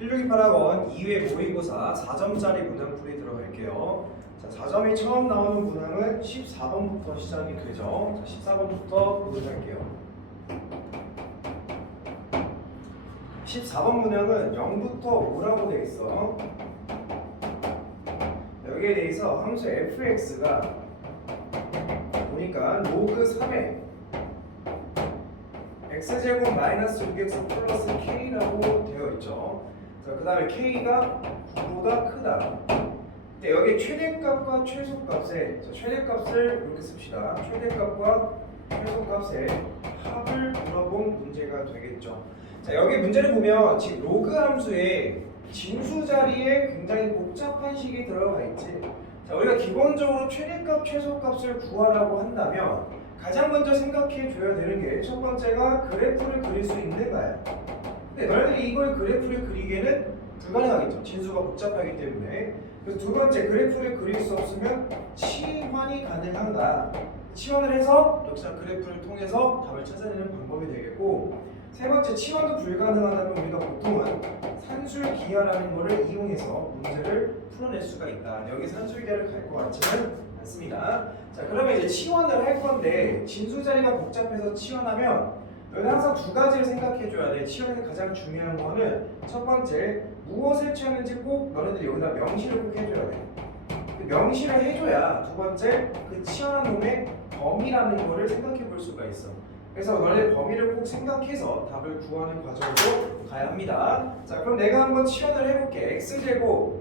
1628학원 2회 모의고사 4점짜리 문항풀이 들어갈게요. 자, 4점이 처음 나오는 문항은 14번부터 시작이 되죠. 자, 14번부터 보도록 할게요. 14번 문항은 0부터 5라고 되어 있어. 여기에 대해서 함수 fx가 보니까 로그 3에 x제곱 마이너스 6x 플러스 k라고 되어 있죠. 그 다음에 k가 9보다 크다. 근데 여기 최대값과 최소값의 최대값을 이렇게 씁시다. 최대값과 최소값의 합을 물어본 문제가 되겠죠. 자, 여기 문제를 보면 지금 로그 함수에 진수 자리에 굉장히 복잡한 식이 들어가 있지. 자, 우리가 기본적으로 최대값, 최소값을 구하라고 한다면 가장 먼저 생각해 줘야 되는 게 첫 번째가 그래프를 그릴 수 있는가요? 근데 너희들이 이걸 그래프를 그리기에는 불가능하겠죠. 진수가 복잡하기 때문에. 그래서 두 번째, 그래프를 그릴 수 없으면 치환이 가능한가? 치환을 해서 역시나 그래프를 통해서 답을 찾아내는 방법이 되겠고, 세 번째, 치환도 불가능하다면 우리가 보통은 산술기하라는 것을 이용해서 문제를 풀어낼 수가 있다. 여기 산술기하를 갈 것 같지는 않습니다. 자, 그러면 이제 치환을 할 건데 진수 자리가 복잡해서 치환하면 너희는 항상 두 가지를 생각해 줘야 돼. 치환에서 가장 중요한 거는 첫 번째, 무엇을 치환했는지 꼭 너네들이 여기다 명시를 꼭 해줘야 돼. 명시를 해줘야 두 번째, 그 치환한 놈의 범위라는 거를 생각해 볼 수가 있어. 그래서 너네 범위를 꼭 생각해서 답을 구하는 과정으로 가야 합니다. 자, 그럼 내가 한번 치환을 해볼게. x제곱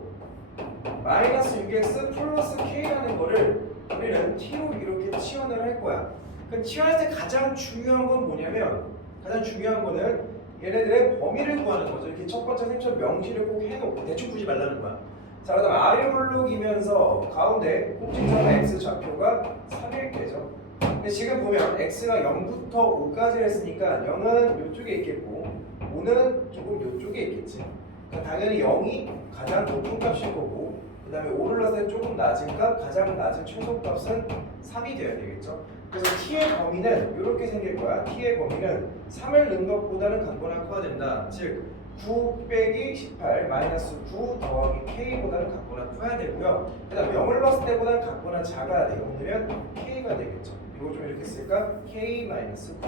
마이너스 6x 플러스 k라는 거를 우리는 t로 이렇게 치환을 할 거야. 그 치환할 때 가장 중요한 건 뭐냐면, 가장 중요한 거는 얘네들의 범위를 구하는 거죠. 이렇게 첫 번째 셈처럼 명시를 꼭 해놓고 대충 풀지 말라는 거야. 자, 그다음 아래 블록이면서 가운데 꼭지점의 x 좌표가 3일 때죠. 근데 지금 보면 x가 0부터 5까지 했으니까 0은 이쪽에 있겠고 5는 조금 이쪽에 있겠지. 그러니까 당연히 0이 가장 높은 값일 거고, 그 다음에 5를 넣었을 때 조금 낮은 값, 가장 낮은 최소값은 3이 되어야 되겠죠. 그래서 t의 범위는 이렇게 생길 거야. t의 범위는 3을 넣은 것보다는 같거나 커야 된다. 즉 9 빼기 18 마이너스 9 더하기 k보다는 같거나 커야 되고요. 그 다음에 0을 넣었을 때보다는 같거나 작아야 돼. 0이면 k가 되겠죠. 이거 좀 이렇게 쓸까? k 마이너스 9.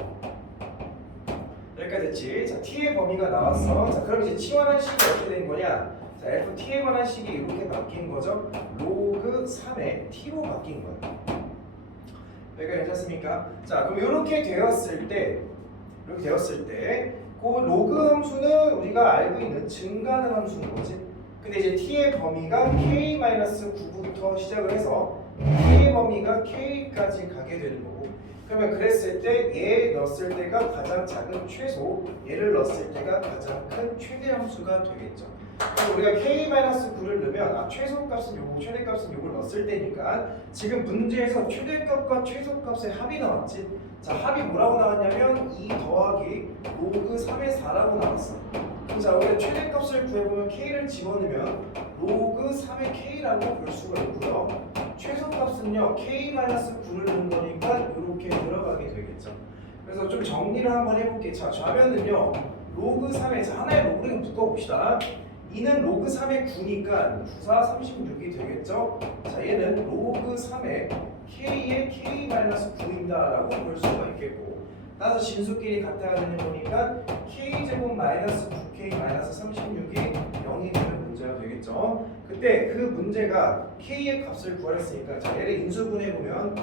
여기까지 됐지? 자, t의 범위가 나왔어. 자, 그럼 이제 치환한 식이 어떻게 된 거냐? 자, ft에 관한 식이 이렇게 바뀐 거죠. 로그 3의 t로 바뀐 거예요. 여기가 괜찮습니까? 자, 그럼 이렇게 되었을 때, 그 로그 함수는 우리가 알고 있는 증가하는 함수인 거지. 근데 이제 t의 범위가 k-9부터 시작을 해서 t의 범위가 k까지 가게 되는 거고, 그러면 그랬을 때 얘 넣었을 때가 가장 작은 최소, 얘를 넣었을 때가 가장 큰 최대 함수가 되겠죠. 그래서 우리가 k-9를 넣으면 최소값은 요거, 최대값은 요걸 넣었을 때니까 지금 문제에서 최대값과 최소값의 합이 나왔지. 자, 합이 뭐라고 나왔냐면 2 더하기 로그 3의 4라고 나왔어. 자, 우리가 최대값을 구해보면 k를 집어넣으면 로그 3의 k라고 볼 수가 있고요. 최소값은요 k-9를 넣은 거니까 이렇게 들어가게 되겠죠. 그래서 좀 정리를 한번 해볼게요. 자, 좌변은요 로그 3의, 자, 하나의 로그를 묶어봅시다. 2는 로그 3의 9니까 9사 36이 되겠죠. 자, 얘는 로그 3의 k의 k-9인다 라고 볼 수가 있겠고, 따라서 진수끼리 같아야 되는 거니까 k제곱 마이너스 9k 마이너스 36이 0이 되는 문제가 되겠죠. 그때 그 문제가 k의 값을 구하랬으니까, 자, 얘를 인수분해보면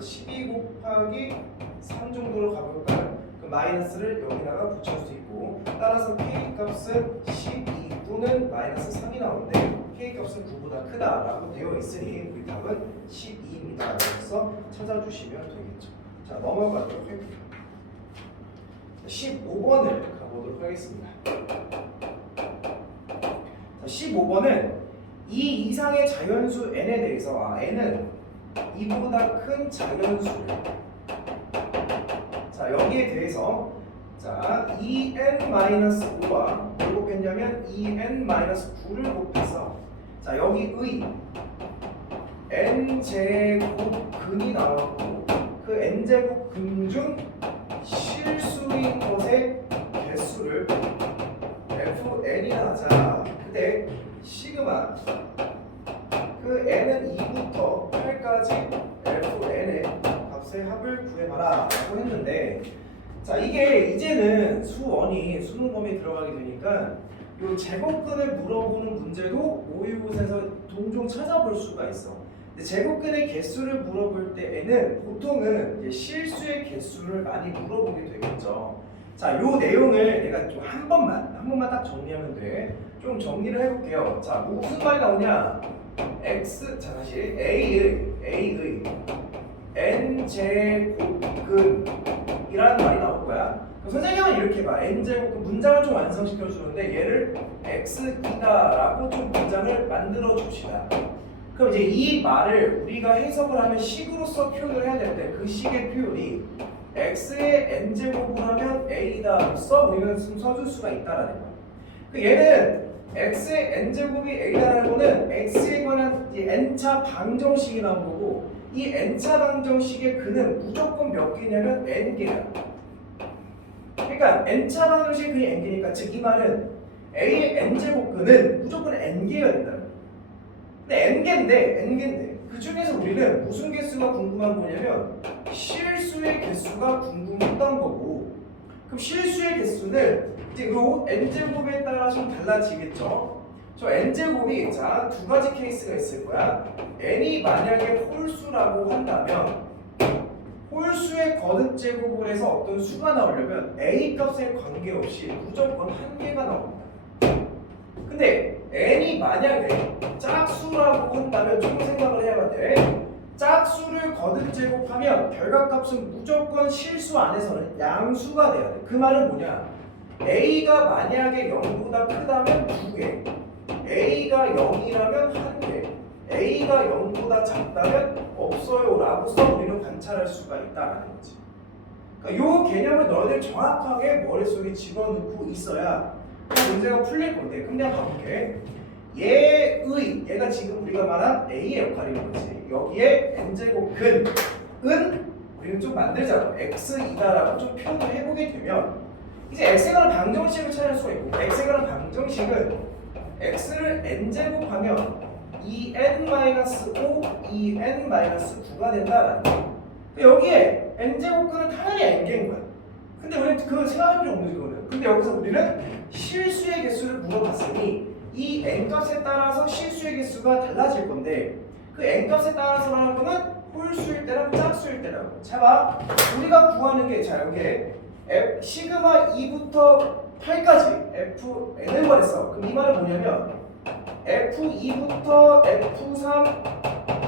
12 곱하기 3 정도로 가볼까요? 그 마이너스를 여기다가 붙일 수 있고, 따라서 k 값은 12 또는 마이너스 3이 나오는데 k 값은 9보다 크다라고 되어 있으니 우리 답은 12입니다. 그래서 찾아주시면 되겠죠. 자, 넘어가도록 할게요. 15번을 가보도록 하겠습니다. 자, 15번은 이 이상의 자연수 n에 대해서 n은 이보다 큰 자연수를, 자, 여기에 대해서 자, 2n-5와 뭘 곱했냐면 2n-9를 곱해서, 자, 여기 의 n제곱근이 나왔고 그 n제곱근 중 실수인 것의 개수를 f n이라 하자. 근데 시그마 그 n은 2부터 8까지 fn의 값의 합을 구해봐라 라고 했는데, 자 이게 이제는 수원이 수능 범위에 들어가게 되니까 요 제곱근을 물어보는 문제도 모의고사에서 종종 찾아볼 수가 있어. 근데 제곱근의 개수를 물어볼 때에는 보통은 이제 실수의 개수를 많이 물어보게 되겠죠. 자, 요 내용을 내가 좀 한 번만 딱 정리하면 돼. 좀 정리를 해볼게요. 자, 뭐 무슨 말이 나오냐? x, 자 다시 a의 n 제곱근이라는 말이 나올 거야. 선생님은 이렇게 봐. n 제곱근 문장을 좀 완성시켜 주는데 얘를 x이다라고 좀 문장을 만들어 줍시다. 그럼 이제 이 말을 우리가 해석을 하면 식으로서 표현을 해야 되는데 그 식의 표현이 x의 n제곱을 하면 a다로서 우리는 써줄 수가 있다라는 거야. 얘는 x의 n제곱이 a다라는 거는 x에 관한 n차 방정식이 나온 거고, 이 n차 방정식의 근은 무조건 몇 개냐면 n개야. 그러니까 n차 방정식의 근이 n개니까 즉 이 말은 a의 n제곱근은 무조건 n개가 된다는 거야. 근데 n개인데 그 중에서 우리는 무슨 개수가 궁금한 거냐면 실수의 개수가 궁금했던 거고, 그럼 실수의 개수는 이제 요 n제곱에 따라 좀 달라지겠죠. 저 n제곱이 자 두 가지 케이스가 있을 거야. n이 만약에 홀수라고 한다면 홀수의 거듭제곱을 해서 어떤 수가 나오려면 a 값에 관계없이 무조건 한 개가 나옵니다. 근데 n이 만약에 짝수라고 한다면 조금 생각을 해야 돼. 짝수를 거듭제곱하면 결과값은 무조건 실수 안에서는 양수가 돼야 돼. 그 말은 뭐냐? a가 만약에 0보다 크다면 2개, a가 0이라면 1개, a가 0보다 작다면 없어요 라고 써 우리는 관찰할 수가 있다는 거지. 그러니까 이 개념을 너희들 정확하게 머릿속에 집어넣고 있어야 문제가 풀릴 건데, 그럼 내가 가볼게. 얘가 지금 우리가 말한 a의 역할인 거지. 여기에 n제곱근은 우리는 좀 만들자. x이다라고 좀 표현을 해보게 되면 이제 x에 관한 방정식을 찾을 수가 있고, x에 관한 방정식은 x를 n제곱하면 2n-5, 2n-9가 된다라는 거야. 여기에 n제곱근은 당연히 n개인 거야. 근데 우리는 그걸 생각할 필요 없는 거거든. 근데 여기서 우리는 실수의 개수를 물어봤으니 이 n값에 따라서 실수의 개수가 달라질 건데, 그 n값에 따라서라는 거는 홀수일 때랑 짝수일 때라고. 자 봐, 우리가 구하는 게 자 여기에 시그마 2부터 8까지 fn을 구했어. 그럼 이 말은 뭐냐면 f2부터 f3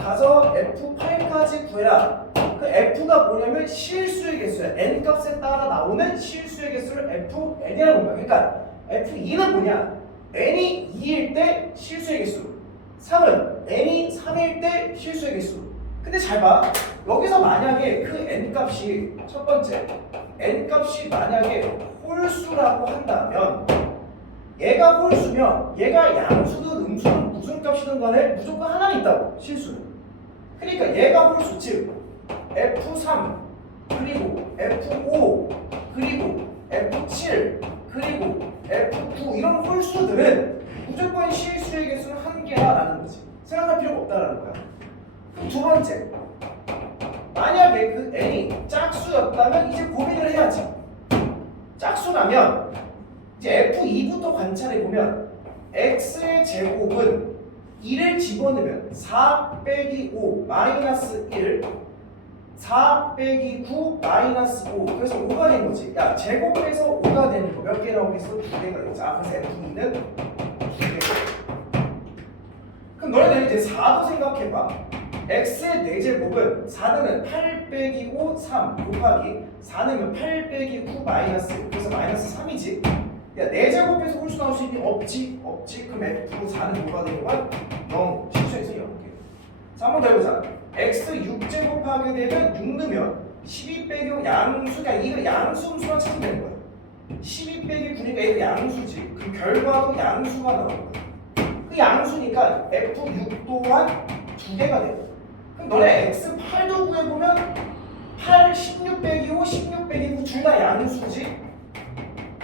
가서 f8까지 구해라. 그 f가 뭐냐면 실수의 개수야. n 값에 따라 나오는 실수의 개수를 fn이라고 한 거야. 그러니까 f2는 뭐냐? n이 2일 때 실수의 개수, 3은 n이 3일 때 실수의 개수. 근데 잘 봐. 여기서 만약에 그 n값이 첫 번째 n값이 만약에 홀수라고 한다면 얘가 홀수면 얘가 양수든 음수든 무슨 값이든 간에 무조건 하나 있다고, 실수는. 그러니까 얘가 홀수, 즉 F3 그리고 F5 그리고 F7 그리고 F9 이런 홀수들은 무조건 실수의 개수는 한 개라는 거지. 생각할 필요가 없다라는 거야. 그럼 두 번째, 만약에 그 n이 짝수였다면 이제 고민을 해야지. 짝수라면 이제 F2부터 관찰해보면 x의 제곱은 1을 집어넣으면 4 빼기 5 마이너스 1, 4 빼기 9 마이너스 5, 그래서 5가 된 거지. 야, 제곱해서 5가 되는 거 몇 개 나오겠어? 2개가 되지. 아, 그래서 F2는 2개. 그럼 너네들 이제 4도 생각해봐. x의 4제곱은 4는 8 빼기 5 3 곱하기 4는 8 빼기 9 마이너스 1, 그래서 마이너스 3이지. 야, 4제곱에서 홀수 나올 수 있니? 없지. 그럼 F 4는 뭐가 되는 거야? 0. 실수해서 0개. 자, 한번 더 해보자. x 6제곱하게 되면 6 넣으면 12 빼기 5 양수가, 이거 양수 음수만 찾으면 되는 거야. 12 빼기 9니까 이거 양수지. 그 결과도 양수가 나오는 거야. 그 양수니까 F6 또한 2개가 돼. 그럼 너네 X8도 구해보면 8, 16 빼기 5, 16 빼기 9 둘 다 양수지.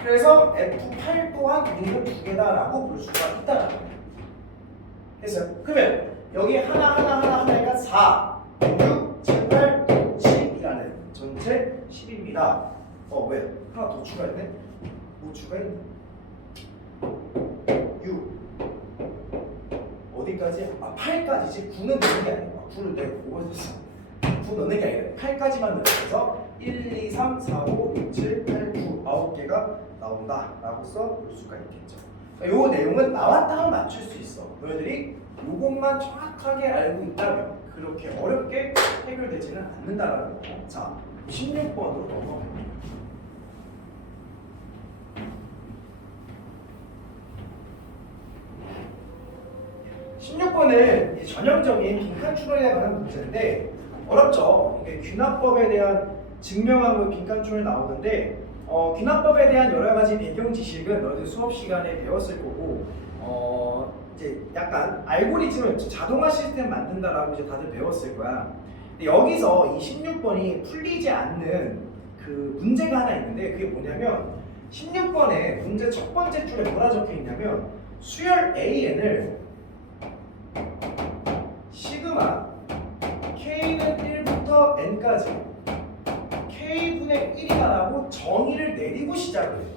그래서 F8 또한 유닛은 두 개다라고 볼 수가 있다라는 거예요. 됐어요? 그러면 여기 하나가 4, 6, 7, 8, 10이라는 전체 10입니다. 왜? 하나 더 추가했네? 뭐 추가했네? 6 어디까지? 8까지지. 9는 넣는 게 아니고 9를 내가 오버했어. 9 넣는 게 아니라 8까지만 넣어서 1, 2, 3, 4, 5, 6, 7, 8, 9 9개가 나온다라고 써볼 수가 있겠죠. 요 내용은 나왔다면 맞출 수 있어. 너희들이 요것만 정확하게 알고 있다면 그렇게 어렵게 해결되지는 않는다라는 거. 자, 16번으로 넘어갑니다. (16번은) 전형적인 빈칸 추론에 관한 문제인데 어렵죠. 이게 귀납법에 대한 증명하고 빈칸 추론이 나오는데 귀납법에 대한 여러 가지 배경 지식은 너희들 수업 시간에 배웠을 거고 이제 약간 알고리즘을 자동화 시스템 만든다라고 이제 다들 배웠을 거야. 근데 여기서 이 16번이 풀리지 않는 그 문제가 하나 있는데 그게 뭐냐면 16번에 문제 첫 번째 줄에 뭐라 적혀 있냐면 수열 AN을 시그마 K는 1부터 N까지 K분의 1이다라고 정의를 내리고 시작을 해요.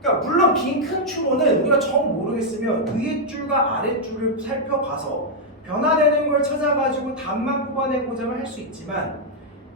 그러니까 물론 빈칸 추론은 우리가 정 모르겠으면 위에 줄과 아래 줄을 살펴봐서 변화되는 걸 찾아가지고 답만 뽑아내고자 할 수 있지만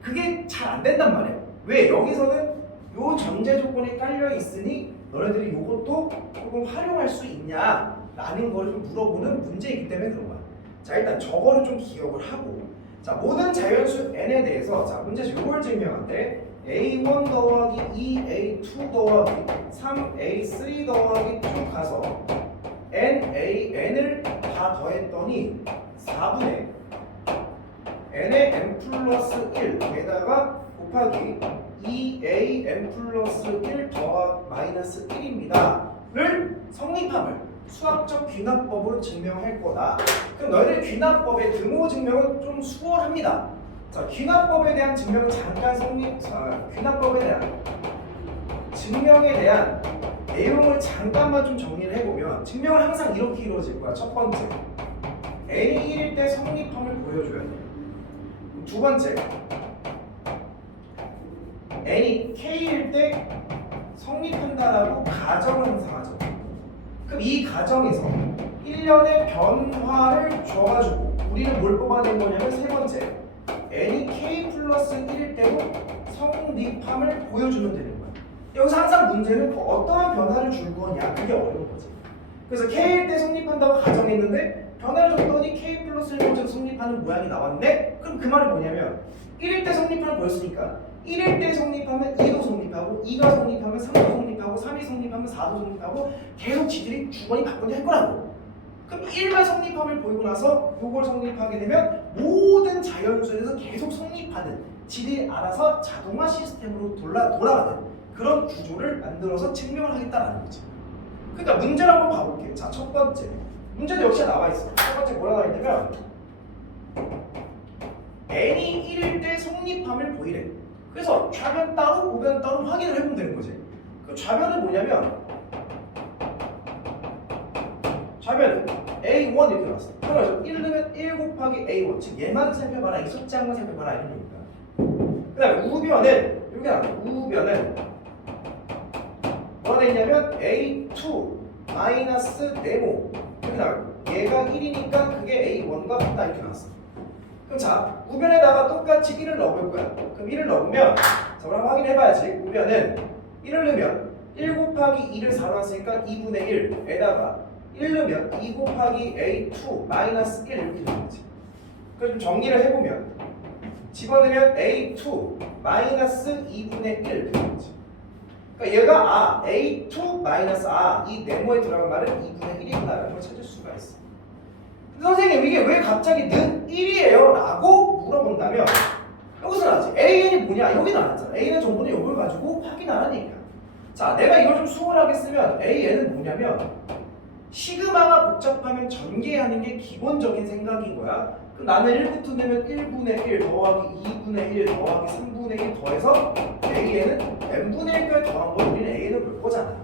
그게 잘 안 된단 말이야. 왜? 여기서는 요 전제 조건이 깔려 있으니 너네들이 요것도 조금 활용할 수 있냐라는 거를 좀 물어보는 문제이기 때문에 그런 거야. 자, 일단 저거를 좀 기억을 하고 자, 모든 자연수 n에 대해서 자, 문제에서 요걸 증명한대. a1 더하기 2a2 더하기 3a3 더하기 쭉 가서 n을 다 더했더니 4분의 n의 n 플러스 1에다가 곱하기 2an 플러스 1 더하기 마이너스 1입니다 를 성립함을 수학적 귀납법으로 증명할 거다. 그럼 너희들 귀납법의 등호 증명은 좀 수월합니다. 자, 귀납법에 대한 증명은 잠깐 귀납법에 대한 증명에 대한 내용을 잠깐만 좀 정리를 해보면 증명은 항상 이렇게 이루어질 거야. 첫 번째, N이 1일 때 성립함을 보여줘야 돼. 두 번째, N이 K일 때 성립한다라고 가정을 항상 하죠. 그럼 이 가정에서 1년의 변화를 줘가지고 우리는 뭘 뽑아낸 거냐면 세 번째 n이 k 플러스 1일 때도 성립함을 보여주면 되는 거야. 여기서 항상 문제는 어떠한 변화를 줄 거냐 그게 어려운 거지. 그래서 k일 때 성립한다고 가정했는데 변화를 줬더니 k 플러스 1을 성립하는 모양이 나왔네? 그럼 그 말은 뭐냐면 1일 때 성립함을 보였으니까 1일 때 성립하면 2도 성립하고 2가 성립하면 3도 성립하고 3이 성립하면 4도 성립하고 계속 지들이 주거니 받거니 할 거라고. 그럼 1만 성립함을 보이고 나서 요걸 성립하게 되면 모든 자연수에서 계속 성립하는 지들이 알아서 자동화 시스템으로 돌아가는 그런 구조를 만들어서 증명을 하겠다라는 거지. 그러니까 문제를 한번 봐볼게요. 자, 첫 번째 문제도 역시 나와 있어. 첫 번째 뭐라 나와 있냐면 n이 1일 때 성립함을 보이래. 그래서 좌변 따로 우변 따로 확인을 해보면 되는 거지. 그 좌변은 뭐냐면 좌변은 A1 이렇게 나왔어. 그래서 1 넣으면 1 곱하기 A1 즉 얘만 살펴봐라 이 숫자만 살펴봐라 이런 얘기니까. 그 다음에 우변은 이렇게 나와. 우변은 뭐가 되냐면 A2 마이너스 네모 이렇게 나와요. 얘가 1이니까 그게 A1과 같다 이렇게 나왔어. 그럼 자, 우변에다가 똑같이 1을 넣어볼 거야. 그럼 1을 넣으면 자, 우리 한번 확인해봐야지. 우변은 1을 넣으면 1 곱하기 2를 4로 왔으니까 2분의 1에다가 1 넣으면 2 곱하기 A2 마이너스 1 이렇게 되는 거지. 그래서 좀 정리를 해보면 집어넣으면 A2 마이너스 2분의 1 이렇게 되는 거지. 그러니까 얘가 A2 마이너스 이 네모에 들어간 말은 2분의 1이구나라는 걸 찾을 수가 있어. 선생님 이게 왜 갑자기 는 1이에요? 라고 물어본다면 여기서 나왔지. AN이 뭐냐? 여기 나왔잖아. AN의 정보는 이걸 가지고 확인하라는 얘기야. 자, 내가 이걸 좀 수월하게 쓰면 AN은 뭐냐면 시그마가 복잡하면 전개하는 게 기본적인 생각인 거야. 그럼 나는 1부터 내면 1분의 1 더하기 2분의 1 더하기 3분의 1 더해서 A에는 n분의 1까지 더한 걸 우리는 A는 볼 거잖아.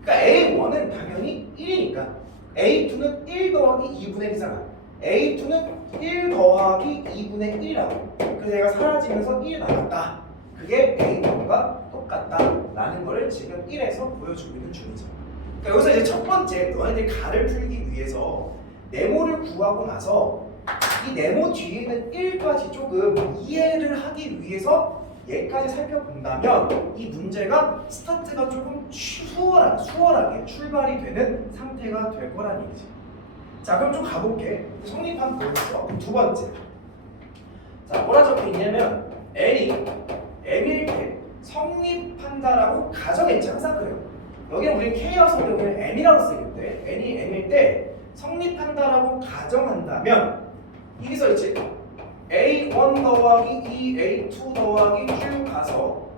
그러니까 A1은 당연히 1이니까 A2는 1 더하기 2분의 1이잖아. A2는 1 더하기 2분의 1이라고. 그래서 얘가 사라지면서 1이 나갔다. 그게 A1과 똑같다라는 거를 지금 1에서 보여주고 있는 중이죠. 그러니까 여기서 이제 첫 번째 너네들이 가를 풀기 위해서 네모를 구하고 나서 이 네모 뒤에 있는 1까지 조금 이해를 하기 위해서 얘까지 살펴본다면 이 문제가 스타트가 조금 수월하게 출발이 되는 상태가 될 거란 얘기지. 자, 그럼 좀 가볼게. 성립한 보였어. 두 번째. 자, 뭐라 적혀 있냐면 N이 M일 때 성립한다라고 가정했지. 항상 그래요. 여기는 우리 K라고 쓰는데 우리는 M이라고 쓰겠대. N이 M일 때 성립한다라고 가정한다면 이게 써있지. A1 더하기 2, A2 더하기 Q 가서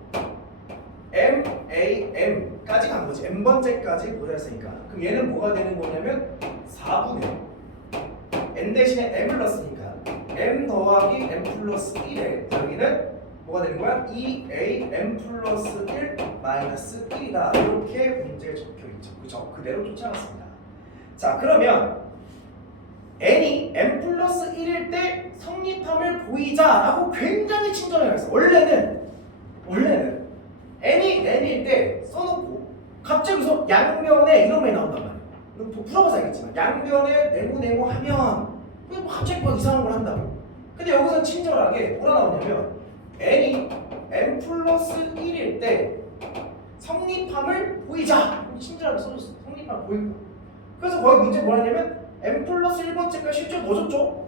M, A, M까지 간 거지. M번째까지 보냈으니까. 그럼 얘는 뭐가 되는 거냐면 4분의 N 대신에 M을 넣었으니까 M 더하기 M 플러스 1에 여기는 뭐가 되는 거야? 2A M 플러스 1 마이너스 1이다. 이렇게 문제에 적혀있죠. 그죠? 그대로 쫓아갔습니다. 자, 그러면 n이 n 플러스 1일 때 성립함을 보이자라고 굉장히 친절하게 했어. 원래는 n이 n일 때 써놓고 갑자기 서 양변에 이런 말이 나온단 말이야. 풀어봐서 알겠지만 양변에 네모 하면 뭐 갑자기 막 이상한 걸 한다고. 근데 여기서 친절하게 뭐라 나오냐면 n이 n 플러스 1일 때 성립함을 보이자. 친절하게 써줬어. 성립함을 보이고. 그래서 거기 문제 뭐라냐면 n 플러스 1번째까지 실제 넣어줬죠?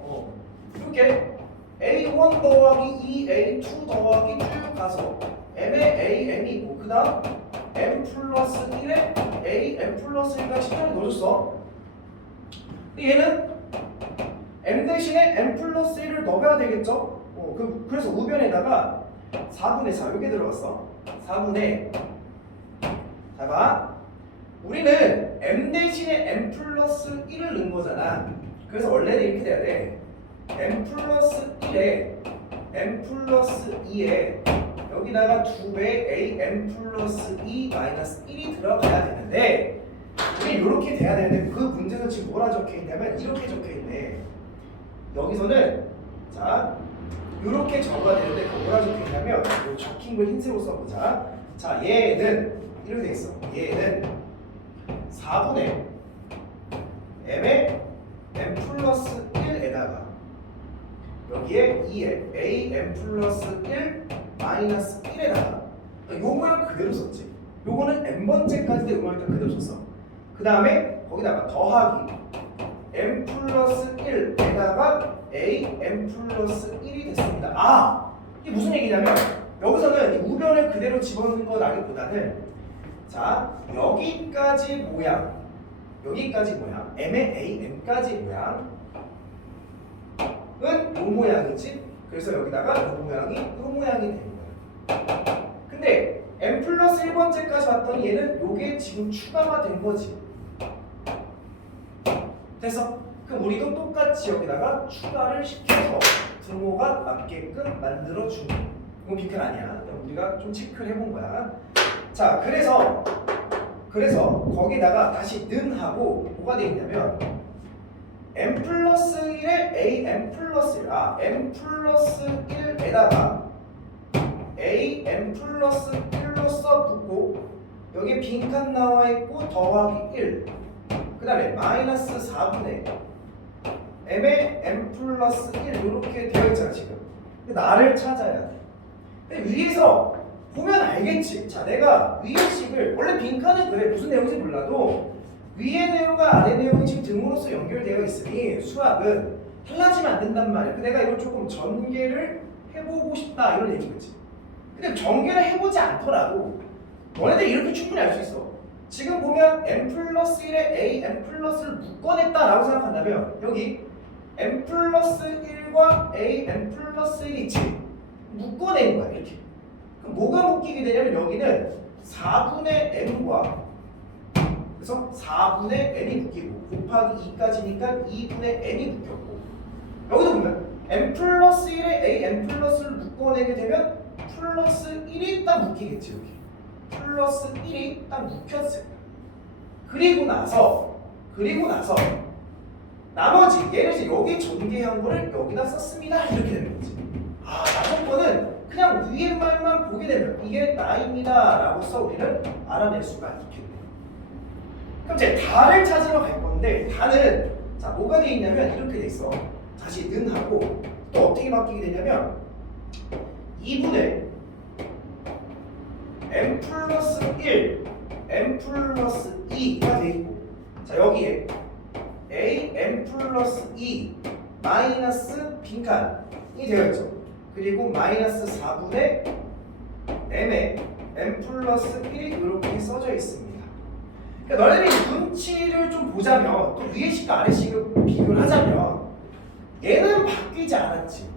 이렇게 A1 더하기 2, A2 더하기 Q 가서 M에 A, M이 있고 그 다음 M 플러스 1에 A, M 플러스 1까지 실제로 넣어줬어. 얘는 M 대신에 M 플러스 1을 넣어야 되겠죠? 그래서 우변에다가 4분의 4 여기 들어갔어. 4분의 자 봐. 우리는 M 대신에 M 플러스 1을 넣은 거잖아. 그래서 원래는 이렇게 돼야 돼. M 플러스 1에 M 플러스 2에 여기다가 2배 A M 플러스 2 마이너스 1이 들어가야 되는데 우리 이렇게 돼야 되는데 그 문제는 지금 뭐라 적혀있냐면 이렇게 적혀있네. 여기서는 자 이렇게 적어야 되는데 뭐라 적혀있냐면 이 적힌 걸 흰색으로 써보자. 자 얘는 이렇게 돼 있어. 얘는 4분의 m의 m 플러스 1에다가 여기에 2에 a m 플러스 1 마이너스 1에다가 요거는 그대로 썼지. 요거는 n번째까지 때 음을 일단 그대로 썼어. 그 다음에 거기다가 더하기 m 플러스 1에다가 a m 플러스 1이 됐습니다. 아! 이게 무슨 얘기냐면 여기서는 이 우변을 그대로 집어넣는 거 나기보다는 자, 여기까지 모양, m의 a, m까지 모양은 요 모양이지. 그래서 여기다가 요 모양이 되는 거야. 근데 m 플러스 1번째까지 왔더니 얘는 요게 지금 추가가 된 거지. 됐어? 그럼 우리도 똑같이 여기다가 추가를 시켜서 등호가 맞게끔 만들어주는. 이건 비클 아니야. 우리가 좀 체크를 해본 거야. 자, 그래서 거기다가 다시 는 하고 뭐가 돼 있냐면 m 플러스 1에 a m 플러스 1 m 플러스 1에다가 a m 플러스 1로 써붙고 여기 빈칸 나와 있고 더하기 1 그 다음에 마이너스 4분의 m에 m 플러스 1 이렇게 되어 있잖아. 지금 나를 찾아야 돼. 근데 위에서 보면 알겠지. 자, 내가 위의 식을 원래 빈칸은 그래 무슨 내용인지 몰라도 위의 내용과 아래 내용이 지금 등으로서 연결되어 있으니 수학은 달라지면 안 된단 말이야. 내가 이걸 조금 전개를 해보고 싶다 이런 얘기겠지. 근데 전개를 해보지 않더라도 너네들 이렇게 충분히 알 수 있어. 지금 보면 m 플러스 1에 a m 플러스를 묶어냈다라고 생각한다면 여기 m 플러스 1과 a m 플러스 1이 있지. 묶어낸 거야 이렇게. 그럼 뭐가 묶이게 되냐면 여기는 4분의 m과 그래서 4분의 m이 묶이고 곱하기 2까지니까 2분의 m이 묶였고 여기도 보면 n 플러스 1에 a n 플러스를 묶어내게 되면 플러스 1이 딱 묶이겠지. 여기 플러스 1이 딱 묶였을 거야. 그리고 나서 나머지 얘를 이제 여기 전개한 거를 여기다 썼습니다. 이렇게 되는 거지. 아, 나머지 거는 그냥 위에 말만 보게 되면 이게 나입니다 라고 써 우리는 알아낼 수가 있겠네요. 그럼 이제 다를 찾으러 갈 건데 다는 자 뭐가 돼 있냐면 이렇게 돼 있어. 다시 는하고 또 어떻게 바뀌게 되냐면 2분의 m 플러스 1 m 플러스 2가 돼 있고 자 여기에 a m 플러스 2 마이너스 빈칸이 되어 있죠. 그리고 마이너스 4분의 m에 m 플러스 1이 이렇게 써져 있습니다. 그러니까 너네들이 눈치를 좀 보자면 또 위에 식과 아래 식을 비교를 하자면 얘는 바뀌지 않았지.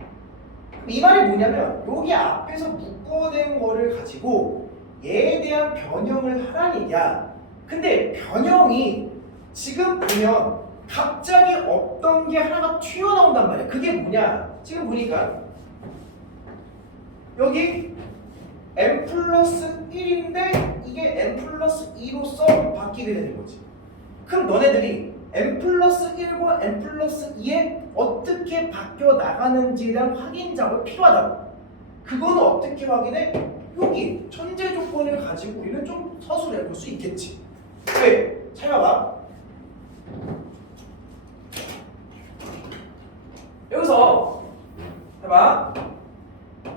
이 말이 뭐냐면 여기 앞에서 묶어낸 거를 가지고 얘에 대한 변형을 하라는 얘기야. 근데 변형이 지금 보면 갑자기 어떤 게 하나가 튀어나온단 말이야. 그게 뭐냐? 지금 보니까 여기 m 플러스 1인데 이게 m 플러스 2로서 바뀌게 되는 거지. 그럼 너네들이 m 플러스 1과 m 플러스 2에 어떻게 바뀌어 나가는지에 대한 확인 작업이 필요하다고. 그거는 어떻게 확인해? 여기 천재 조건을 가지고 우리는 좀 서술해 볼 수 있겠지. 왜? 찾아봐. 여기서 봐봐.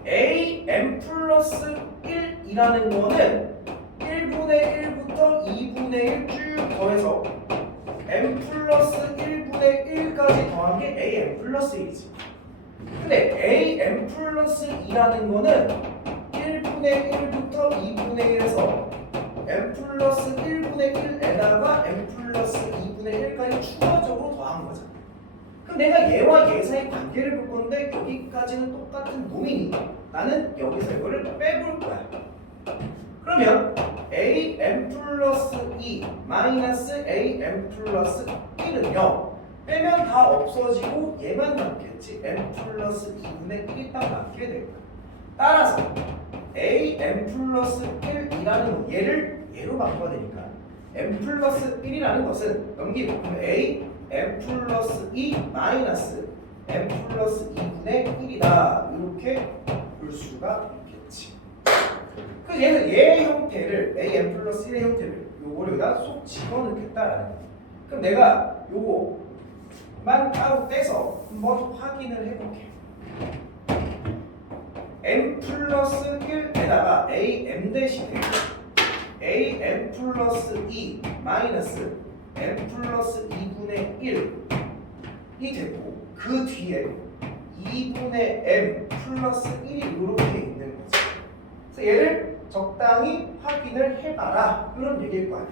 a m 플러스 1이라는 거는 1분의 1부터 2분의 1 쭉 더해서 m 플러스 1분의 1까지 더한 게 a m 플러스 1이지. 근데 a m 플러스 2라는 거는 1분의 1부터 2분의 1에서 m 플러스 1분의 1에다가 m 플러스 2분의 1까지 추가적으로 더한 거잖아. 그럼 내가 얘와 얘 사이 관계를 볼 건데 여기까지는 똑같은 놈이니 나는 여기서 이거를 빼볼 거야. 그러면 a m 플러스 2 마이너스 a m 플러스 1은요 빼면 다 없어지고 얘만 남겠지. m 플러스 2분의 1이 딱 남게 될 거야. 따라서 a m 플러스 1이라는 얘를 얘로 바꿔야 되니까 m 플러스 1이라는 것은 넘기고 a m 플러스 2 마이너스 m 플러스 2분의 1이다. 이렇게 볼 수가 있겠지. 그 얘는 얘의 형태를 a m 플러스 1의 형태를 요거를 여기다 쏙 집어넣겠다라는 거야. 그럼 내가 요거만 따로 떼서 한번 확인을 해볼게. m 플러스 1에다가 am 대신에 am 플러스 2 마이너스 m 플러스 2분의 1이 됐고 그 뒤에 2분의 m 플러스 1이 이렇게 있는 거지. 그래서 얘를 적당히 확인을 해봐라 이런 얘기일 거 아니야.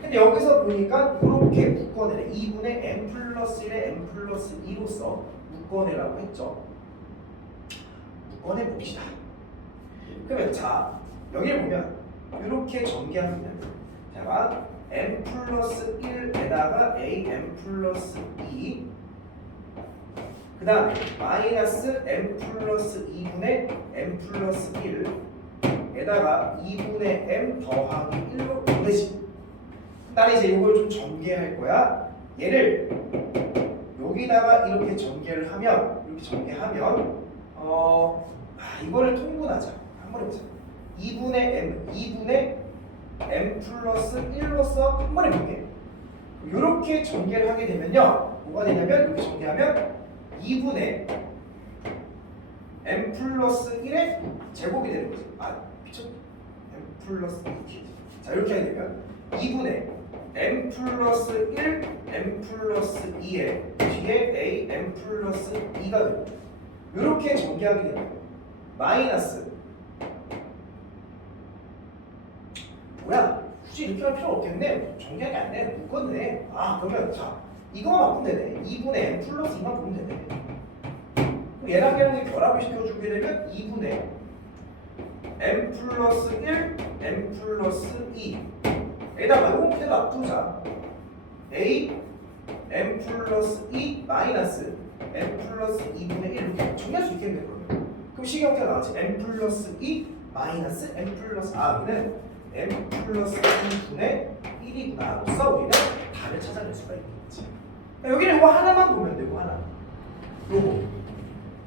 근데 여기서 보니까 이렇게 묶어내래. 2분의 m 플러스 1에 m 플러스 2로서 묶어내라고 했죠. 묶어내 봅시다. 그러면 자 여기를 보면 이렇게 전개하면 자 m 플러스 1에다가 a m 플러스 2 그 다음에 마이너스 m 플러스 2분의 m 플러스 1에다가 2분의 m 더하기 1로 보내지. 난 이제 이걸 좀 전개할 거야. 얘를 여기다가 이렇게 전개를 하면 이거를 통분하자. 한번 해보자. 2분의 m 플러스 1로서 한 번에 볼게. 이렇게 전개를 하게 되면요 뭐가 되냐면 이렇게 전개하면 2분의 m 플러스 1의 제곱이 되는 거지. 미쳤. m 플러스 2. 자 이렇게 하게 되면 2분의 m 플러스 1 m 플러스 2의 뒤에 a m 플러스 2가 되고 이렇게 전개하게 되면 마이너스 뭐야? 굳이 이렇게 할 필요 없겠네. 전개하기 안 돼. 묶었네. 그러면 자 이거만 바꾸면 되네. 2분의 m 플러스 2만 보면 되네. 그럼 얘랑 얘랑 결합을 시켜주게 되면 2분의 m 플러스 1 m 플러스 2에다가 이거 그대로 놔두자. a m 플러스 2 마이너스 n 플러스 2분의 1 이렇게 정리할 수 있겠네 그러면. 그럼 식의 형태가 나왔지. n 플러스 2 마이너스 n 플러스 여기는 n 플러스 2분의 1이구나로서 우리는 답을 찾아낼 수가 있겠지. 여기는 이거 하나만 보면 되고 하나. 요거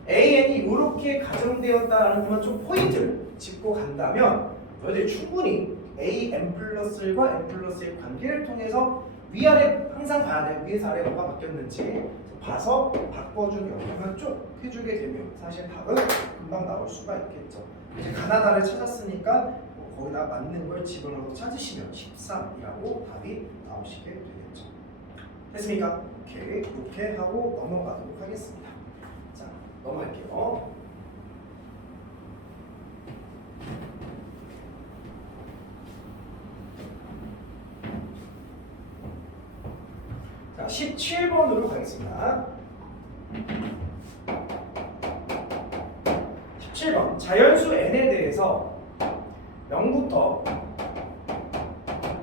AN이 이렇게 가정되었다라는 것만 좀 포인트를 짚고 간다면 너희들이 충분히 A n 플러스 1과 n 플러스 1 관계를 통해서 위아래 항상 봐야 돼. 위에서 아래 뭐가 바뀌었는지 봐서 바꿔준 영역만 쭉 해주게 되면 사실 답은 금방 나올 수가 있겠죠. 이제 가나다를 찾았으니까 거기다 맞는 걸 집어넣어서 찾으시면 13이라고 답이 나오시게 되겠죠. 됐습니까? 오케이. 이렇게 하고 넘어가도록 하겠습니다. 자, 넘어갈게요. 자, 17번으로 가겠습니다. 17번 자연수 n에 대해서 0부터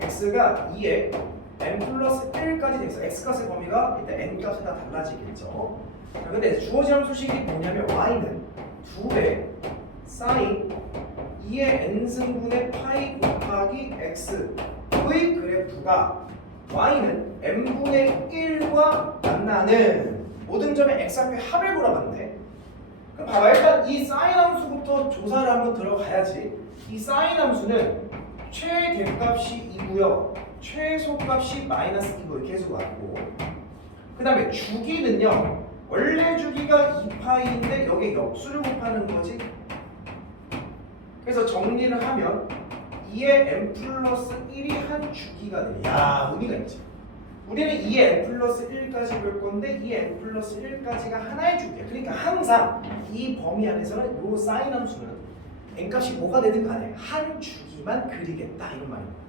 x가 2에 n 플러스 1까지 돼서 x값의 범위가 일단 n값이 다 달라지겠죠. 자, 근데 주어진 함수식이 뭐냐면 y는 2배 사인 2의 n승분의 파이 곱하기 x의 그래프가 y는 n분의 1과 만나는 모든 점의 x좌표의 합을 물어봤네. 그럼 봐봐, 일단 이 사인 함수부터 조사를 한번 들어가야지. 이 사인 함수는 최대값이 2고요 최소값이 마이너스 2고 계속 왔고, 그 다음에 주기는요 원래 주기가 2파이인데 여기에 역수를 곱하는 거지. 그래서 정리를 하면 2의 n 플러스 1이 한 주기가 돼. 야, 의미가 있지. 우리는 2의 n 플러스 1까지 볼 건데 2의 n 플러스 1까지가 하나의 주기야. 그러니까 항상 이 범위 안에서는 이 사인 함수는 n값이 뭐가 되든 간에 한 주기만 그리겠다 이런 말입니다.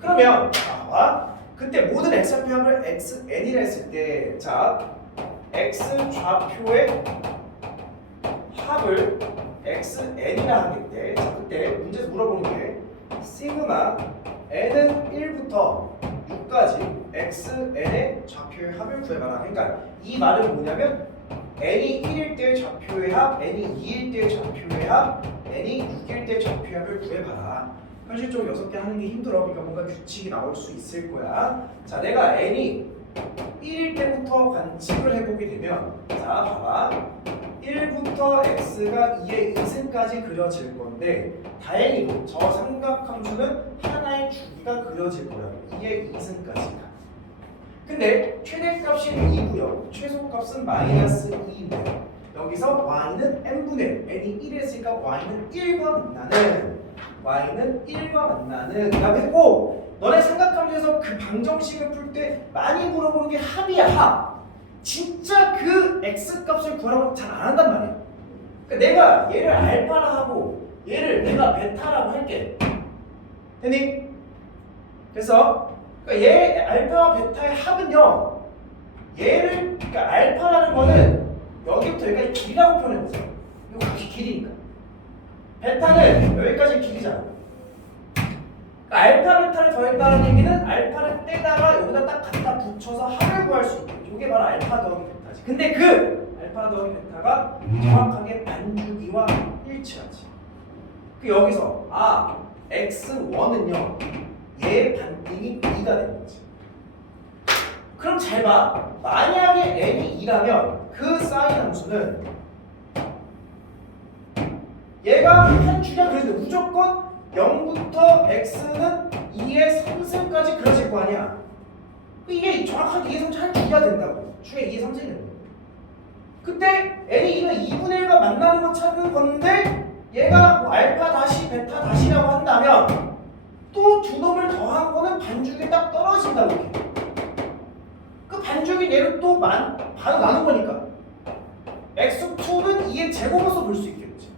그러면 봐봐, 그때 모든 x좌표 합을 xn이라 했을 때, 자 x좌표의 합을 xn이라 하겠대. 자, 그때 문제에서 물어보는 게 시그마 n은 1부터 6까지 xn의 좌표의 합을 구해봐라. 그러니까 이 말은 뭐냐면 n이 1일 때의 좌표의 합, n이 2일 때의 좌표의 합, n이 6일 때의 좌표의 합을 구해봐라. 현실적으로 6개 하는 게 힘들어. 그러니까 뭔가 규칙이 나올 수 있을 거야. 자, 내가 n이 1일 때부터 관측을 해보게 되면, 자 봐봐, 1부터 x가 2의 2승까지 그려질 건데 다행히도 저 삼각함수는 하나의 주기가 그려질 거야. 2의 2승까지가. 근데 최대값이 2고요 최소값은 마이너스 2인데요. 여기서 y는 n분의 n이 1했으니까 y는 1과 만나는 그 다음에 꼭 너네 삼각함수에서 그 방정식을 풀 때 많이 물어보는 게 합이야. 합. 진짜 그 x값을 구하라고 잘 안 한단 말이야. 그러니까 내가 얘를 알파라 하고 얘를 내가 베타라고 할게. 됐니? 그래서 그러니까 얘 알파와 베타의 합은요, 얘를 그러니까 알파라는 거는 여기부터 여기까지 길이라고 표현해보세요. 이거 값이 길이니까. 베타는 여기까지 길이잖아. 그러니까 알파 베타를 더했다는 얘기는 알파를 떼다가 여기다 딱 갖다 붙여서 합을 구할 수 있게. 이게 바로 알파 더하기 베타지. 근데 그 알파 더하기 베타가 정확하게 반주기와 일치하지. 그 여기서 x1은요 얘 반띵이 2가 되는 거지. 그럼 잘 봐. 만약에 n이 2라면 그 사인 함수는 얘가 한 주기가 그랬는데 무조건 0부터 x는 2의 3승까지 그려질 거 아니야. 이게 정확하게 2의 3승 한 주기가 된다고. 주에 2의 3승이 된다고. 그때 n이 2는 2분의 1과 만나는 거 찾는 건데 얘가 뭐 알파 다시 베타 다시라고 한다면 또 두 놈을 더한 거는 반죽이 딱 떨어진다고 해. 그 반죽이 얘를 또 반으로 나눈 거니까 x2는 2의 제곱으로서 볼 수 있겠지.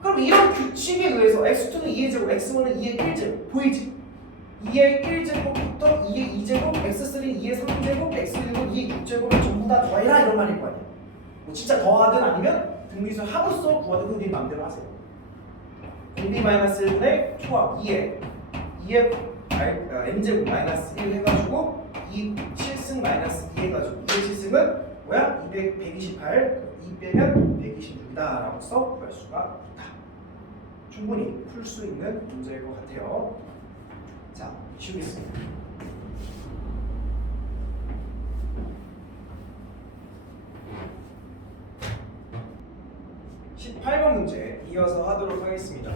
그럼 이런 규칙에 의해서 x2는 2의 제곱, x1은 2의 1제곱 보이지? 2의 1제곱부터 2의 2제곱, x3는 2의 3제곱, x6은 2의 6제곱을 전부 다 더해라 이런 말일 거 아니야. 뭐 진짜 더하든 아니면 등비수 합을 써 구하든 그건 네 맘대로 하세요. 등비-1분의 초합 2의 n제곱 마이너스 1 해가지고 2 7승 마이너스 2 해가지고 2의 뭐야? 128 2 빼면 126이다 라고 써 구할 수가 있다. 충분히 풀 수 있는 문제일 것 같아요. 자, 쉬우겠습니다. 18번 문제 이어서 하도록 하겠습니다.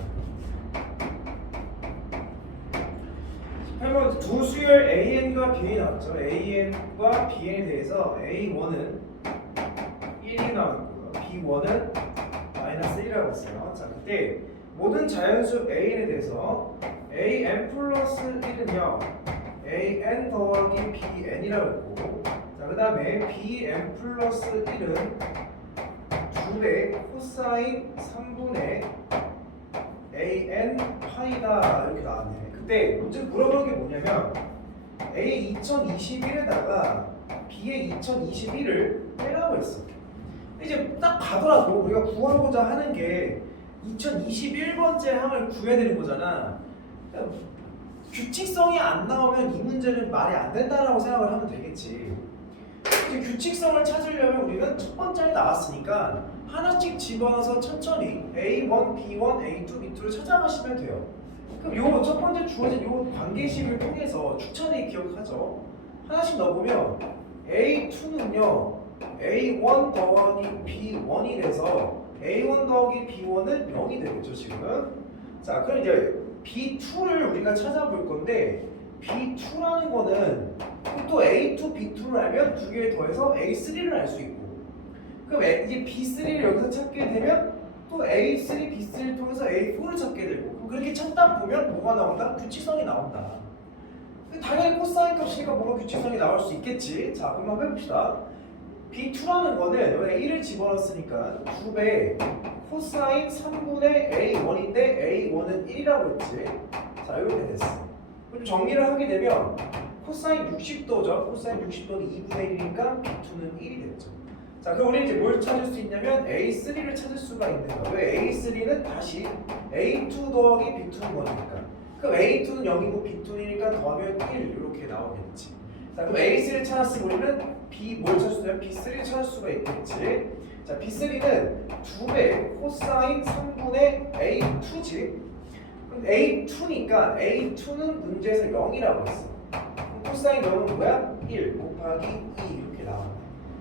18번 두 수열 AN과 BN이 나왔죠. AN과 BN에 대해서 A1은 1이 나왔고요. B1은 마이너스 1이라고 했어요. 자, 그때 모든 자연수 AN에 대해서 AN 플러스 1은요 AN 더하기 BN이라고 했고, 자, 그 다음에 BN 플러스 1은 2배 코사인 3분의 AN 파이다 이렇게 나왔네. 그때 문제 물어보는 게 뭐냐면 A 2021에다가 B의 2021을 빼라고 했어. 이제 딱 가더라도 우리가 구하고자 하는 게 2021번째 항을 구해야 되는 거잖아. 규칙성이 안 나오면 이 문제는 말이 안 된다라고 생각을 하면 되겠지. 이제 규칙성을 찾으려면 우리는 첫 번째에 나왔으니까 하나씩 집어넣어서 천천히 A1, B1, A2, B2를 찾아가시면 돼요. 그럼 요 첫 번째 주어진 요 관계식을 통해서 추천이 기억하죠. 하나씩 넣어보면 A2는요 A1 더하기 B1이 돼서 A1 더하기 B1은 0이 되겠죠 지금. 자, 그럼 이제 B2를 우리가 찾아볼 건데 B2라는 거는 또 A2, B2를 알면 두 개 더해서 A3를 알 수 있고, 그럼 이제 B3를 여기서 찾게 되면 또 A3, B3를 통해서 A4를 찾게 되고, 그렇게 찾다 보면 뭐가 나온다? 규칙성이 나온다. 당연히 코사인 값이니까 뭔가 규칙성이 나올 수 있겠지. 자, 그럼 한번 해봅시다. B2라는 거는 여기다 1을 집어넣었으니까 2배 코사인 3분의 A1인데 A1은 1이라고 했지. 자, 이렇게 됐어. 그럼 정리를 하게 되면 코사인 60도죠. 코사인 60도는 2분의 1이니까 B2는 1이 됐죠. 자, 그럼 우리 이제 뭘 찾을 수 있냐면 A3를 찾을 수가 있는 거야. 왜? A3는 다시 A2 더하기 B2인 거니까. 그럼 A2는 0이고 B2는 1이니까 더하면 1 이렇게 나오겠지. 자, 그럼 A3를 찾았으면 우리는 뭘 찾을 수 있냐면 B3를 찾을 수가 있겠지. 자, B3는 2배 코사인 3분의 A2지. 그럼 A2니까 A2는 문제에서 0이라고 했어. 그럼 코사인 0은 뭐야? 1 곱하기 2 이렇게 나와.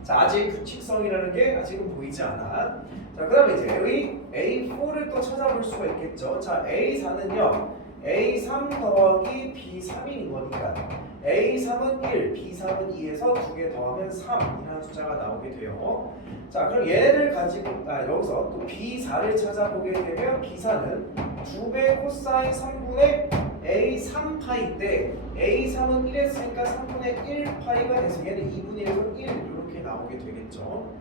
자, 아직 규칙성이라는 게 아직은 보이지 않아. 자, 그 다음에 이제 여기 A4를 또 찾아볼 수가 있겠죠. 자, A4는요 A3 더하기 B3인 거니까 A3은 1, B3은 2에서 두 개 더하면 3이라는 숫자가 나오게 돼요. 자, 그럼 얘를 가지고 여기서 또 B4를 찾아보게 되면 B4는 2배 코사인 3분의 A3파이인데 A3은 1 했으니까 3분의 1파이가 돼서 얘는 2분의 1에서 1 이렇게 나오게 되겠죠.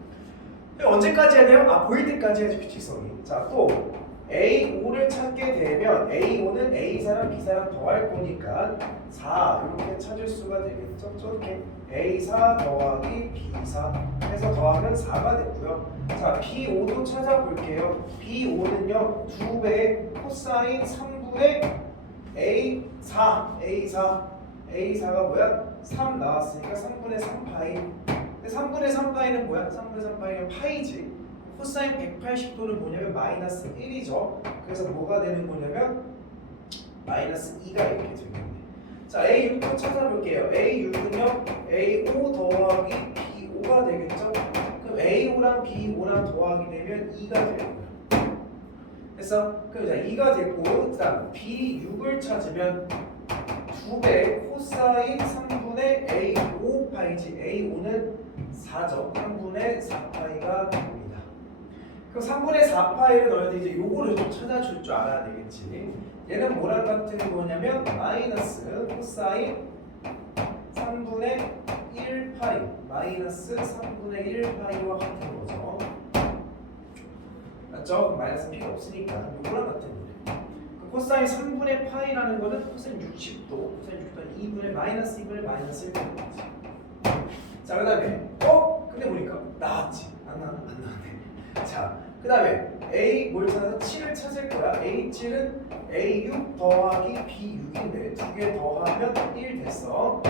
언제까지 해야 돼요? 보일 때까지 해야지 규칙성이. 자, 또 A5를 찾게 되면 A5는 A4랑 B4랑 더할 거니까 4 이렇게 찾을 수가 되겠죠. 저렇게 A4 더하기 B4 해서 더하면 4가 됐고요. 자, B5도 찾아볼게요. B5는요 2배 코사인 3분의 A4가 뭐야? 3 나왔으니까 3분의 3파이. 근데 3분의 3파이는 뭐야? 3분의 3파이는 파이지. 코사인 180도는 뭐냐면 마이너스 1이죠. 그래서 뭐가 되는 거냐면 마이너스 2가 이렇게 되겠네. 자, A6도 찾아볼게요. A6은요 A5 더하기 B5가 되겠죠. 그럼 A5랑 B5랑 더하게 되면 2가 되는 거야. 그래서 그럼 자 2가 됐고, 그다음 B6을 찾으면 2배 코사인 3분의 A5 파이지. A5는 4죠. 3분의 4파이가 됩니다. 그럼 3분의 4파이를 넣어야 돼. 이제 요거를 좀 찾아줄 줄 알아야 되겠지. 얘는 뭐랑 같은 거냐면 마이너스 코사인 3분의 1파이 마이너스 3분의 1파이와 같은 거죠. 맞죠? 마이너스 P가 없으니까 요거랑 같은 거래. 그 코사인 3분의 파이라는 거는 코사인 60도, 코사인 60도는 2분의 마이너스 2분의 마이너스 1 되는 거지. 자, 그 다음에 근데 보니까 나왔지. 안 나왔네. 자, 그 다음에 A 뭘 찾아서 7을 찾을 거야. A7은 A6 더하기 B6인데 두 개 더하면 1 됐어.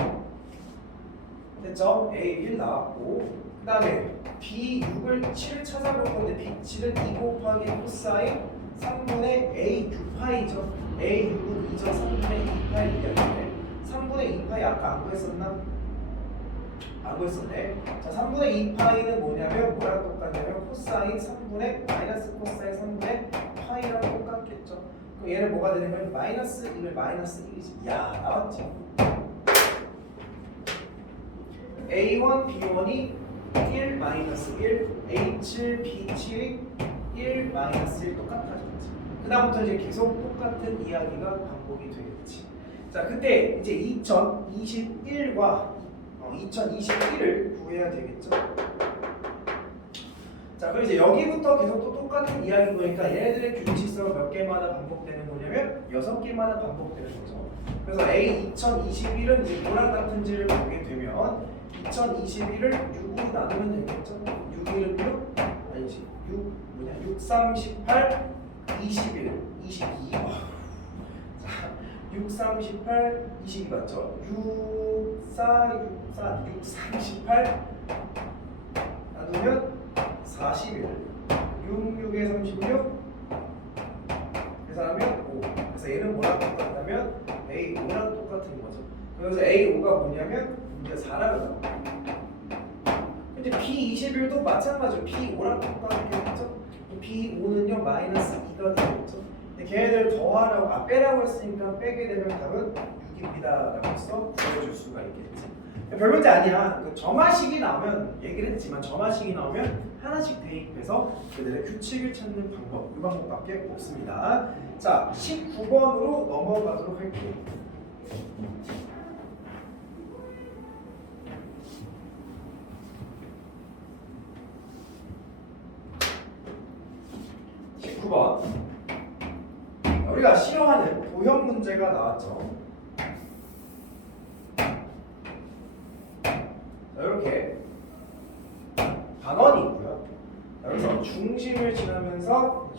됐죠? A1 나왔고 그 다음에 B6을 7을 찾아볼 건데 B7은 2 곱하기 코사인 3분의 A6파이죠. A6은 2죠. 3분의 2파이 되는데 3분의 2파이 아까 안 구했었나? 안 구했었네. 자, 3분의 2파이는 뭐냐면 뭐랑 똑같냐면 코사인 3분의 마이너스 코사인 3분의 파이랑 똑같겠죠. 그럼 얘는 뭐가 되냐면 마이너스 1을 마이너스 1이지. 야, 나왔지? A1, B1이 1 마이너스 1, A7, B7이 1 마이너스 1 똑같아졌지. 그 다음부터 이제 계속 똑같은 이야기가 반복이 되겠지. 자, 그때 이제 2021과 2021을 구해야 되겠죠. 자, 그럼 이제 여기부터 계속 또 똑같은 이야기 보니까 얘네들의 규칙성 몇 개마다 반복되는 거냐면 6개마다 반복되는 거죠. 그래서 A 2021은 이제 뭐랑 같은지를 보게 되면 2021을 6으로 나누면 되겠죠. 6, 1은 6, 아니지 6 3, 18, 21, 22. 자, 6, 3, 18, 22 맞죠? 6, 4, 6, 3, 18 나누면 41, 6, 6에 36 계산하면 5. 그래서 얘는 뭐랑 똑같냐면 A5랑 똑같은 거죠. 그래서 A5가 뭐냐면 문제 4라고 나와요. 근데 B21도 마찬가지로 B5랑 똑같겠죠? B5는요 마이너스 2가 되겠죠? 근데 걔네들 더하라고 빼라고 했으니까 빼게 되면 답은 6입니다 라고 해서 구해줄 수가 있겠지. 별 문제 아니야. 점화식이 나오면 얘기를 했지만 점화식이 나오면 하나씩 대입해서 그들의 규칙을 찾는 방법, 이 방법밖에 없습니다. 자, 19번으로 넘어가도록 할게요. 우리가 싫어하는 도형 문제가 나왔죠. 자, 이렇게 단원이 있고요. 여기서 중심을 지나면서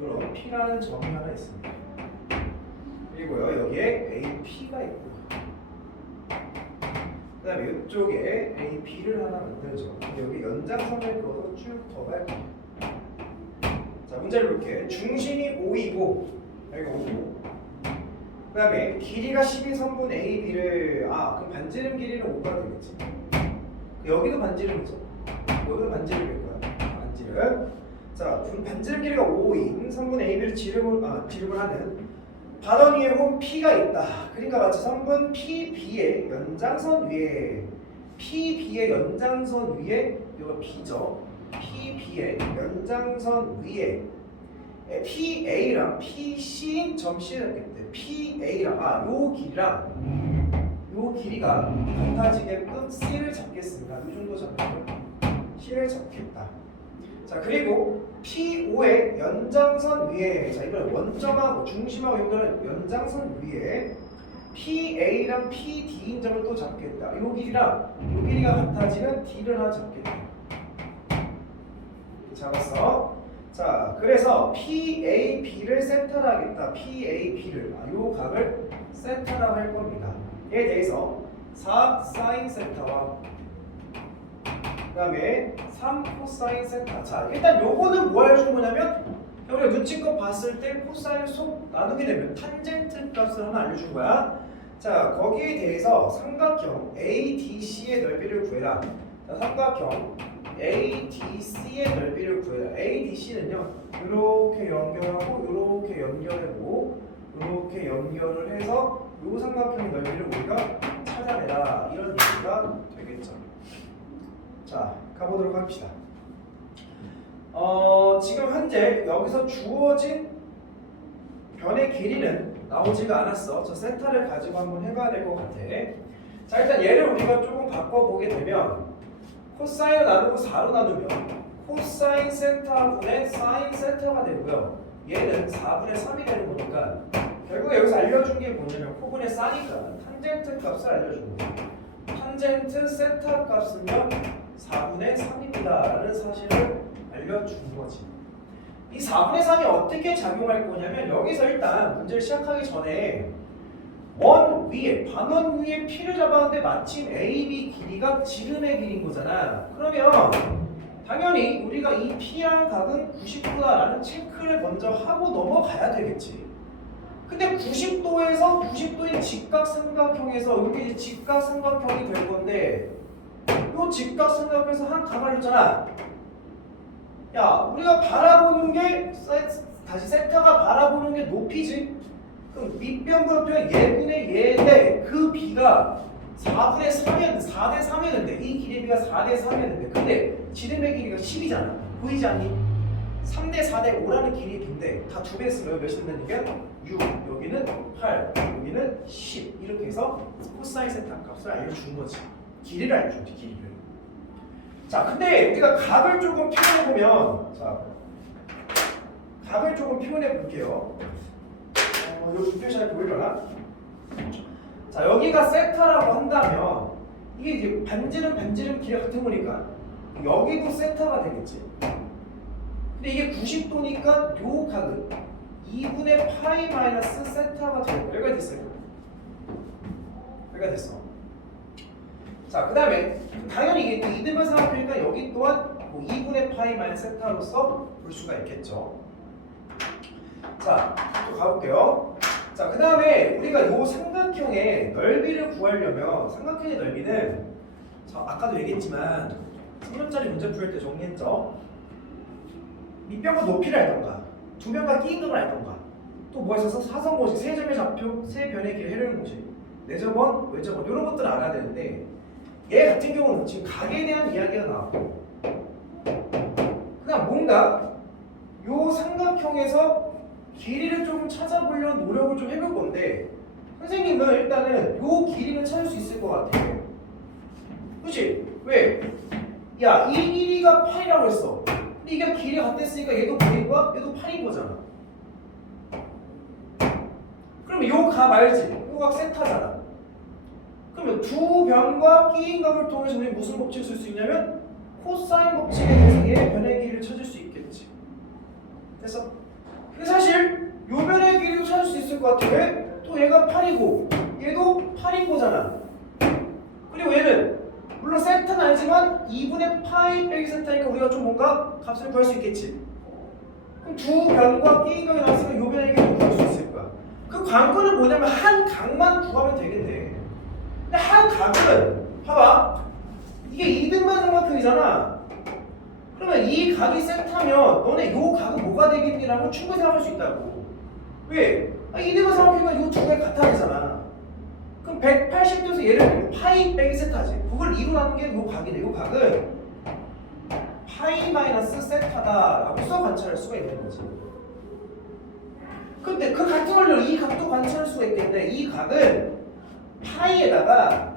이런 P라는 점이 하나 있습니다. 그리고요 여기에 AP가 있고요. 그 다음에 이쪽에 AB를 하나 만들죠. 여기 연장선을 그어서 쭉 더할 거예요. 자, 문제를 볼게. 중심이 5이고 여기가 5고 그 다음에 길이가 12선분 AB를 그럼 반지름 길이는 5가 되겠지. 여기도 반지름이죠. 여기도 반지름일 거야. 반지름. 자, 반지름 길이가 5인 선분 AB를 지름을 하는 반원 위에 홈 P가 있다. 그러니까 마치 선분 PB의 연장선 위에 이거 B죠. PB의 연장선 위에 PA랑 PC인 점 C를 했기 때문에 PA랑 요 길이가 같아지게끔 C를 잡겠습니다. 이 정도 잡고요. C를 잡겠다. 자, 그리고 P5의 연장선 위에, 자, 이걸 원점하고 중심하고 연결한 연장선 위에 PA랑 PD인 점을 또 잡겠다. 요 길이가 같아지는 D를 하나 잡겠다. 잡았어. 자, 그래서 PAB를 세타로 하겠다. PAB를 요 각을 세타라고 할 겁니다. 얘에 대해서 4 사인 세타와 그 다음에 3 코사인 세타. 자, 일단 요거는 뭐 해준 거냐면 우리가 눈치껏 봤을 때 코사인 속 나누게 되면 탄젠트 값을 하나 알려준 거야. 자, 거기에 대해서 삼각형 ADC의 넓이를 구해라. 자, 삼각형 ADC의 넓이를 구해라. ADC는요 이렇게 연결하고 이렇게 연결하고 이렇게 연결을 해서 요 삼각형의 넓이를 우리가 찾아내라, 이런 얘기가 되겠죠. 자, 가보도록 합시다. 지금 현재 여기서 주어진 변의 길이는 나오지가 않았어. 저 세타를 가지고 한번 해봐야 될 것 같아. 자, 일단 얘를 우리가 조금 바꿔보게 되면 코사인을 나누고 4로 나누면 코사인 세타분의 사인 세타가 되고요. 얘는 4분의 3이 되는 거니까 결국에 여기서 알려준 게 뭐냐면 코분의 사니까 탄젠트 값을 알려준 거예요. 탄젠트 세타 값은요 4분의 3입니다 라는 사실을 알려준 거지. 이 4분의 3이 어떻게 작용할 거냐면 여기서 일단 문제를 시작하기 전에 원 위에 반원 위에 P를 잡았는데 마침 AB 길이가 지름의 길이인 거잖아. 그러면 당연히 우리가 이 P랑 각은 90도다라는 체크를 먼저 하고 넘어가야 되겠지. 근데 90도에서 90도인 직각삼각형에서 이게 이제 직각삼각형이 될 건데 이 직각삼각형에서 한 각을 줬잖아. 야, 우리가 바라보는 게 다시 세타가 바라보는 게 높이지. 그럼 밑변분표는 얘분의 얘인데 그 B가 4분의 3이었는데 4대 3이었는데 이 길이의 B가 4대 3이었는데 근데 지름의 길이가 10이잖아. 보이지 않니? 3대 4대 5라는 길이의 B인데 다 두 배 쓰면 몇이 된다니까? 6, 여기는 8, 여기는 10 이렇게 해서 코사인 세타 값을 알려준 거지. 길이를 알려준 거지, 길이를. 자, 근데 우리가 각을 조금 표현해보면 자, 각을 조금 표현해볼게요. 여기 두표 잘 보이려나? 자, 여기가 세타라고 한다면 이게 이제 반지름 길이 같은 거니까 여기도 세타가 되겠지. 근데 이게 90도니까 요 각은 2분의 파이 마이너스 세타가 되고 여기가 됐어요. 여기가 됐어. 자, 그 다음에 당연히 이게 또 이등변 삼각형이니까 여기 또한 뭐 2분의 파이 마이너스 세타로서 볼 수가 있겠죠. 자, 또 가볼게요. 자, 그 다음에 우리가 이 삼각형의 넓이를 구하려면 삼각형의 넓이는 자, 아까도 얘기했지만 3문짜리 문제 풀 때 정리했죠. 밑변과 높이를 알던가 두 변과 끼인 걸 알던가 또 뭐가 있어서 사선고식, 세점의 좌표, 세 변의 길, 해르는 고식, 내접원, 외접원 이런 것들을 알아야 되는데 얘 같은 경우는 지금 각에 대한 이야기가 나왔고 그냥 뭔가 요 삼각형에서 길이를 좀 찾아보려는 노력을 좀 해볼 건데 선생님은 일단은 요 길이는 찾을 수 있을 것 같아. 그치? 왜? 야, 이 길이가 8이라고 했어. 근데 이게 길이가 같았으니까 얘도 8이고 얘도 8인 거잖아. 그러면 요 각 알지? 요 각 세타잖아. 그러면 두 변과 끼인 각을 통해서 우리 무슨 법칙을 쓸 수 있냐면 코사인 법칙에 대해서 얘 변의 길이를 찾을 수 있겠지. 됐어? 근데 사실 요 변의 길이도 찾을 수 있을 것 같아. 왜? 또 얘가 8이고 얘도 8인 거잖아. 그리고 얘는 물론 세타는 알지만 2분의 파이 빼기 세타니까 우리가 좀 뭔가 값을 구할 수 있겠지. 그럼 두 변과 끼인 각이 나왔으면 요 변의 길이도 구할 수 있을 거야. 그 관건은 뭐냐면 한 각만 구하면 되겠네. 근데 한 각은 봐봐. 이게 2등만 삼각형이잖아. 그러면 이 각이 세타면 너네 요 각은 뭐가 되겠니라고 충분히 생각할 수 있다고. 왜? 2등만 삼각형이니까 요 두 개 같아야 되잖아. 그럼 180도에서 얘를 파이 빼기 세타지. 그걸 2로 나눈 게 요 각이네. 요 각은 파이 마이너스 세타다라고 써 관찰할 수가 있는 거지. 근데 그 같은 원리로 이 각도 관찰할 수가 있겠는데 이 각은 파이에다가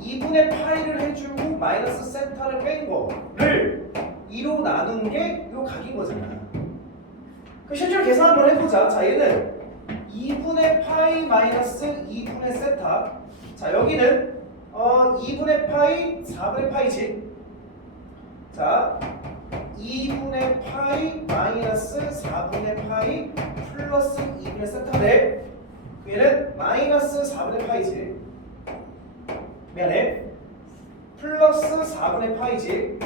2분의 파이를 해주고 마이너스 세타를 뺀 거를 2로 나눈 게 이 각인 거잖아. 그 실제로 계산 한번 해보자. 자, 얘는 2분의 파이 마이너스 2분의 세타. 자, 여기는 2분의 파이 4분의 파이지. 자, 2분의 파이 마이너스 4분의 파이 플러스 2분의 세타인데 얘는 마이너스 4분의 파이지. 미안해. 플러스 4분의 파이지.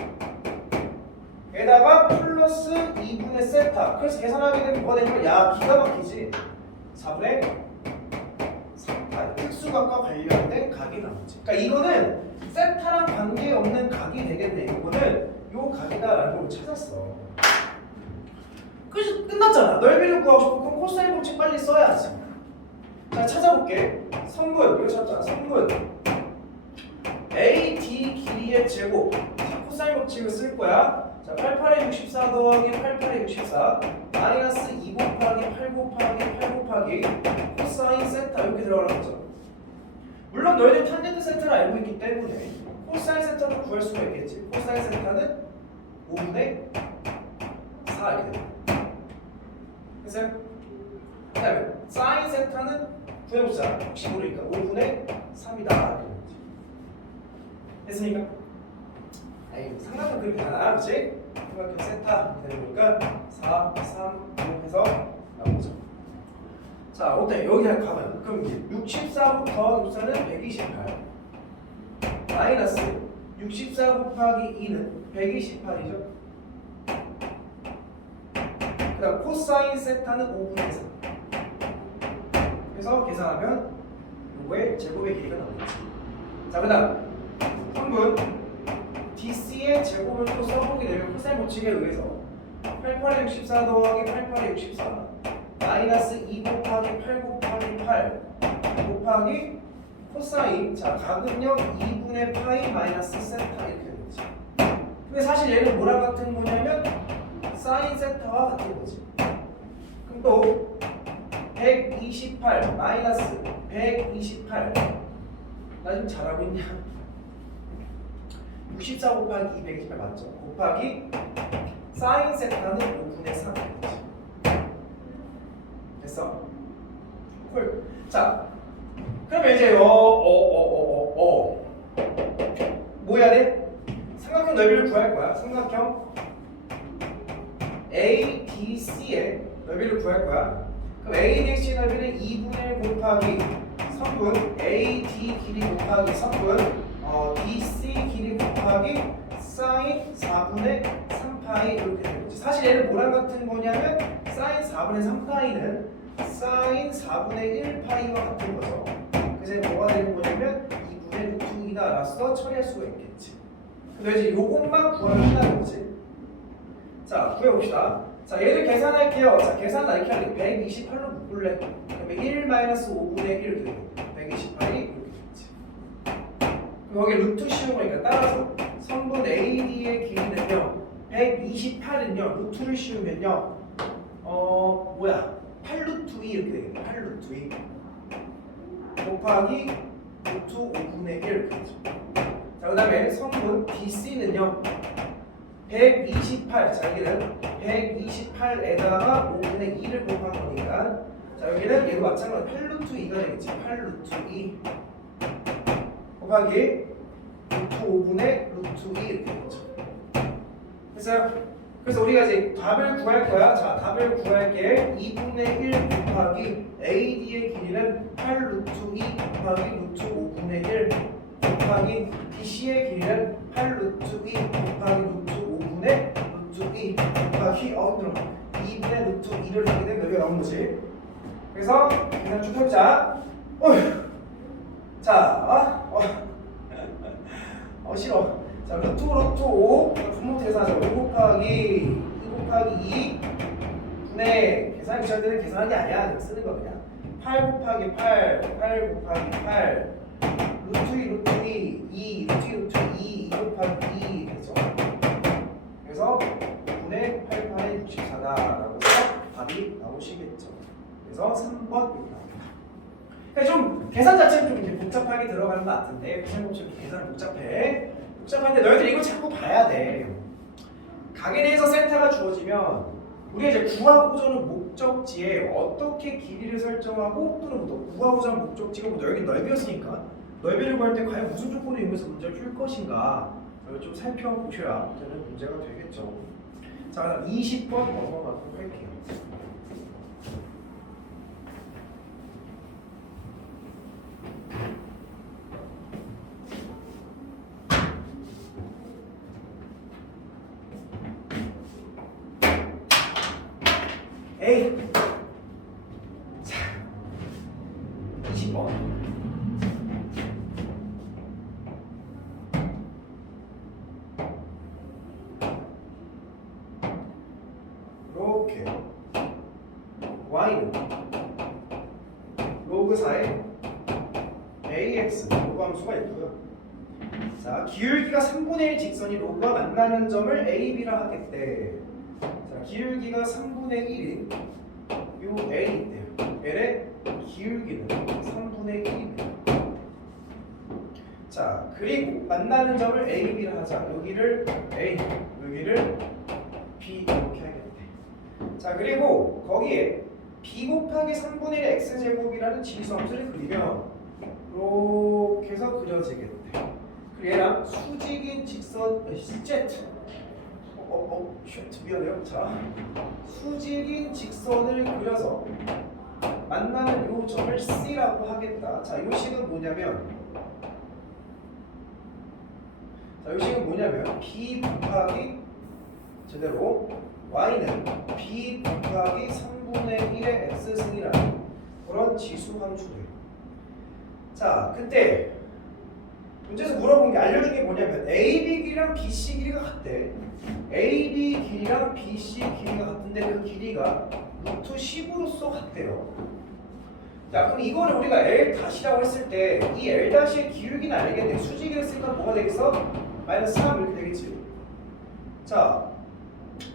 에다가 플러스 2분의 세타. 그래서 계산하게 되면 뭐가 되냐면 야, 기가 막히지. 4분의 3파. 특수각과 관련된 각이 나오지. 그러니까 이거는 세타랑 관계없는 각이 되겠네. 이거는 요 각이다라는 걸 찾았어. 그래서 끝났잖아. 넓이를 구하고 싶으면 그럼 코사인 법칙 빨리 써야지. 자, 찾아볼게. 성분, 이거 찾자. 성분 AD 길이의 제곱. 자, 코사인 법칙을 쓸 거야. 자, 88에 64 더하기 88에 64 마이너스 2 곱하기 8 곱하기 8 곱하기 코사인 세타 이렇게 들어가는 거죠. 물론 너희들 탄젠트 세타를 알고 있기 때문에 코사인 세타도 구할 수가 있겠지. 코사인 세타는 5분의 4 이렇게 됩니다. 됐어요? 그 다음에 사인 세타는 구해보자. 혹시 모르니까 5분의 3이다 이렇게 되지. 됐습니까? 에이, 삼각형 그렇게 하나, 그렇지? 삼각형 세타 되는 거니까 4, 3, 5 해서 나오죠. 자, 어때? 여기 가면 그럼 이제 64 더하기 64는 128 마이너스 64 곱하기 2는 128이죠. 그 다음 코사인 세타는 5분의 3. 그래서 계산하면 요거의 제곱의 길이가 나오겠지. 자, 그 다음 성분 DC의 제곱을 또 써보게 되면 코사인 법칙에 의해서 88에 64 더하기 88에 64 마이너스 2 곱하기 8 곱하기 8 곱하기 코사인, 자 각은요 2분의 파이 마이너스 세타 이렇게 되겠지. 근데 사실 얘는 뭐랑 같은 거냐면 사인 세타와 같은 거지. 그럼 또 128 마이너스 128 나 지금 잘하고 있냐? 64 곱하기 228 맞죠? 곱하기 사인 세타는 5분의 3 됐어? 콜. 자 그러면 이제 뭐 해야 돼? 삼각형 넓이를 구할 거야. 삼각형 ADC의 넓이를 구할 거야. 그럼 ADC 넓이는 2분의 1 곱하기 성분 AD 길이 곱하기 성분 DC 길이 곱하기 사인 4분의 3파이 이렇게 되겠지. 사실 얘는 뭐랑 같은 거냐면 사인 4분의 3파이는 사인 4분의 1파이와 같은 거죠. 그래서 뭐가 되는 거냐면 2분의 루트 2다 라서 처리할 수가 있겠지. 그래서 이제 요것만 구하면 끝나는 거지. 자, 구해봅시다. 자, 얘를 계산할게요. 자, 계산 이렇게 할게. 128로 묶을래. 그러면 1 마이너스 5분의 1 이렇게 되겠다. 128이 이렇게 되겠지. 그럼 여기 루트 씌운 거니까 따라서 성분 AD의 길이는요 128은요 루트를 씌우면요 8루트 2 이렇게 되겠네. 8루트 2 곱하기 루트 5분의 1 이렇게 되죠. 자, 그 다음에 성분 BC는요 128, 자 여기는 128에다가 5분의 2를 곱한 거니까 자 여기는 얘도 마찬가지로 8루트 2가 되겠지. 8루트 2 곱하기 루트 5분의 루트 2 이렇게 되죠. 그래서 우리가 이제 답을 구할 거야. 자, 답을 구할게. 2분의 1 곱하기 AD의 길이는 8루트 2 곱하기 루트 5분의 1 곱하기 BC의 길이는 8루트 2 곱하기 루트 5분의 루트 2 곱하기 2분의 루트 2를 하게 되면 여기가 나온 거지. 그래서 계산 쭉 해보자. 자, 싫어. 자, 루트 5 분모 계산하자. 5 곱하기 2 곱하기 2 분의 계산 기차들은 계산한 게 아니야. 그냥 쓰는 거 그냥. 8 곱하기 8 곱하기 8 루트 2 루트 2 루트 2 루트 2 곱하기 2 되죠. 그래서 5분의 88의 64다라고 해서 답이 나오시겠죠. 그래서 3번 이렇게 나옵니다. 그러니까 좀 계산 자체는 좀 이제 복잡하게 들어가는 것 같은데 계산법칙 계산은 복잡한데 너희들 이거 자꾸 봐야 돼. 각에 대해서 센터가 주어지면 우리가 이제 구하고자 하는 목적지에 어떻게 길이를 설정하고 또는 또 구하고자 하는 목적지가 뭐 여기 넓이였으니까 넓이를 구할 때 과연 무슨 조건을 이용해서 문제를 풀 것인가 좀 살펴보셔야 되는 문제가 되겠죠. 자, 그다음 20번 넘어가도록 할게요. A. 자, 20번. 이렇게 Y는 로그 4의 AX 로그 함수가 있고요. 자, 기울기가 3분의 1 직선이 로그와 만나는 점을 AB라 하겠대. 자, 기울기가 3분의 1인 요 L인데요. L의 기울기는 3분의 1입니다. 자, 그리고 만나는 점을 AB라 하자. 여기를 A, 여기를 B 이렇게 하겠대. 자, 그리고 거기에 B 곱하기 3분의 1 X제곱이라는 지수함수를 그리면 이렇게 해서 그려지겠대. 그리고 얘랑 수직인 직선 Z 미안해요. 자, 수직인 직선을 그려서 만나는 요 점을 C라고 하겠다. 자, 요 식은 뭐냐면 B 곱하기 제대로 y는 B 곱하기 3분의 1의 x승이라는 그런 지수 함수래요. 자, 그때 문제에서 물어본 게 알려준 게 뭐냐면 AB 길이랑 BC 길이가 같대. AB 길이랑 BC 길이가 같은데 그 길이가 루트 10으로서 같대요. 자, 그럼 이거를 우리가 L-라고 했을 때 이 L-의 기울기는 알겠네. 수직을 했으니까 뭐가 되겠어? 마이너스 3 이렇게 되겠지. 자,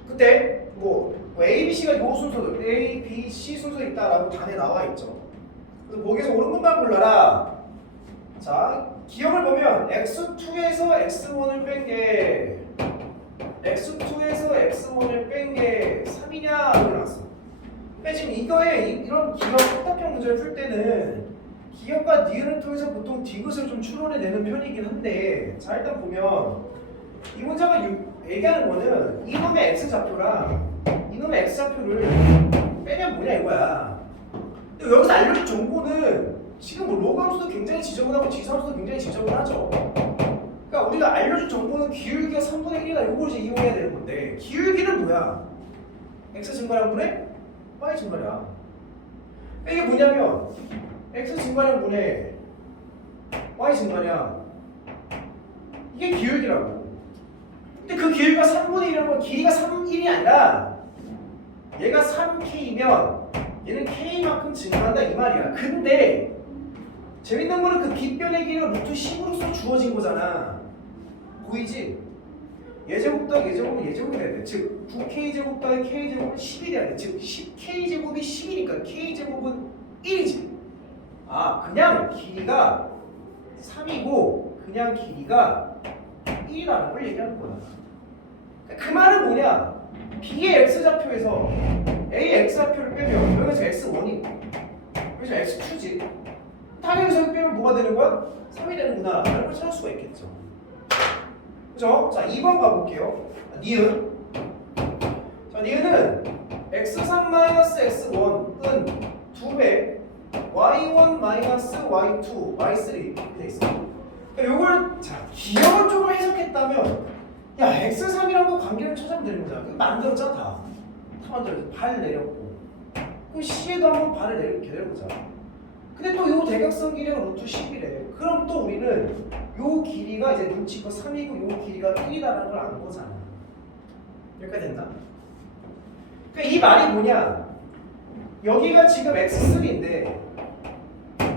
그때 뭐 A, B, C가 요 순서도 A, B, C 순서 있다라고 단에 나와 있죠. 그래서 거기서 옳은 것만 골라라. 자, 기억을 보면 x2에서 x1을 뺀 게 x2에서 x1을 뺀 게 3이냐 이렇게 나왔어. 근데 지금 이거에 이런 기억 삼각형 문제를 풀 때는 기억과 니은을 통해서 보통 디귿을 좀 추론해내는 편이긴 한데, 자 일단 보면 이 문제가 얘기하는 거는 이놈의 x좌표랑 이놈의 x좌표를 빼면 뭐냐 이거야. 근데 여기서 알려준 정보는 지금 뭐 로그 함수도 굉장히 지저분하고 지수 함수도 굉장히 지저분하죠. 그러니까 우리가 알려준 정보는 기울기가 3분의 1이다 이걸 이제 이용해야 되는 건데, 기울기는 뭐야? x 증가량 분의 y 증가량. 이게 뭐냐면 x 증가량 분의 y 증가량, 이게 기울기라고. 근데 그 기울기가 3분의 1이라는 건 길이가 1이 아니라 얘가 3k면 얘는 k만큼 증가한다 이 말이야. 근데 재밌는 거는 그 빗변의 길이가 루트 10으로서 주어진 거잖아. 보이지? 예제곱 더하기 예제곱은 예제곱이 돼야 돼. 즉 9k제곱 더하기 k제곱은 10이 돼야 돼. 즉 10k제곱이 10이니까 k제곱은 1이지. 아, 그냥 길이가 3이고 그냥 길이가 1이라는 걸 얘기하는 거야. 그 말은 뭐냐? B의 x좌표에서 A의 x좌표를 빼면 여기서 x1이고 여기서 x2지. 당연히 여기 빼면 뭐가 되는 거야? 3이 되는구나 라는 걸 찾을 수가 있겠죠. 그죠? 자, 2번 가볼게요. 니은. 자, 니은은 x3-x1은 2배 y1-y2, y3 이렇게 돼 있어. 그러니까 요걸 자 기억을 조금 해석했다면, 야 x3이랑 거 관계를 찾으면 되는 거잖아. 만들었잖아 다. 다 만들었어. 발 내렸고. 그럼 C에도 한번 발을 이렇게 내려보자. 근데 또 요 대각선 길이가 루트 10이래. 그럼 또 우리는 요 길이가 이제 눈치껏 3이고 요 길이가 1이다라는 걸 안 거잖아. 여기까지 됐나? 그러니까 이 말이 뭐냐? 여기가 지금 x3인데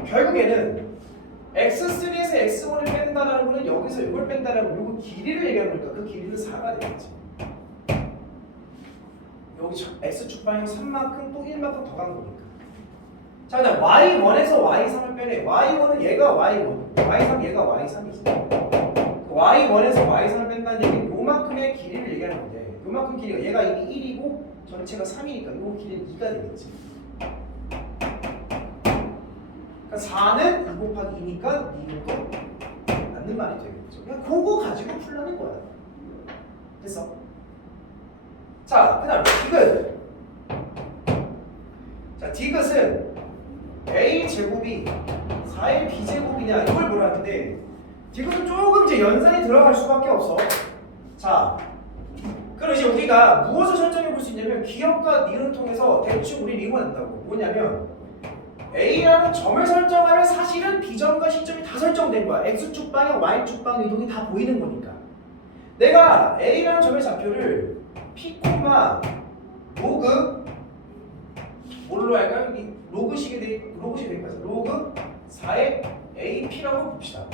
결국에는 x3에서 x1을 뺀다라는 거는 여기서 이걸 뺀다라는 거, 요 길이를 얘기하는 거니까 그 길이는 4가 되겠지. 여기 x축 방향 3만큼 또 1만큼 더 간 거니까. 자, 그다음 y1에서 y3을 빼내. y1은 얘가 y1, y3 얘가 y3이지. y1에서 y3을 뺀다는 얘기는 요만큼의 길이를 얘기하는 건데, 요만큼 길이가 얘가 이미 1이고 전체가 3이니까 요 길이는 2가 되겠지. 그러니까 4는 2 곱하기 2니까 니은도 맞는 말이 되겠죠. 그냥 그거 가지고 풀라는 거야. 됐어? 자, 그 다음 디귿. 자, 디귿은 A제곱이 4의 B제곱이냐 이걸 보라 하는데, 디귿은 조금 이제 연산이 들어갈 수밖에 없어. 자, 그럼 이제 우리가 무엇을 설정해 볼 수 있냐면 기억과 니은을 통해서 대충 우리 이용한다고. 뭐냐면 A라는 점을 설정하면 사실은 B점과 C점이 다 설정된 거야. X축 방향, Y축 방향 이동이 다 보이는 거니까. 내가 A라는 점의 좌표를 P, 로그 뭘로 할까요? 여기 로그식이 되니까 로그 4의 AP라고 봅시다.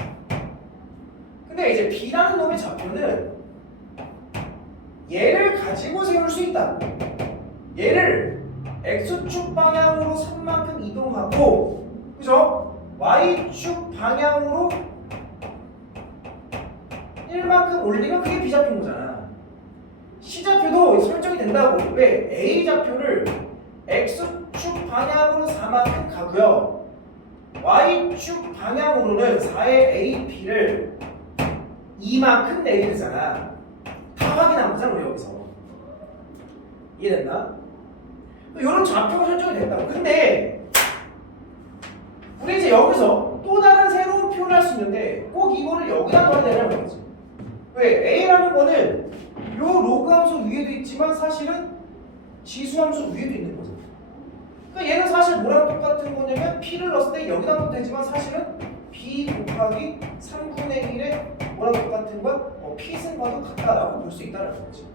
근데 이제 B라는 놈의 좌표는 얘를 가지고 세울 수 있다. 얘를 X축 방향으로 3만큼 이동하고, 그죠? Y축 방향으로 1만큼 올리면 그게 B좌표인 거잖아. C좌표도 설정이 된다고. 왜? A좌표를 X축 방향으로 4만큼 가고요. Y축 방향으로는 4의 AP를 2만큼 내야 되잖아. 다 확인한 거잖아, 우리 여기서. 이해됐나? 이런 좌표가 설정이 됐다고. 근데 우리 이제 여기서 또 다른 새로운 표현을 할 수 있는데 꼭 이거를 여기다 넣어야 되는 거지. 왜? A라는 거는 요 로그 함수 위에도 있지만 사실은 지수 함수 위에도 있는 거죠. 그러니까 얘는 사실 뭐랑 똑같은 거냐면 P를 넣었을 때 여기다 넣어도 되지만 사실은 B 곱하기 3분의 1에 뭐랑 똑같은 거야? P 승과도 같다라고 볼 수 있다는 거지.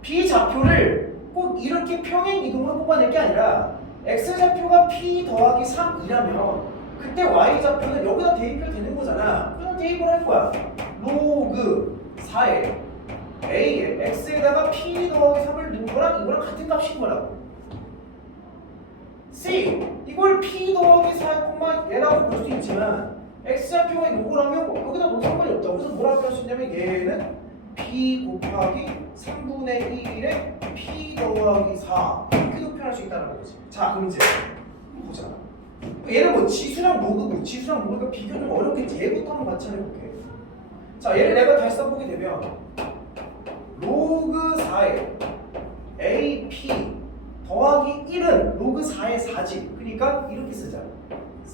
B 좌표를 꼭 이렇게 평행 이동으로 뽑아낼 게 아니라 X 좌표가 P 더하기 3이라면 그때 Y 좌표는 여기다 대입해도 되는 거잖아. 그럼 대입을 할 거야. 로그 4에 A에 X에다가 P 더하기 3을 넣은 거랑 이거랑 같은 값인 거라고. C 이걸 P 더하기 4, 얘라고 볼 수 있지만 X좌표가 요거라면 여기다 놓은 상관이 없다. 그래서 뭐라고 할 수 있냐면 얘는 B 곱하기 3분의 1에 P 더하기 4 이렇게도 표현할 수 있다는 거지. 자 그럼 이제 보자. 얘는 뭐 지수랑 로그고 지수랑 로그가 비교는 어렵겠지. 얘부터 한번 같이 해볼게. 자 얘를 내가 다시 써보게 되면 로그 4에 AP 더하기 1은 로그 4의 4지. 그러니까 이렇게 쓰자.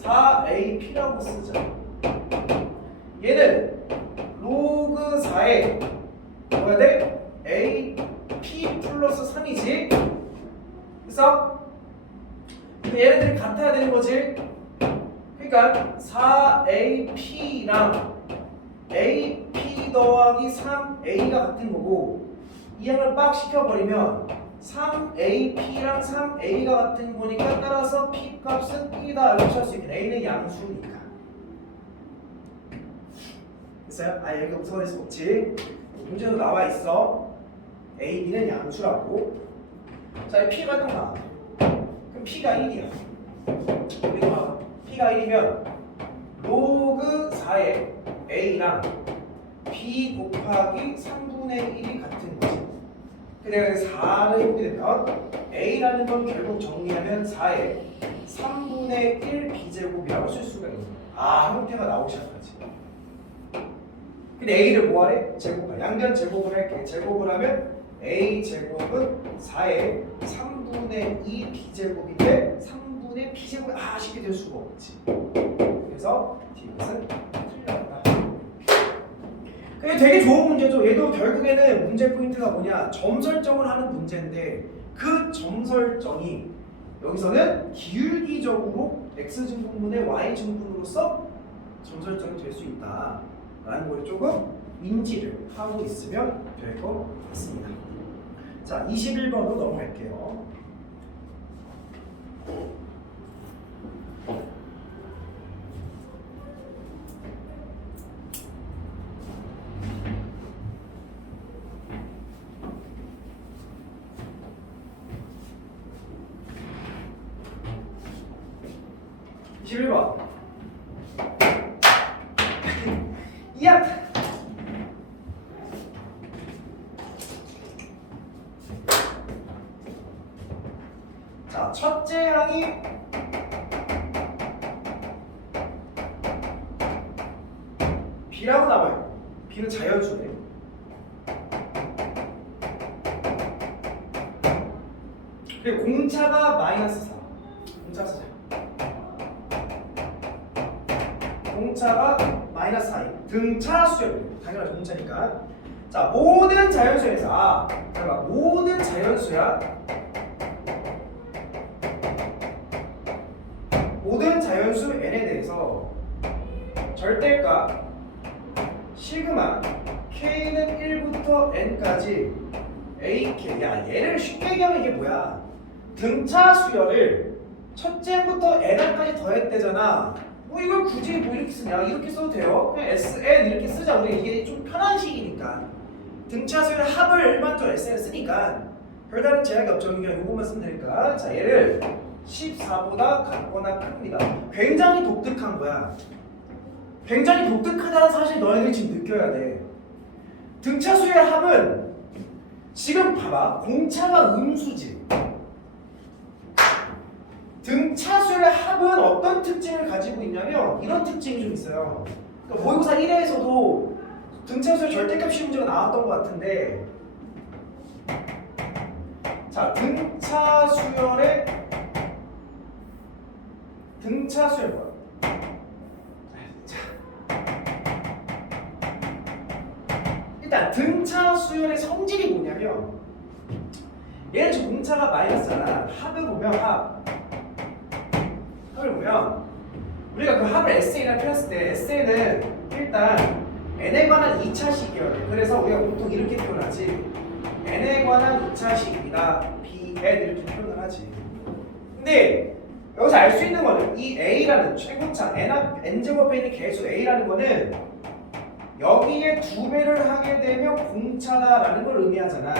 4AP라고 쓰자. 얘는 로그 4에 뭐야 돼? AP 플러스 3이지. 그래서 얘네들이 같아야 되는 거지. 그러니까 4AP랑 AP 더하기 3A가 같은 거고 이 양을 빡 시켜버리면 3AP랑 3A가 같은 거니까 따라서 P 값은 1이다 이렇게 할 수 있겠네. A는 양수니까. 됐어요? 아 여기가 무슨 말일 수 없지. 문제도 나와 있어. A, B는 양수라고. 자 이 P가 딱 나와. 그럼 P가 1이야. 여기도 나와. P가 1이면 로그 4의 A랑 B 곱하기 3분의 1이 같은 거지. 내가 4를 해보게 되면 A라는 건 결국 정리하면 4의 3분의 1 B제곱이라고 쓸 수가 있는 거야. 형태가 나오기 시작하지. 근데 A를 뭐하래? 제곱할. 양변 제곱을 할게. 제곱을 하면 A 제곱은 4의 3분의 2 B제곱인데 3분의 B제곱이 쉽게 될 수가 없지. 그래서 이것은 틀렸다. 그게 되게 좋은 문제죠. 얘도 결국에는 문제 포인트가 뭐냐? 점 설정을 하는 문제인데 그 점 설정이 여기서는 기울기적으로 x증분분의 y증분으로서 점 설정이 될 수 있다라는 걸 조금 인지를 하고 있으면 될 것 같습니다. 자, 21번으로 넘어갈게요. 이야! 자, 첫째 항이 B라고 나와요. B는 자연수네. 그리고 공차가 마이너스 4. 공차 쓰자. 공차가 마이너스 4. 등차 수열. 당연하죠. 공차니까. 자, 모든 자연수에서 잠깐만. 모든 자연수야. 모든 자연수 n에 대해서 절대값 시그마 k는 1부터 n까지 ak. 야, 얘를 쉽게 얘기하면 이게 뭐야? 등차 수열을 첫째부터 n까지 더했대잖아. 뭐 이걸 굳이 뭐 이렇게 쓰냐? 이렇게 써도 돼요. 그냥 sn 이렇게 쓰자. 우리 이게 좀 편한 식이니까. 등차 수열 합을 일반적으로 sn 쓰니까 별다른 제약이 없죠. 그냥 이것만 쓰면 되니까. 자, 얘를 14보다 같거나 큽니다. 굉장히 독특한 거야. 굉장히 독특하다는 사실 너희들이 지금 느껴야 돼. 등차수의 합은 지금 봐봐. 공차가 음수지. 등차수의 합은 어떤 특징을 가지고 있냐면 이런 특징이 좀 있어요. 그러니까 모의고사 1회에서도 등차수의 절대값 문제가 나왔던 것 같은데, 자, 등차수열의 등차 수열 뭐야? 일단 등차 수열의 성질이 뭐냐면 얘는 지금 공차가 마이너스잖아. 합을 보면 합을 보면 우리가 그 합을 SN이라 펴었을 때 SN은 일단 n에 관한 2차식이어야 돼. 그래서 우리가 보통 이렇게 표현하지. n에 관한 2차식이다. bn 이렇게 표현을 하지. 근데 여기서 알 수 있는 거는 이 a라는 최고차 n제곱에 있는 개수 a라는 거는 여기에 2배를 하게 되면 공차다라는 걸 의미하잖아.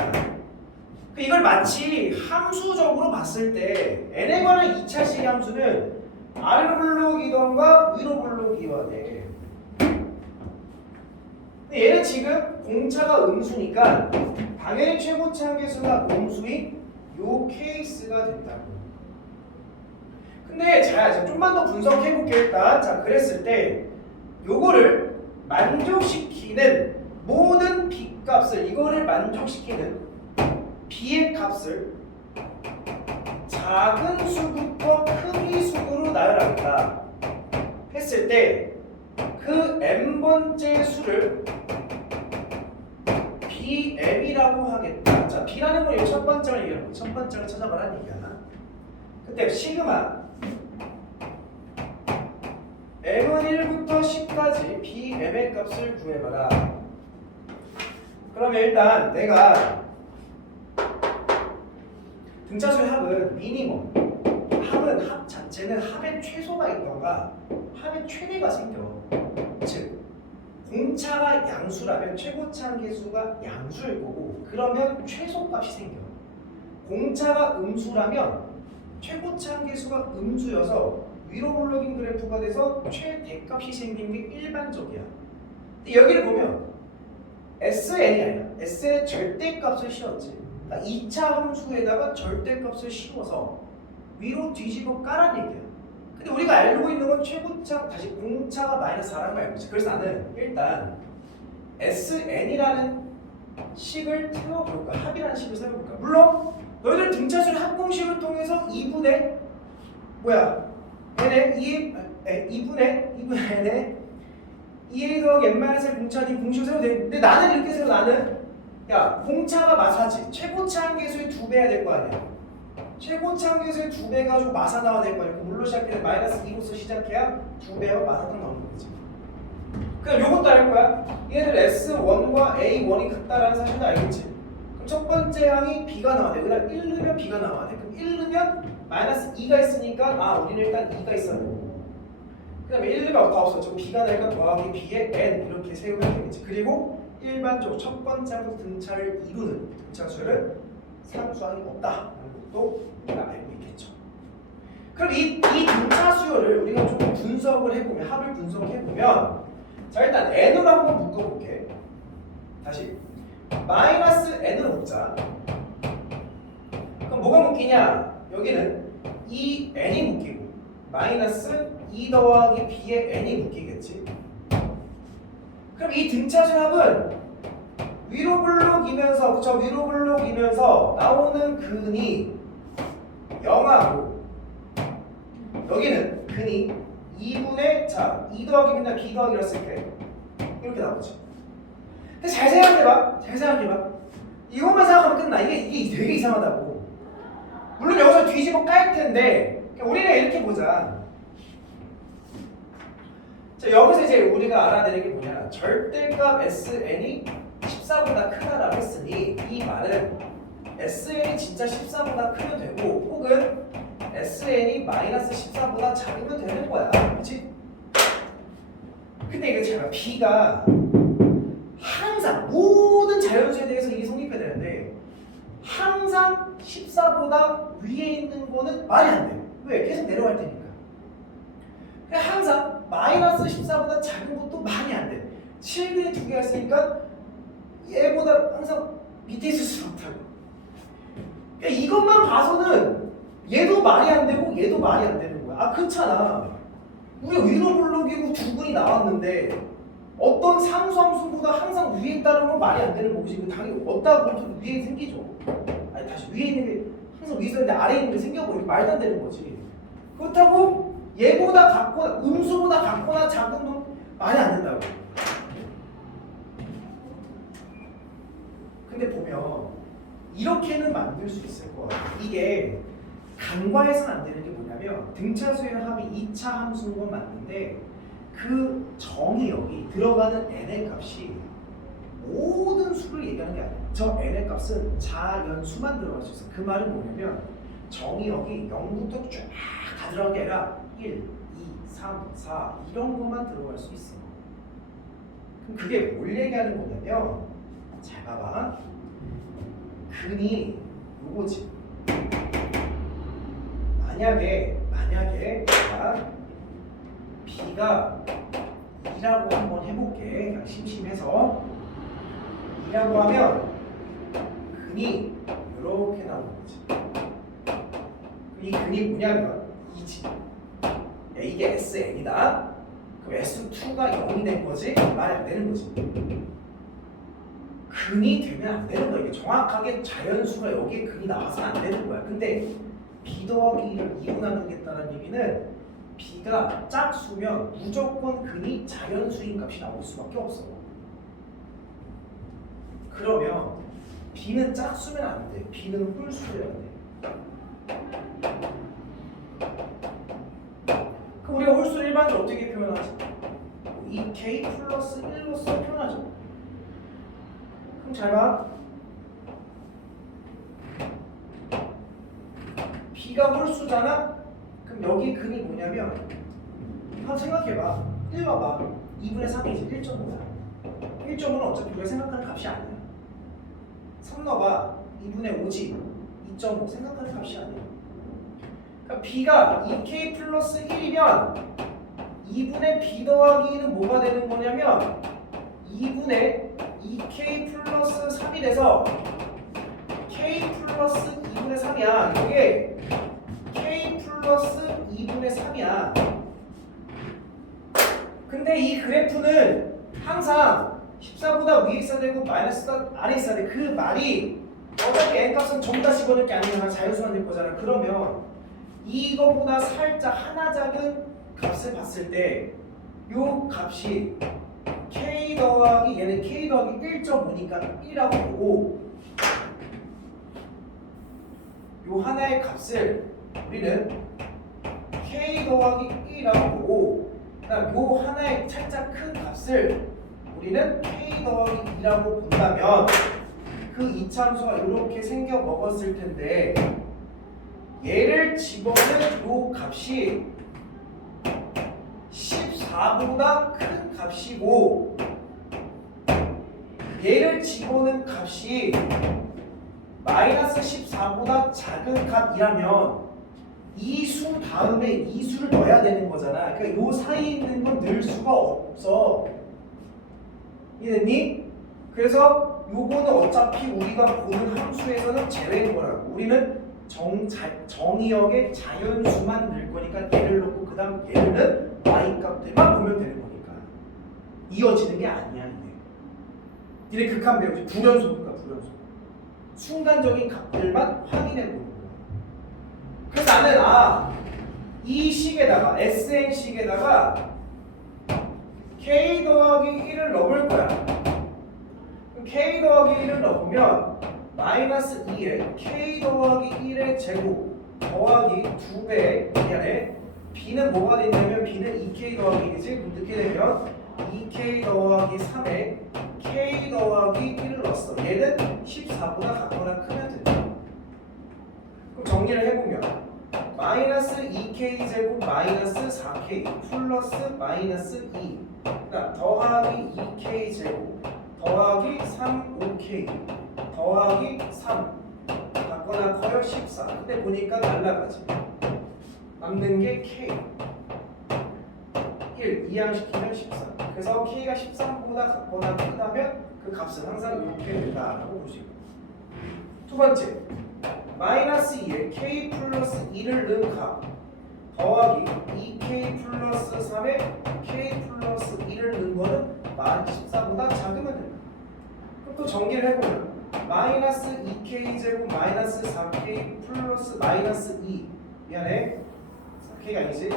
이걸 마치 함수적으로 봤을 때 n에 관한 2차식 함수는 아래로 불러오기던가 위로 불러오기가 돼. 근데 얘는 지금 공차가 음수니까 당연히 최고차 한계수가 음수인 요 케이스가 된다고. 근데 자, 좀만 더 분석해볼게요. 일단 자, 그랬을 때 요거를 만족시키는 모든 b값을 이거를 만족시키는 b의 값을 작은 수부터 크기 수로 나열하겠다 했을 때 그 n번째 수를 bm이라고 하겠다. 자, b라는 걸 첫 번째를 얘기하는 거야. 첫 번째를 찾아봐라는 얘기야. 그때 시그마 m은 1부터 10까지 bm의 값을 구해봐라. 그러면 일단 내가 등차수의 합은 미니멈, 합은 합 자체는 합의 최소가 있던가 합의 최대가 생겨. 즉 공차가 양수라면 최고차 한계수가 양수일 거고 그러면 최소값이 생겨. 공차가 음수라면 최고차 한계수가 음수여서 위로 올라긴 그래프가 돼서 최대값이 생기는 게 일반적이야. 근데 여기를 보면 SN이 아니라 S의 절대값을 씌웠지. 그러니까 2차 함수에다가 절대값을 씌워서 위로 뒤집어 까란 얘기야. 근데 우리가 알고 있는 건 최고차, 다시 공차가 마이너스 4라는 걸 알고 있지. 그래서 나는 일단 SN이라는 식을 세워볼까? 합이라는 식을 세워볼까? 물론 너희들 등차수의 합공식을 통해서 2분의 뭐야? n에 2분의 n에 2a 더하기 n-1 공차 D 공식을 세워도 돼. 근데 나는 이렇게 세워. 나는 야, 공차가 마사지. 최고차 한계수의 2배 해야 될 거 아니야. 최고차 한계수의 2배 가지고 마사 나와야 될 거 아니야. 물로 시작해서 마이너스 2로서 시작해야 2배와 마사가 나오는 거지. 그럼 요것도 알 거야. 얘들 S1과 A1이 같다라는 사실도 알겠지. 그럼 첫 번째 항이 B가 나와야 돼. 그다음 1 넣으면 B가 나와야 돼. 그럼 1 넣으면 마이너스 2가 있으니까 아, 우리는 일단 2가 있어야 돼. 그 다음에 1, 2가 다 없어. 저 B가 나니까 더하기 B의 N 이렇게 세우면 되겠지. 그리고 일반적으로 첫 번째 항 등차를 이루는 등차수열은 상수항이 없다라는 것도 우리가 알고 있겠죠. 그럼 이 등차수열을 우리가 조금 분석을 해보면 합을 분석해보면 자, 일단 N으로 한번 묶어볼게. 다시 마이너스 N으로 묶자. 그럼 뭐가 묶이냐? 여기는 이 N이 묶이고 마이너스 2 더하기 B의 N이 묶이겠지. 그럼 이 등차수의 합은 위로 블록이면서 그쵸? 위로 블록이면서 나오는 근이 0하고 여기는 근이 2분의 자 2 더하기 맨날 B 더하기를 했을 때 이렇게 나오지. 근데 잘 생각해봐. 잘 생각해봐. 이것만 생각하면 끝나. 이게 되게 이상하다고. 물론 여기서 뒤집어 깔 텐데 우리는 이렇게 보자. 자, 여기서 이제 우리가 알아야 되는 게 뭐냐. 절대값 SN이 14보다 크다라고 했으니 이 말은 SN이 진짜 14보다 크면 되고 혹은 SN이 마이너스 14보다 작으면 되는 거야. 그치? 근데 이게 제가 B가 항상 모든 자연수에 대해서 이게 성립해야 되는데 항상 14보다 위에 있는 거는 말이 안 돼. 왜? 계속 내려갈 테니까. 그러니까 항상 마이너스 14보다 작은 것도 말이 안 돼. 7근이 2개가 있으니까 얘보다 항상 밑에 있을 수 없다고. 그러니까 이것만 봐서는 얘도 말이 안 되고 얘도 말이 안 되는 거야. 아, 그렇잖아. 우리가 위로 블록이고 2근이 나왔는데 어떤 상수함수보다 항상 위에 있다는 건 말이 안 되는 거지. 당연히 어디다 보면 위에 생기죠. 아니 다시 위에 있는 게 항상 위에 있었는데 아래에 있는 게 생겨버리고 말도 안 되는 거지. 그렇다고 얘보다 같거나 음수보다 같거나 작은 놈 말이 안 된다고. 근데 보면 이렇게는 만들 수 있을 거야. 이게 간과해서는 안 되는 게 뭐냐면 등차수의 합이 2차 함수인 건 맞는데 그 정의역이 들어가는 n의 값이 모든 수를 얘기하는 게 아니야. 저 n의 값은 자연수만 들어갈 수 있어. 그 말은 뭐냐면 정의역이 0부터 쫙 다 들어간 게 아니라 1, 2, 3, 4 이런 것만 들어갈 수 있어. 그럼 그게 뭘 얘기하는 거냐면 잘 봐봐. 근이 요거지. 만약에 자, B가 2라고 한번 해볼게. 그냥 심심해서 2라고 하면 근이 이렇게 나오는 거지. 이 근이 뭐냐면 2지. 야, 이게 SN이다. 그럼 S2가 0이 된 거지? 말이 안 되는 거지. 근이 되면 안 되는 거야. 이게 정확하게 자연수가 여기에 근이 나와서는 안 되는 거야. 근데 B 더하기 1을 2로 나누겠다는 얘기는 B가 짝수면 무조건 근이 자연수인 값이 나올 수밖에 없어. 그러면 B는 짝수면 안 돼. B는 홀수여야 돼. 그럼 우리가 홀수를 일반적으로 어떻게 표현하지? 이 K 플러스 1로서 표현하죠. 그럼 잘 봐. B가 홀수잖아? 그럼 여기 근이 뭐냐면 한번 생각해봐. 1 봐봐. 2분의 3이지. 1.5야. 1.5는 어차피 우리가 생각하는 값이 아니야. 3 넣어봐. 2분의 5지. 2.5 생각하는 값이 아니야. 그러니까 B가 2K 플러스 1이면 2분의 B 더하기 2는 뭐가 되는 거냐면 2분의 2K 플러스 3이 돼서 K 플러스 2분의 3이야. 이게 K 플러스 2분의 3이야. 근데 이 그래프는 항상 14보다 위에 있어야 되고 마이너스가 아래 있어야 돼. 그 말이 어차피 n값은 전부 다 집어넣을 게 아니라 자연수만 될 거잖아. 그러면 이거보다 살짝 하나 작은 값을 봤을 때 요 값이 K 더하기 얘는 K 더하기 1.5니까 1이라고 보고 요 하나의 값을 우리는 K 더하기 1이라고 보고 그다음 요 하나의 살짝 큰 값을 우리는 K 더하기 2라고 본다면 그 이차함수가 이렇게 생겨 먹었을 텐데 얘를 집어넣은 요 값이 14보다 큰 값이고 얘를 집어넣은 값이 마이너스 14보다 작은 값이라면 이 수 다음에 이 수를 넣어야 되는 거잖아. 그러니까 요 사이에 있는 건 넣을 수가 없어. 이해됐니? 그래서 요거는 어차피 우리가 보는 함수에서는 제외인 거라고. 우리는 정의역의 자연수만 넣을 거니까 얘를 넣고 그 다음 얘는 y값들만 보면 되는 거니까 이어지는 게 아니야. 이게 니네 극한 배우지. 불연속이니까 불연속. 순간적인 값들만 확인해 보는 거야. 그래서 나는 이 식에다가 SN식에다가 K 더하기 1을 넣을 거야. 그럼 K 더하기 1을 넣으면 마이너스 2에 K 더하기 1의 제곱 더하기 2배 미안해. B는 뭐가 되냐면 B는 2K 더하기 1이지. 그럼 넣게 되면 2K 더하기 3에 K 더하기 1을 넣었어. 얘는 14보다 같거나 크면 된다. 그럼 정리를 해보면 마이너스 2K 제곱 마이너스 4K 플러스 마이너스 2 그다음 더하기 2K 제곱 더하기 3, 5K 더하기 3 같거나 커요 14. 근데 보니까 날라가지. 남는 게 K 1 이항시키면 14. 그래서 K가 13보다 같거나 크다면 그 값은 항상 이렇게 된다라고 볼 수 있고. 두 번째 마이너스 2에 K 플러스 2를 넣은 값 더하기 2K 플러스 3에 K 플러스 2를 넣은 거는 14보다 작으면 된다. 그럼 또 정리를 해보면 마이너스 2K 제곱 마이너스 4K 플러스 마이너스 2 미안해 4K가 아니지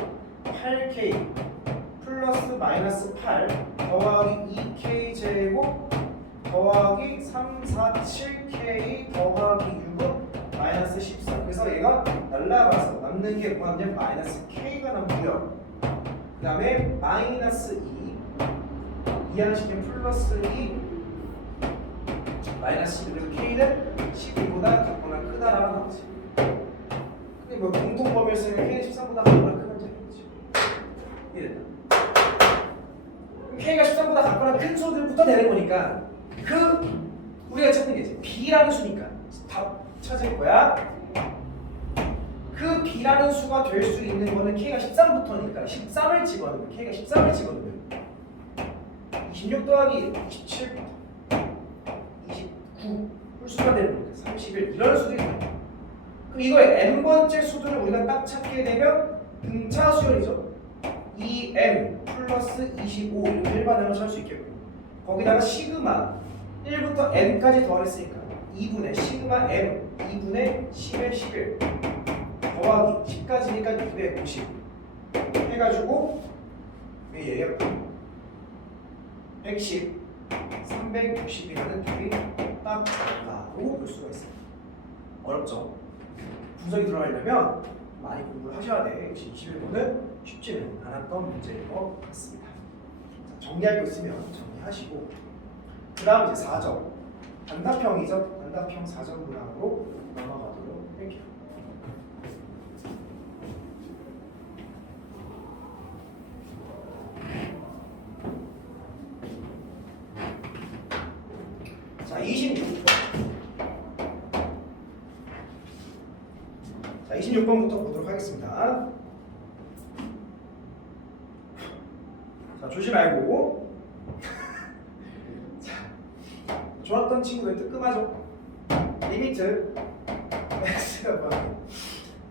8k 플러스 마이너스 8 더하기 2k 제곱 더하기 3, 4, 7k 더하기 6은 마이너스 14. 그래서 얘가 날라가서 남는 게 뭐냐면 마이너스 k가 남고요. 그 다음에 마이너스 2 이항식은 플러스 2 마이너스 12. 그래서 k는 12보다 작거나 크다라고 나오지. 근데 뭐 공통범위를 쓰면 k는 13보다 작거나 크면 되겠지. 이랬다. k가 13보다 작거나 큰 수들부터 되는 거니까 우리가 찾는 게 이제 b라는 수니까 답 찾을 거야. 그 b라는 수가 될 수 있는 거는 k가 13부터니까 13을 집어넣으면 k가 13을 집어넣으면 26 더하기 27 29 홀수가 되는 거니까 31 이런 수도 있는 거야. 그럼 이거의 n번째 수들을 우리가 딱 찾게 되면 등차 수열이죠. 2m 플러스 25 이렇게 일반으로 할 수 있겠고 거기다가 시그마 1부터 n까지 더했으니까 2분의 시그마 m 2분의 10의 11 더하기 10까지니까 250 해가지고 얘예요 110 360이라는 답이 딱 나오고 볼 수가 있어요. 어렵죠? 분석이 들어가려면 많이 공부를 하셔야 돼. 역시 21번은 쉽지는 않았던 문제일 것 같습니다. 자, 정리할 거 있으면 정리하시고 그 다음 이제 4점 단답형이죠. 단답형 4점 문항으로 넘어가도록 할게요. 자, 26번. 자, 26번부터 보도록 하겠습니다. 자, 조심 말고. 자, 좋았던 친구들 뜨끔하죠? 리미트 x가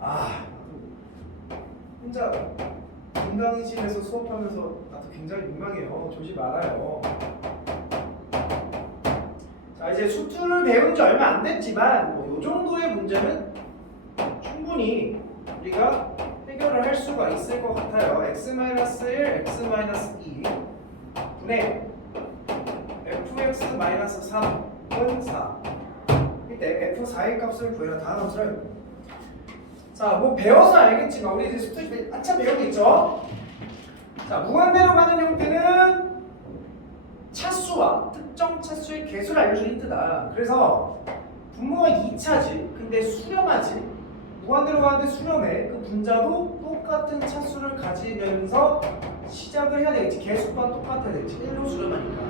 뭐야? 혼자 인강실에서 수업하면서 나도 굉장히 민망해요. 조지 말아요. 자, 이제 수투를 배운 지 얼마 안 됐지만 뭐 이 정도의 문제는 충분히 우리가 해결을 할 수가 있을 것 같아요. x-1, x-2 분의 fx-3은 4. 이때 f4의 값을 구해라. 다음 함수를 자, 뭐 배워서 알겠지만 우리 이제 수투 한참 배우겠죠? 자, 무한대로 가는 형태는 차수와 특정 차수의 개수를 알려주는 힌트다. 그래서 분모가 2차지. 근데 수렴하지. 무한대로 가는데 수렴해. 그 분자도 똑같은 차수를 가지면서 시작을 해야 되겠지. 개수가 똑같아야 되겠지. 1로 수렴하니까.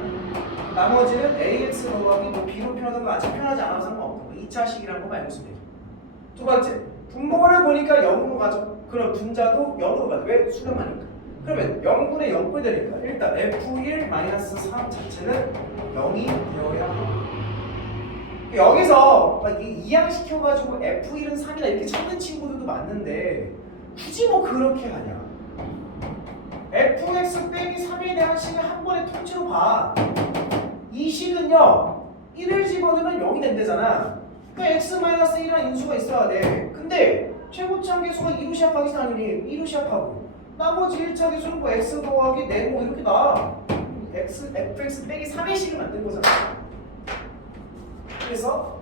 나머지는 ax 더하기 뭐 b로 표현하는 거 아직 표현하지 않아도 상관없고 2차식이라는 거 알고 있으면 되죠. 두 번째, 분모를 보니까 0으로 가죠. 그럼 분자도 0으로 가죠. 왜? 수렴하니까. 그러면 0분의 0꼴 되니까 일단 f1-3 자체는 0이 되어야 합니다. 여기서 이항시켜가지고 f1은 3이다 이렇게 찾는 친구들도 많은데 굳이 뭐 그렇게 하냐. fx 빼기 3에 대한 식을 한 번에 통째로 봐. 이 식은요 1을 집어넣으면 0이 된대잖아. 그러니까 x-1이라는 인수가 있어야 돼. 근데 최고차 계수가 2로 시작하기 당연히 2로 시작하고 나머지 1차 계수는 뭐 x 더하기 네모 이렇게 나와. fx 빼기 3의 식을 만든 거잖아. 그래서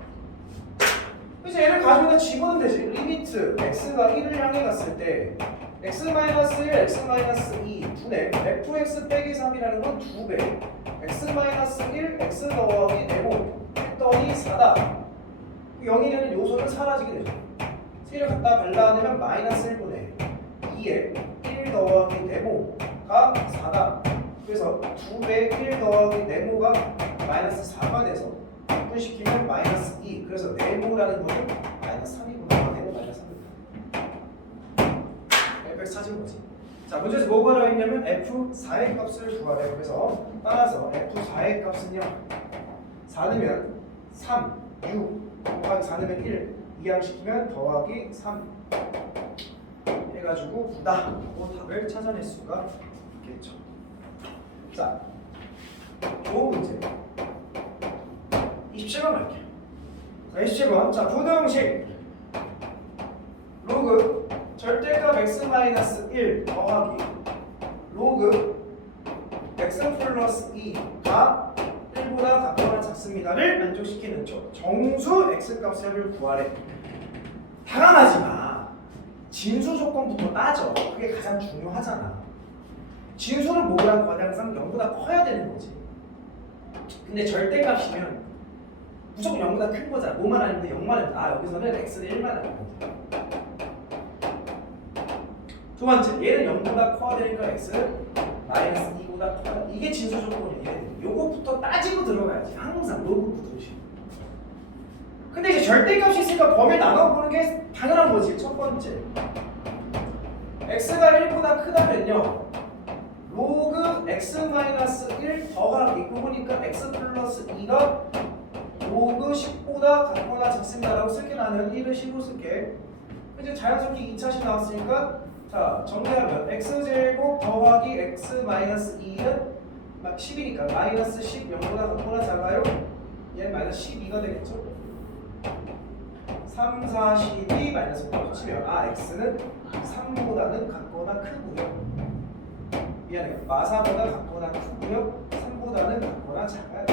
얘를 가져다 집어넣으면 되지. 리미트 x가 1을 향해 갔을 때 x-1, x-2 분의 fx 빼기 3이라는 건 2배 x-1, x 더하기 네모 했더니 4다. 0이 되는 요소는 사라지게 되죠. 3를 갖다 발라내면 마이너스 1분의 2에 1 더하기 네모가 4다. 그래서 2배 1 더하기 네모가 마이너스 4가 돼서 분시키면 마이너스 2. 그래서 네모라는 거는 마이너스 3이구나. 네모 마이너스 3이구나. fx 찾은 거지. 자, 문제에서 뭐가 나와 있냐면 f4의 값을 구하래요. 그래서 따라서 f4의 값은요 4 넣으면 3, 6 곱하기 4 넣으면 1 이항시키면 더하기 3 해가지고 9다 하고 답을 찾아낼 수가 있겠죠. 자, 좋은 문제 27번 갈게요. 자, 27번. 자, 부등식 로그 절대값 x-1 더하기 로그 x 플러스 2가 1보다 같거나 작습니다를 만족시키는 정수 x값을 구하래. 당황하지 마. 진수 조건부터 따져. 그게 가장 중요하잖아. 진수는 뭐라고 하면 항상 0보다 커야 되는 거지. 근데 절대값이면 무조건 0보다 큰 거잖아. 뭐만 아니면 0만 아니면 여기서는 x는 1만 아니면 두 번째, 얘는 0보다 커야 되니까 x는 마이너스 2보다 커야 돼. 이게 진수 조건이에요. 요거부터 따지고 들어가야지. 항상 로그부터 오시. 근데 이제 절대값이 있으니까 범위 나눠보는 게 당연한 거지. 첫 번째, x가 1보다 크다면요, 로그 x-1 더하기 그거니까 x 플러스 2가 로그 10보다 같거나 작습니다라고 쓸게. 나는 1을 10으로 쓸게. 이제 자연스럽게 2차식 나왔으니까 자 정리하면 x제곱 더하기 x-2는 10이니까 마이너스 10 0보다 같거나 작아요? 얘는 마이너스 12가 되겠죠? 3, 4, 12 마이너스 5 치면 x는 3보다는 같거나 크고요. 미안해요. 마사보다 같거나 크고요. 3보다는 같거나 작아요.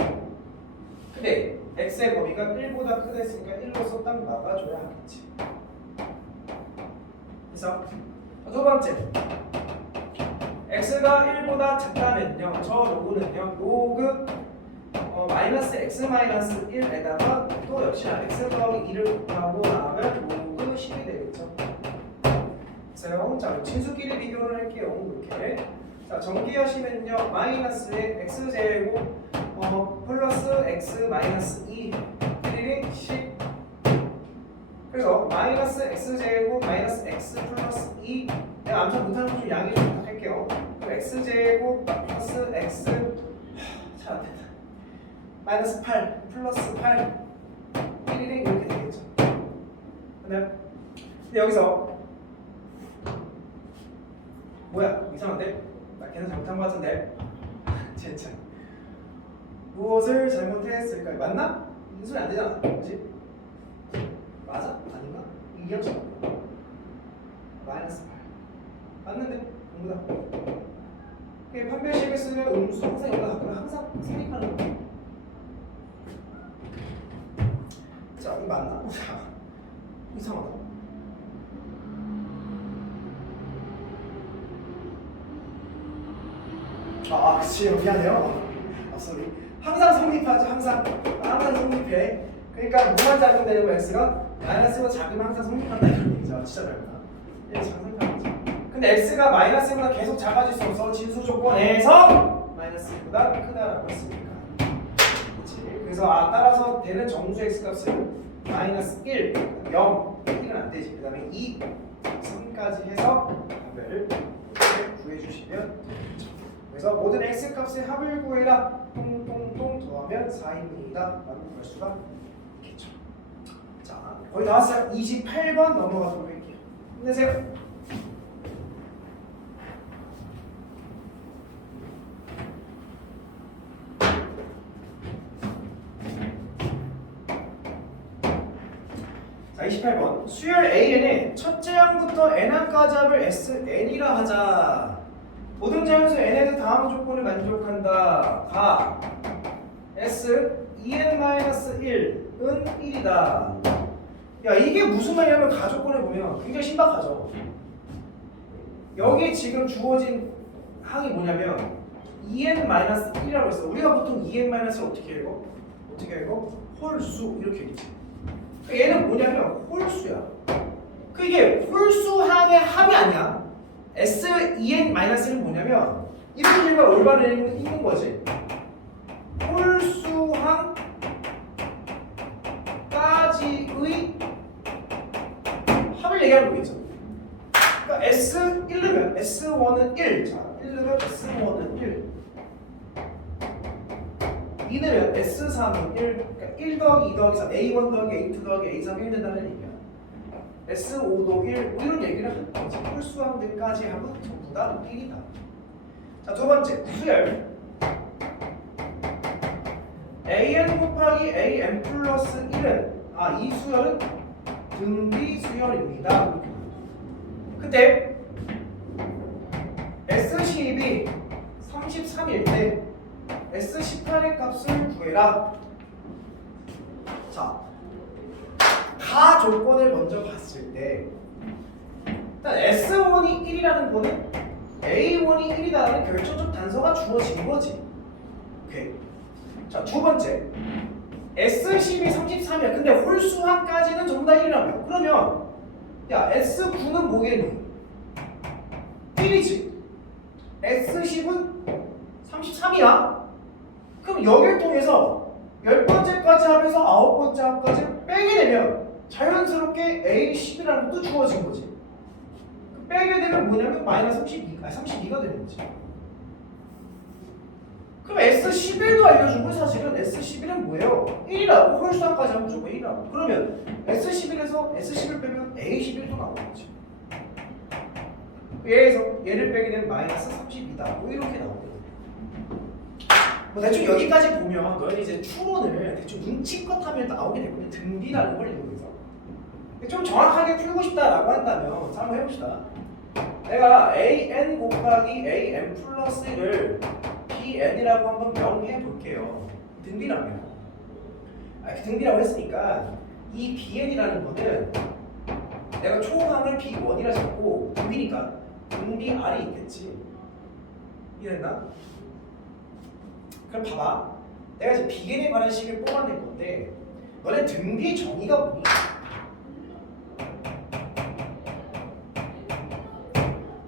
근데 x의 범위가 1보다 크다 했으니까 1로서 딱 막아줘야 하겠지. 그래서 두 번째, x가 1보다 작다면요, 저 로그는요, 로그 마이너스 x-1에다가 또 역시나 x 더하기 2를 곱하고 나오면 로그 10이 되겠죠. 그래서 자 진수끼리 비교를 할게요. 이렇게 자 정리하시면요, 마이너스의 x제곱 플러스 x-2 1이 10. 그래서 마이너스 x제곱 마이너스 x 플러스 2, 내가 암산 못하는 거 좀 양해 좀 부탁할게요. 그럼 x제곱 플러스 x 잘 안된다. 마이너스 8 플러스 8 1이 이렇게 되겠죠. 근데 여기서 뭐야 이상한데? 나 계산 잘못한 거 같은데? 진짜 무엇을 잘못했을까요? 맞나? 이 소리 안 되잖아. 그렇지? 맞아? 아닌가? 이형식 마이너스 8 맞는데? 공부다. 그게 판별식을 쓰면 음수 항상 여기다 갖고는 항상 삽입하는 거야. 자, 이거 맞나? 이상하다. 그치. 미안해요. 쏘리. 항상 성립하죠. 항상 성립해. 그러니까 무한 작용되는 거 x가 마이너스보다 작으면 항상 성립한다 이런 얘기죠. 진짜 잘못다. 얘 작성하는 거죠. 근데 x가 마이너스보다 계속 작아질 수 없어. 진수 조건에서 마이너스보다 크다라고 했으니까. 그렇지. 그래서 따라서 되는 정수 x 값은 마이너스 1, 0, 1은 안 되지. 그다음에 2, 3까지 해서 답을 구해주시면 되겠죠. 그래서 모든 x 값의 합을 구해라. 똥똥똥 더하면 4입니다. 라고 볼 수가 있겠죠. 자, 거의 나왔어요. 28번 넘어가도록 할게요. 힘내세요. 자, 28번. 수열 AN의 첫째 항부터 n항까지 합을 SN이라 하자. 모든 자연수 n에도 다음 조건을 만족한다. 가 S 2n-1은 1이다. 야, 이게 무슨 말이냐면 가조건을 보면 굉장히 신박하죠. 여기 지금 주어진 항이 뭐냐면 2n-1이라고 했어. 우리가 보통 2n-을 어떻게 읽어? 홀수 이렇게 읽지. 얘는 뭐냐면 홀수야. 그게 홀수항의 합이 아니야. S2n-1은 뭐냐면 이런 일과 올바른 읽는 거지. 홀수항까지의 합을 얘기하는 거겠죠. 그러니까 S1면 S1은 1. 자, 1면 S1은 1. 2는 S3은 1. 그러니까 1 더하기 2 더하기 3, A1 더하기 A2 더하기 A3 1 된다는 얘기야. S5도 1, 이런 얘기를 하는 거지. 홀수항들까지 하면 전부 다 1이다. 자, 두 번째, 수열. AN 곱하기 AN 플러스 1은 이 수열은 등비 수열입니다. 그 근데 S12이 33일 때 S18의 값을 구해라. 자, 가 조건을 먼저 봤을 때 일단 S1이 1이라는 거는 A1이 1이다라는 결정적 단서가 주어진 거지. 오케이. 자, 두 번째. S10이 33이야. 근데 홀수항까지는 전부 다 1이라며. 그러면 야, S9는 뭐겠니? 1이지. S10은 33이야. 그럼 여기를 통해서 10번째까지 합해서 9번째 합까지 빼게 되면 자연스럽게 A10이라는 것도 주어진 거지. 빼게 되면 뭐냐면 마이너스 32가 되는 거지. 그럼 S11도 알려준 건 사실은 S11은 뭐예요? 1이라고. 홀수항까지 하면 무조건 1이라고. 그러면 S11에서 S11 빼면 A11도 나오는 거지. 얘를 빼게 되면 마이너스 32다. 뭐 이렇게 나오거든. 뭐 대충 여기까지 보면 너는 이제 추론을 대충 눈치껏 하면 나오게 되거든. 등비라는 걸 이용해서. 좀 정확하게 풀고 싶다라고 한다면 자, 한번 해봅시다. 내가 an 곱하기 an 플러스 1을 bn이라고 한번 명해 볼게요. 등비라면. 등비라고 했으니까 이 bn이라는 거는 내가 초항을 b1이라 잡고 등비니까 등비 r이 있겠지. 이해됐나? 그럼 봐봐. 내가 이제 bn에 관한 식을 뽑아낼 건데 너네 등비 정의가 뭐니?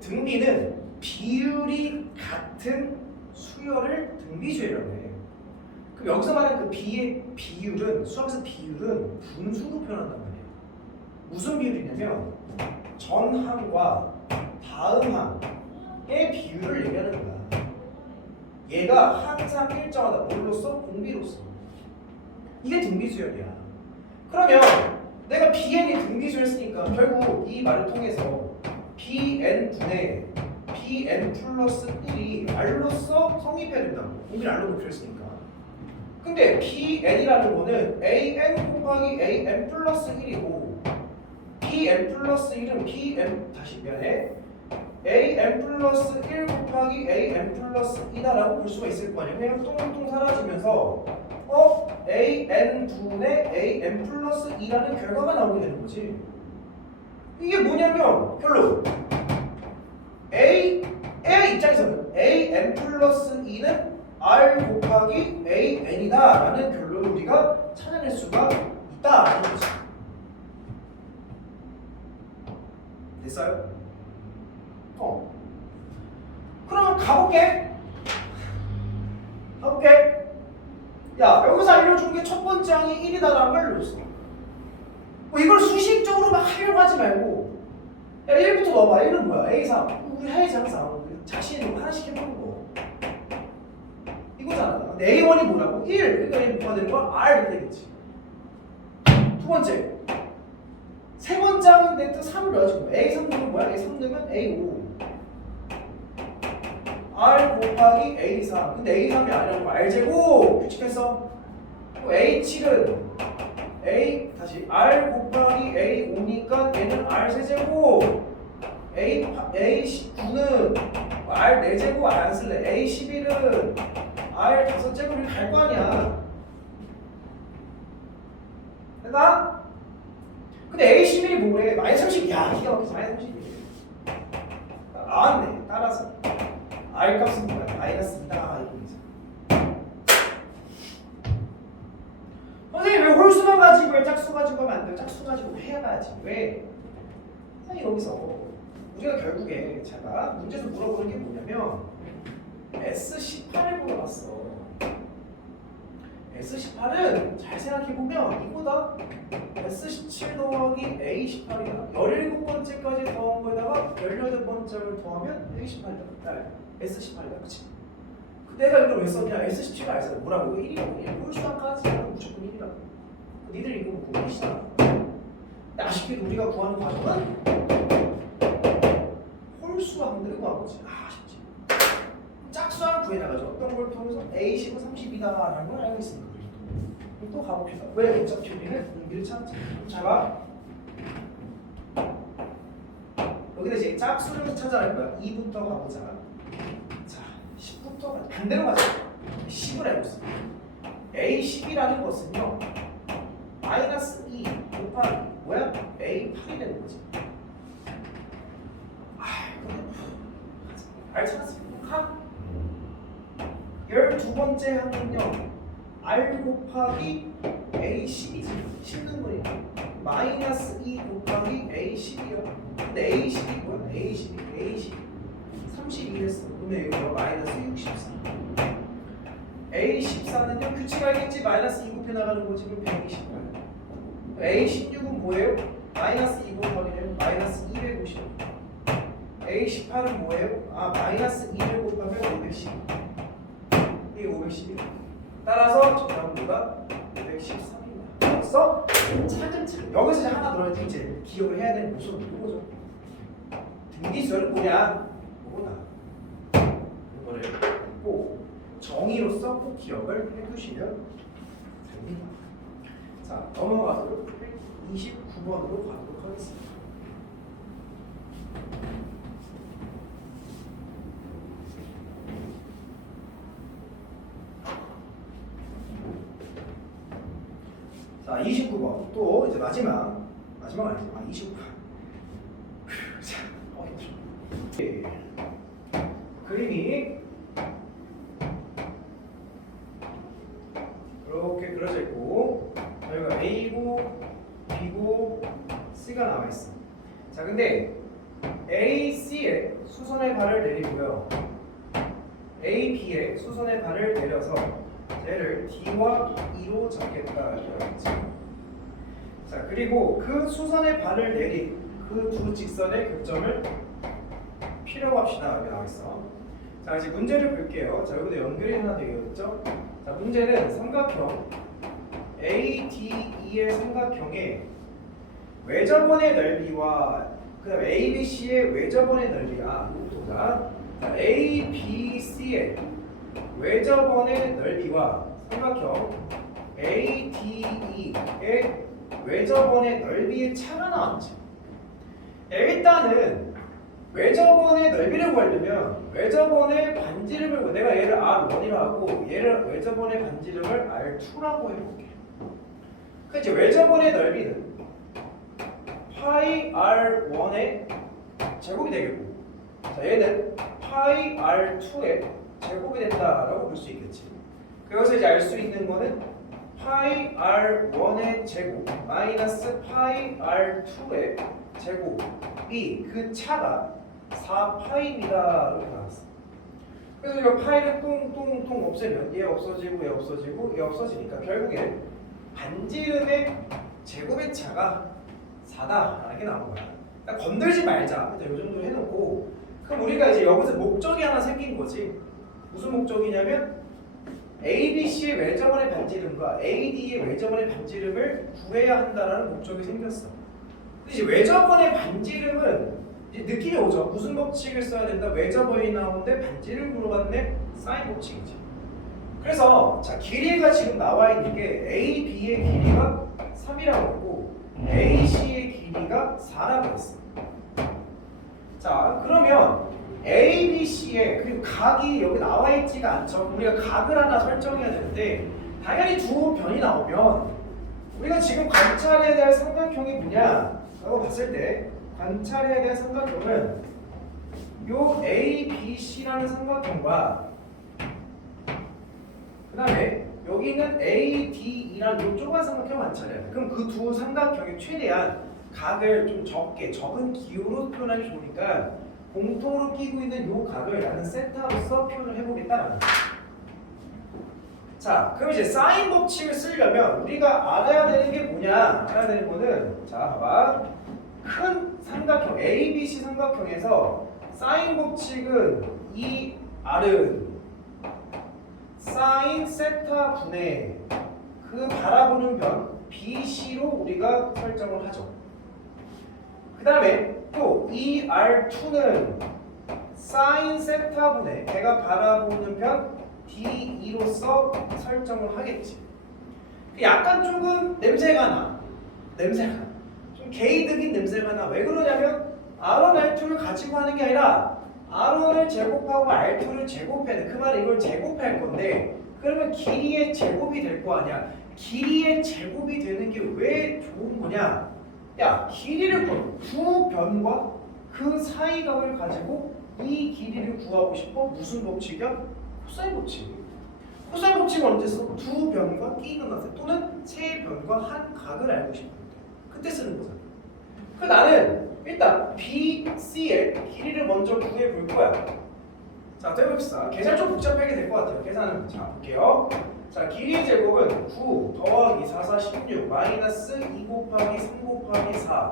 등비는 비율이 같은 수열을 등비수열이라고 해. 그럼 여기서 말하는 그 B의 비율은 수학에서 비율은 분수로 표현한단 말이야. 무슨 비율이냐면 전항과 다음항의 비율을 얘기하는 거야. 얘가 항상 일정하다. 뭘로써? 공비로써. 이게 등비수열이야. 그러면 내가 BN이 등비수열했으니까 결국 이 말을 통해서 BN분의 BN 플러스 1이 R로서 성립해야 된다고. 공비를 R로 높였으니까. 근데 BN이라는 거는 AN 곱하기 AN 플러스 1이고 BN 플러스 1은 BN 다시 미안해 AN 플러스 1 곱하기 AN 플러스 2다라고 볼 수가 있을 거 아니야. 그냥 똥똥 사라지면서 AN 분의 AN 플러스 2라는 결과가 나오게 되는 거지. 이게 뭐냐면 결론 A의 입장에서는 AN 플러스 2는 R 곱하기 AN이다 라는 결론을 우리가 찾아낼 수가 있다라는 거지. 됐어요? 그러면 가볼게. 야, 여기서 알려준 게 첫 번째 항이 1이다라는 걸 알려줬어. 뭐 이걸 수식적으로 막 하려고 하지 말고 야, 1부터 넣어봐. 1은 뭐야? A3. 우리 해야지 항상. 자신이 하나씩 해보는 거. 이거잖아. 근데 A1이 뭐라고? 1. 그러니까 얘 뭐가 되는 거야? R 되겠지. 두 번째. 세 번째 항인데 또 3을 넣어주고 A3 넣으면 뭐야? A3 넣으면 A5. R 곱하기 A4. 근데 A3이 아니라고 R제곱 규칙했어. 또 A7은 다시 R 곱하기 A5니까 얘는 R 세제곱. A9는 R 4제곱 안 쓸래. A11은 R 5제곱이 갈 거 아니야. 됐나? 근데 A11이 뭐래? 마이너스 30. 야, 기가 막혀서 마이너스 30. 나왔네. 따라서 R 값은 뭐야? 마이너스 2다. 선생님 왜 홀수만 가지고 왜 짝수 가지고 하면 안 돼요? 짝수 가지고 해야지. 왜? 아니 여기서 우리가 결국에 제가 문제에서 물어보는 게 뭐냐면 S18을 물어봤어. S18은 잘 생각해보면 이거다. S17 더하기 A18이다. 17번째까지 더한 거에다가 18번째를 더하면 A18이다. S18이다. 그치? 내가 이걸 왜 썼냐? S17을 알잖아. 뭐라고? 이거 1이라고. 1 홀수항까지 하면 무조건 1이라고. 니들 이거 구분이시잖아. 근데 아쉽게도 우리가 구하는 과정은 홀수항들을 구한 거지. 아쉽지. 짝수항 구해나가죠. 어떤 걸 통해서 A10은 30이다라는 걸 알고 있으니까. 또 가봅시다. 왜 어차피 우리는 공비를 찾지? 잘 봐. 여기다 이제 짝수를 찾아낼 거야. 2부터 가보자. 자, 10부터 가자. 반대로 가자. 10을 알고 있어. A10이라는 것은요. 마이너스 2 곱하기 뭐야? A8이 되는 거지. 알차습니까? 12번째 항은요. R 곱하기 A10이지. 10는분이 마이너스 2 곱하기 A10이요. 근데 A10이 뭐야? A10 32 했어. 그러면 이거 마이너스 64. A14는요. 규칙 알겠지? 마이너스 2 곱해 나가는 거지. 그럼 128. A16은 뭐예요? 마이너스 2 곱하기는 마이너스 250. A18은 뭐예요? 마이너스 2를 곱하면 510. 이게 510이에요. 따라서 정답보다 513입니다. 그래서 차근차근 여기서 이제 하나 더 이제 기억을 해야 되는 요소는 이거죠. 등비수열은 뭐냐? 이거다. 이거를 꼭 정의로서 꼭 기억을 해두시면 됩니다. 자, 넘어가도록 29번으로 가도록 하겠습니다. 자, 29번 또 이제 마지막 아니지. 29번. 자, 힘들어. 그림이 이렇게 그려져 있고 여기가 A고 B고 C가 나와 있어. 자, 근데 A, C에 수선의 발을 내리고요. A, B에 수선의 발을 내려서 얘를 D와 E로 잡겠다 이렇게 하겠지. 자, 그리고 그 수선의 발을 내린 그 두 직선의 교점을 P라고 합시다. 여기 나와 있어. 자, 이제 문제를 볼게요. 자, 여기도 연결이 하나 되겠죠? 자, 문제는 삼각형 ADE의 삼각형의 외접원의 넓이와 그다음 ABC의 외접원의 넓이 이것보다 ABC의 외접원의 넓이와 삼각형 ADE의 외접원의 넓이의 차가 나왔지. 일단은 외접원의 넓이를 구하려면 외접원의 반지름을 내가 얘를 R1이라고 하고 얘를 외접원의 반지름을 R2라고 해볼게. 그 이제 외접원의 넓이는 파이 R1의 제곱이 되겠고, 자, 얘는 파이 R2의 제곱이 된다라고 볼 수 있겠지. 그래서 이제 알 수 있는 거는 파이 R1의 제곱 마이너스 파이 R2의 제곱이 그 차가 4파이입니다. 이렇게 나왔어. 그래서 이거 파이를 뚱뚱뚱 없애면 얘 없어지고 얘 없어지고 얘 없어지니까 결국에 반지름의 제곱의 차가 4다라는 게 나온 거야. 그러니까 건들지 말자. 일단 이 정도 해놓고 그럼 우리가 이제 여기서 목적이 하나 생긴 거지. 무슨 목적이냐면 ABC의 외접원의 반지름과 AD의 외접원의 반지름을 구해야 한다라는 목적이 생겼어. 근데 이제 외접원의 반지름은 이제 느낌이 오죠. 무슨 법칙을 써야 된다? 외접원이 나오는데 반지름 물어봤네? 사인 법칙이지. 그래서 자, 길이가 지금 나와 있는 게 AB의 길이가 3이라고 했고 AC의 길이가 4라고 했어. 자, 그러면 ABC의 그리고 각이 여기 나와 있지가 않죠. 우리가 각을 하나 설정해야 되는데 당연히 두 변이 나오면 우리가 지금 관찰해야 될 삼각형이 뭐냐? 라고 봤을 때 관찰해야 될 삼각형은 요 ABC라는 삼각형과 그 다음에 여기 있는 ADE라는 요 조그만 삼각형을 관찰해야 돼. 그럼 그 두 삼각형이 최대한 각을 좀 적은 기호로 표현하기 좋으니까 공통으로 끼고 있는 요 각을 나는 세타로서 표현을 해보겠다라는 거야. 자, 그럼 이제 사인 법칙을 쓰려면 우리가 알아야 되는 게 뭐냐? 알아야 되는 거는 자, 봐봐. 큰 삼각형 ABC 삼각형에서 사인 법칙은 이 R은 사인 세타 분의 그 바라보는 변 BC로 우리가 설정을 하죠. 그 다음에 또 이 R2는 사인 세타 분의 내가 바라보는 변 DE로서 설정을 하겠지. 약간 조금 냄새가 나. 좀 개이득인 냄새가 나. 왜 그러냐면 R1, R2를 가지고 하는 게 아니라 R1을 제곱하고 R2를 제곱해야 돼. 그 말은 이걸 제곱할 건데 그러면 길이의 제곱이 될 거 아니야. 길이의 제곱이 되는 게 왜 좋은 거냐? 야, 길이를 두 변과 그 사이 값을 가지고 이 길이를 구하고 싶어. 무슨 법칙이야? 코사인 법칙. 코사인 법칙은 언제 써? 두 변과 끼가 나서 또는 세 변과 한 각을 알고 싶을 때 그때 쓰는 거잖아. 그 나는 일단 BC의 길이를 먼저 구해 볼 거야. 자, 또 해봅시다. 계산 좀 복잡하게 될 것 같아요. 계산은 자 볼게요. 자, 길이의 제곱은 9 더하기 4, 4, 16 마이너스 2 곱하기 3 곱하기 4.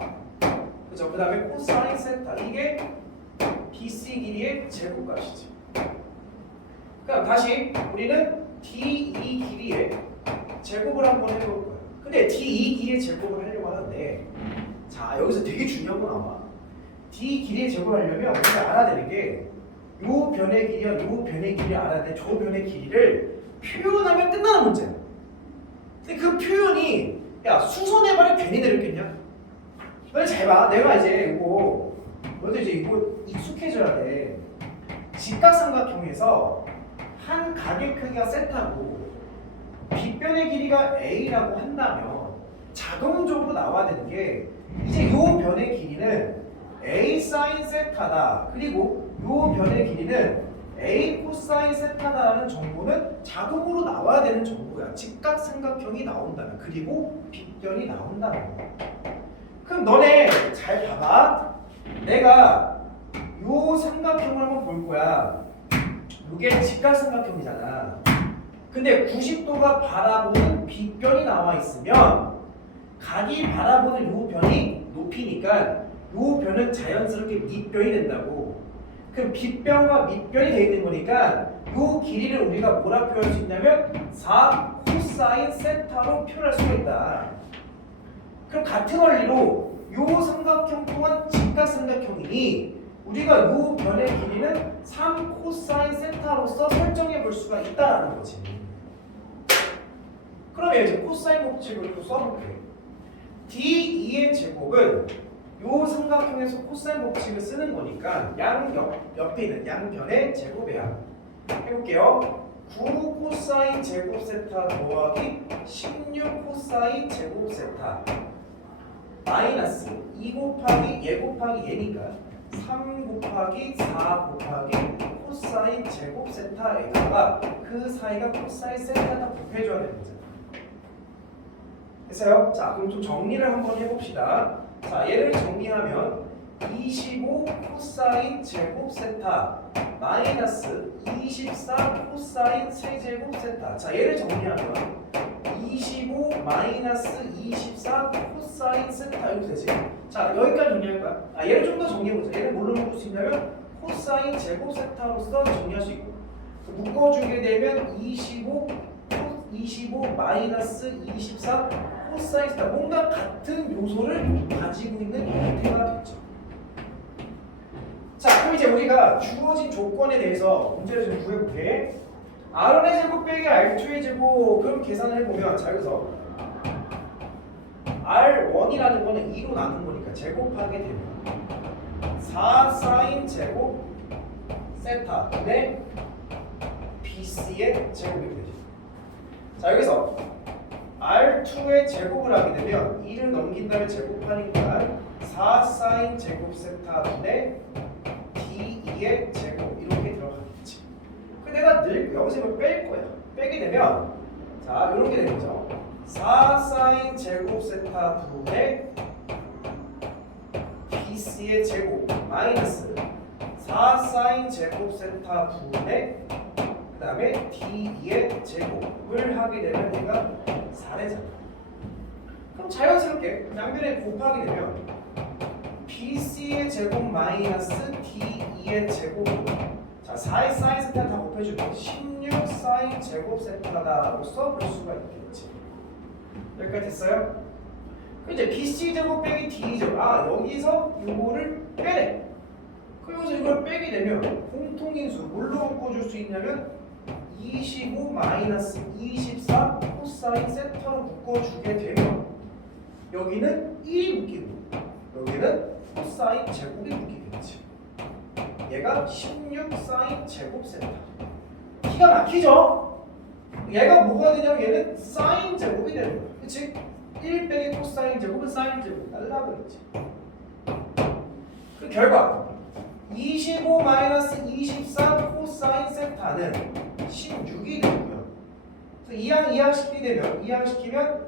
그죠? 그 다음에 코사인 세타. 이게 BC 길이의 제곱값이지. 그럼 다시 우리는 DE 길이의 제곱을 한번 해볼 거야. 근데 DE 길이의 제곱을 하려고 하는데 자, 여기서 되게 중요한 거 나와. D 길이의 제곱을 하려면 우리가 알아야 되는 게 요 변의 길이와 요 변의 길이 알아야 돼. 저 변의 길이를 표현하면 끝나는 문제야. 근데 그 표현이 야 수선해봐야 괜히 내렸겠냐? 너희 잘 봐. 내가 이제 이거 너도 이제 이거 익숙해져야 돼. 직각삼각형에서 한 각의 크기가 세타고 빗변의 길이가 a라고 한다면 자동적으로 나와야 되는 게 이제 요 변의 길이는 a 사인 세타다. 그리고 요 변의 길이는 a 코사인 세타다라는 정보는 자동으로 나와야 되는 정보야. 직각삼각형이 나온다면 그리고 빗변이 나온다면. 그럼 너네 잘 봐봐. 내가 요 삼각형을 한번 볼 거야. 이게 직각삼각형이잖아. 근데 90도가 바라보는 빗변이 나와 있으면 각이 바라보는 요 변이 높이니까 요 변은 자연스럽게 밑변이 된다고. 그럼 빗변과 밑변이 되어 있는 거니까 요 길이를 우리가 뭐라 표현할 수 있냐면 4 코사인 세타로 표현할 수가 있다. 그럼 같은 원리로 요 삼각형 또한 직각삼각형이니 우리가 요 변의 길이는 3 코사인 세타로서 설정해 볼 수가 있다라는 거지. 그러면 이제 코사인 법칙을 또 써볼게. D2의 제곱은 요 삼각형에서 코사인 법칙을 쓰는 거니까 옆에 있는 양변의 제곱이야. 해볼게요. 9 코사인 제곱 세타 더하기 16 코사인 제곱 세타 마이너스 2 곱하기 얘 곱하기 얘니까 3 곱하기 4 곱하기 코사인 제곱 세타에다가 그 사이가 코사인 세타다 곱해줘야 되는 거잖아. 됐어요? 자, 그럼 좀 정리를 한번 해봅시다. 자, 얘를 정리하면 25 코사인 제곱 세타 마이너스 24 코사인 세제곱 세타. 자, 얘를 정리하면 25 마이너스 24 코사인 세타 이렇게 되지. 자, 여기까지 정리할 거야. 얘를 좀 더 정리해보자. 얘를 뭘로 묶을 수 있냐면 코사인 제곱 세타로서 정리할 수 있고 묶어주게 되면 25 마이너스 24 코사인 세타 뭔가 같은 요소를 가지고 있는 형태가 됐죠. 자, 그럼 이제 우리가 주어진 조건에 대해서 문제를 좀 구해볼게. R1의 제곱 빼기 R2의 제곱 그럼 계산을 해보면 자 여기서 R1이라는 거는 2로 나눈 거니까 제곱하게 되면 4 사인 제곱 세타 분의 BC의 제곱이 되죠. 자 여기서 R2의 제곱을 하게 되면 2를 넘긴 다음에 제곱하니까 4 사인 제곱 세타 분의 D2의 제곱 이렇게 들어가겠지. 그 내가 늘 여기서 이걸 뺄 거야. 빼게 되면 자 이렇게 되는 거죠. 4 사인 제곱 세타 분의 BC의 제곱 마이너스 4 사인 제곱 세타 분의 그 다음에 D2의 제곱을 하게 되면 얘가 4래잖아. 그럼 자연스럽게 양변에 곱하게 되면 BC의 제곱 마이너스 D2의 제곱 자 4의 사인 세타 다 곱해주면 16 사인 제곱 세타다라고 써볼 수가 있겠지. 여기까지 됐어요? 그럼 이제 BC 제곱 빼기 D 제곱 여기서 이거를 빼래. 그래서 이걸 빼게 되면 공통인수 뭘로 바꿔줄 수 있냐면 25 마이너스 24 코사인 세타로 묶어주게 되면 여기는 1이 묶이고 여기는 코사인 제곱이 묶이겠지. 얘가 16 사인 제곱 세타. 기가 막히죠? 얘가 뭐가 되냐면 얘는 사인 제곱이 되는 거야. 그치? 1 빼기 코사인 제곱은 사인 제곱 날라버렸지. 그 결과 25 마이너스 24 코사인 세타는 16이 되고요. 그래서 이항시키면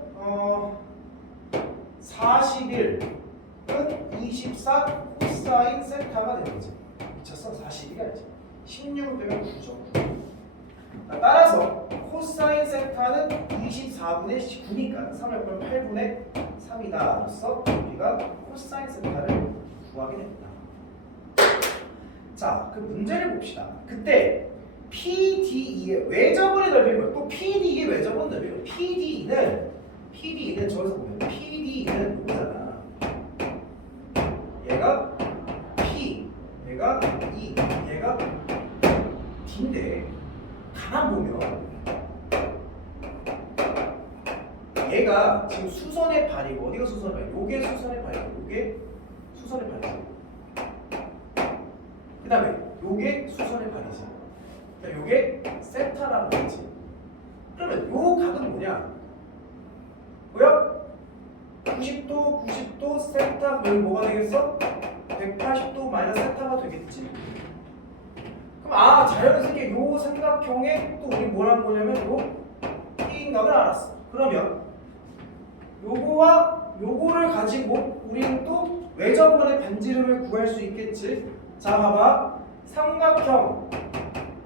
41은 24 코사인 세타가 되겠지. 미쳤어? 41이야지. 16을 빼면 9죠. 따라서 코사인 세타는 24분의 9니까 3을 빼면 8분의 3이다. 그래서 우리가 코사인 세타를 구하게 됩니다. 자, 그 문제를 봅시다. 그때 PDE의 외접원의 넓이를 또 PDE의 외접원 넓이로 PDE는 저기서 보면 PDE는 뭐잖아. 얘가 P, 얘가 E, 얘가 D인데 가만 보면 얘가 지금 수선의 발이고 어디가 수선의 발이고 요게 수선의 발이고 요게 수선의 발이고 그 다음에 요게 수선의 발이지. 그러니까 요게 세타라는 거지. 그러면 요 각은 뭐냐? 뭐야? 90도 세타 여기 뭐가 되겠어? 180도 마이너스 세타가 되겠지. 그럼 자연스럽게 요 삼각형에 또 우리 뭐라는 거냐면 요 P인각을 알았어. 그러면 요거와 요거를 가지고 우리는 또 외접원의 반지름을 구할 수 있겠지. 자, 봐봐. 삼각형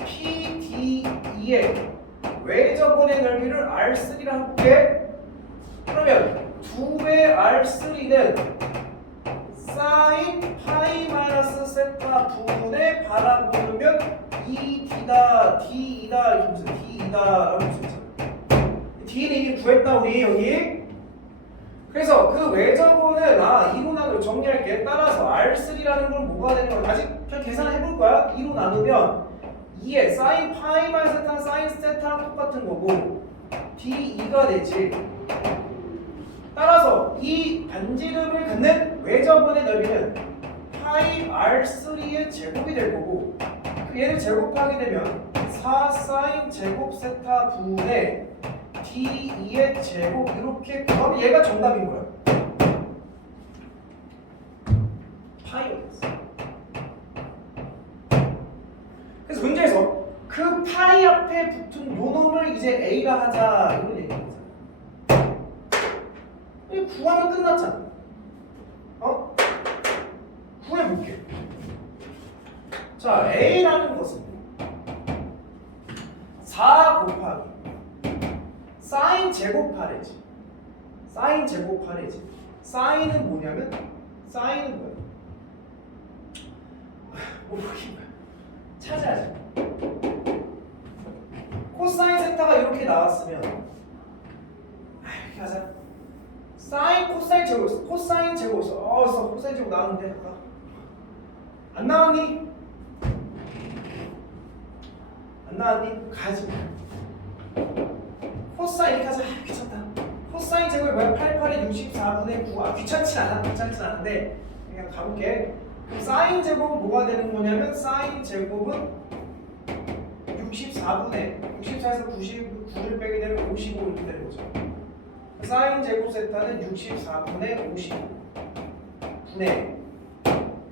PDE의 외접원의 넓이를 R3라 해볼게. 그러면 2의 R3는 사인 파이 마이너스 세타 부분에 바라보면 2D다, D이다, 이렇게 무슨 D이다 라고 할수 있잖아. D는 이미 구했다 우리 여기. 그래서 그 외접원은 이로 나누면 정리할게. 따라서 R3라는 건 뭐가 되는 거야? 아직 그냥 계산해 볼 거야. 2로 나누면 2에 사인 파이 마이너스 세타 사인 세타랑 똑같은 거고 D2가 되지. 따라서 이 반지름을 갖는 외접원의 넓이는 파이 R3의 제곱이 될 거고 얘를 제곱하게 되면 4 사인 제곱 세타 분의 D2의 제곱 이렇게 구하면 얘가 정답인 거야. 파이였어. 그래서 문제에서 그 파이 앞에 붙은 요 놈을 이제 A라 하자 이런 얘기잖아. 구하면 끝났잖아. 구해볼게. 자, A라는 것은 4 곱하기 사인 제곱 8이지. 사인 제곱 8이지. 사인은 뭐냐면 사인은 뭐야? 모르겠는 거야. 찾아야지. 코사인 세타가 이렇게 나왔으면 이렇게 하자. 사인 코사인 제곱 있어. 코사인 제곱 있어. 코사인 제곱 나왔는데 안 나왔니? 안 나왔니? 가지. 코사인 이렇게 하자. 귀찮다. 코사인 제곱이 뭐야? 88에 64분의 9. 귀찮지 않아. 귀찮지 않은데 그냥 가볼게. 그럼 사인 제곱은 뭐가 되는 거냐면 사인 제곱은 64분의 64에서 99를 빼게 되면 55 이렇게 되는 거죠. 사인 제곱 세타는 64분의 55분의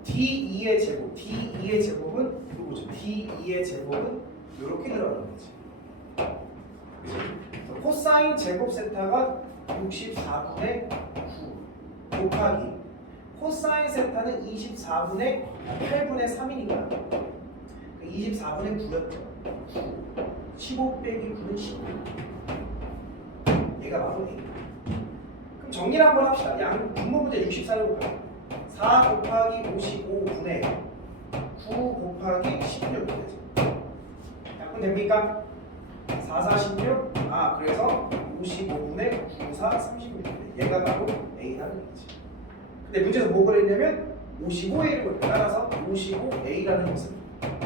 D2의 제곱. D2의 제곱은 이거죠. D2의 제곱은 이렇게 들어가는 거지. 코사인 제곱 세타가 64분의 9 곱하기 코사인 세타는 24분의 8분의 3이니까 24분의 9였죠. 15 빼기 9는 15. 얘가 바로 A. 그럼 정리를 한번 합시다. 분모 문제 64를 볼까요? 4 곱하기 55분의 9 곱하기 16이 되죠. 약분 됩니까? 4, 4, 16. 그래서 55분의 9, 4, 36. 얘가 바로 A라는 얘기지. 근데 문제에서 뭐 그랬냐면 55A를 그랬다. 따라서 55A라는 것은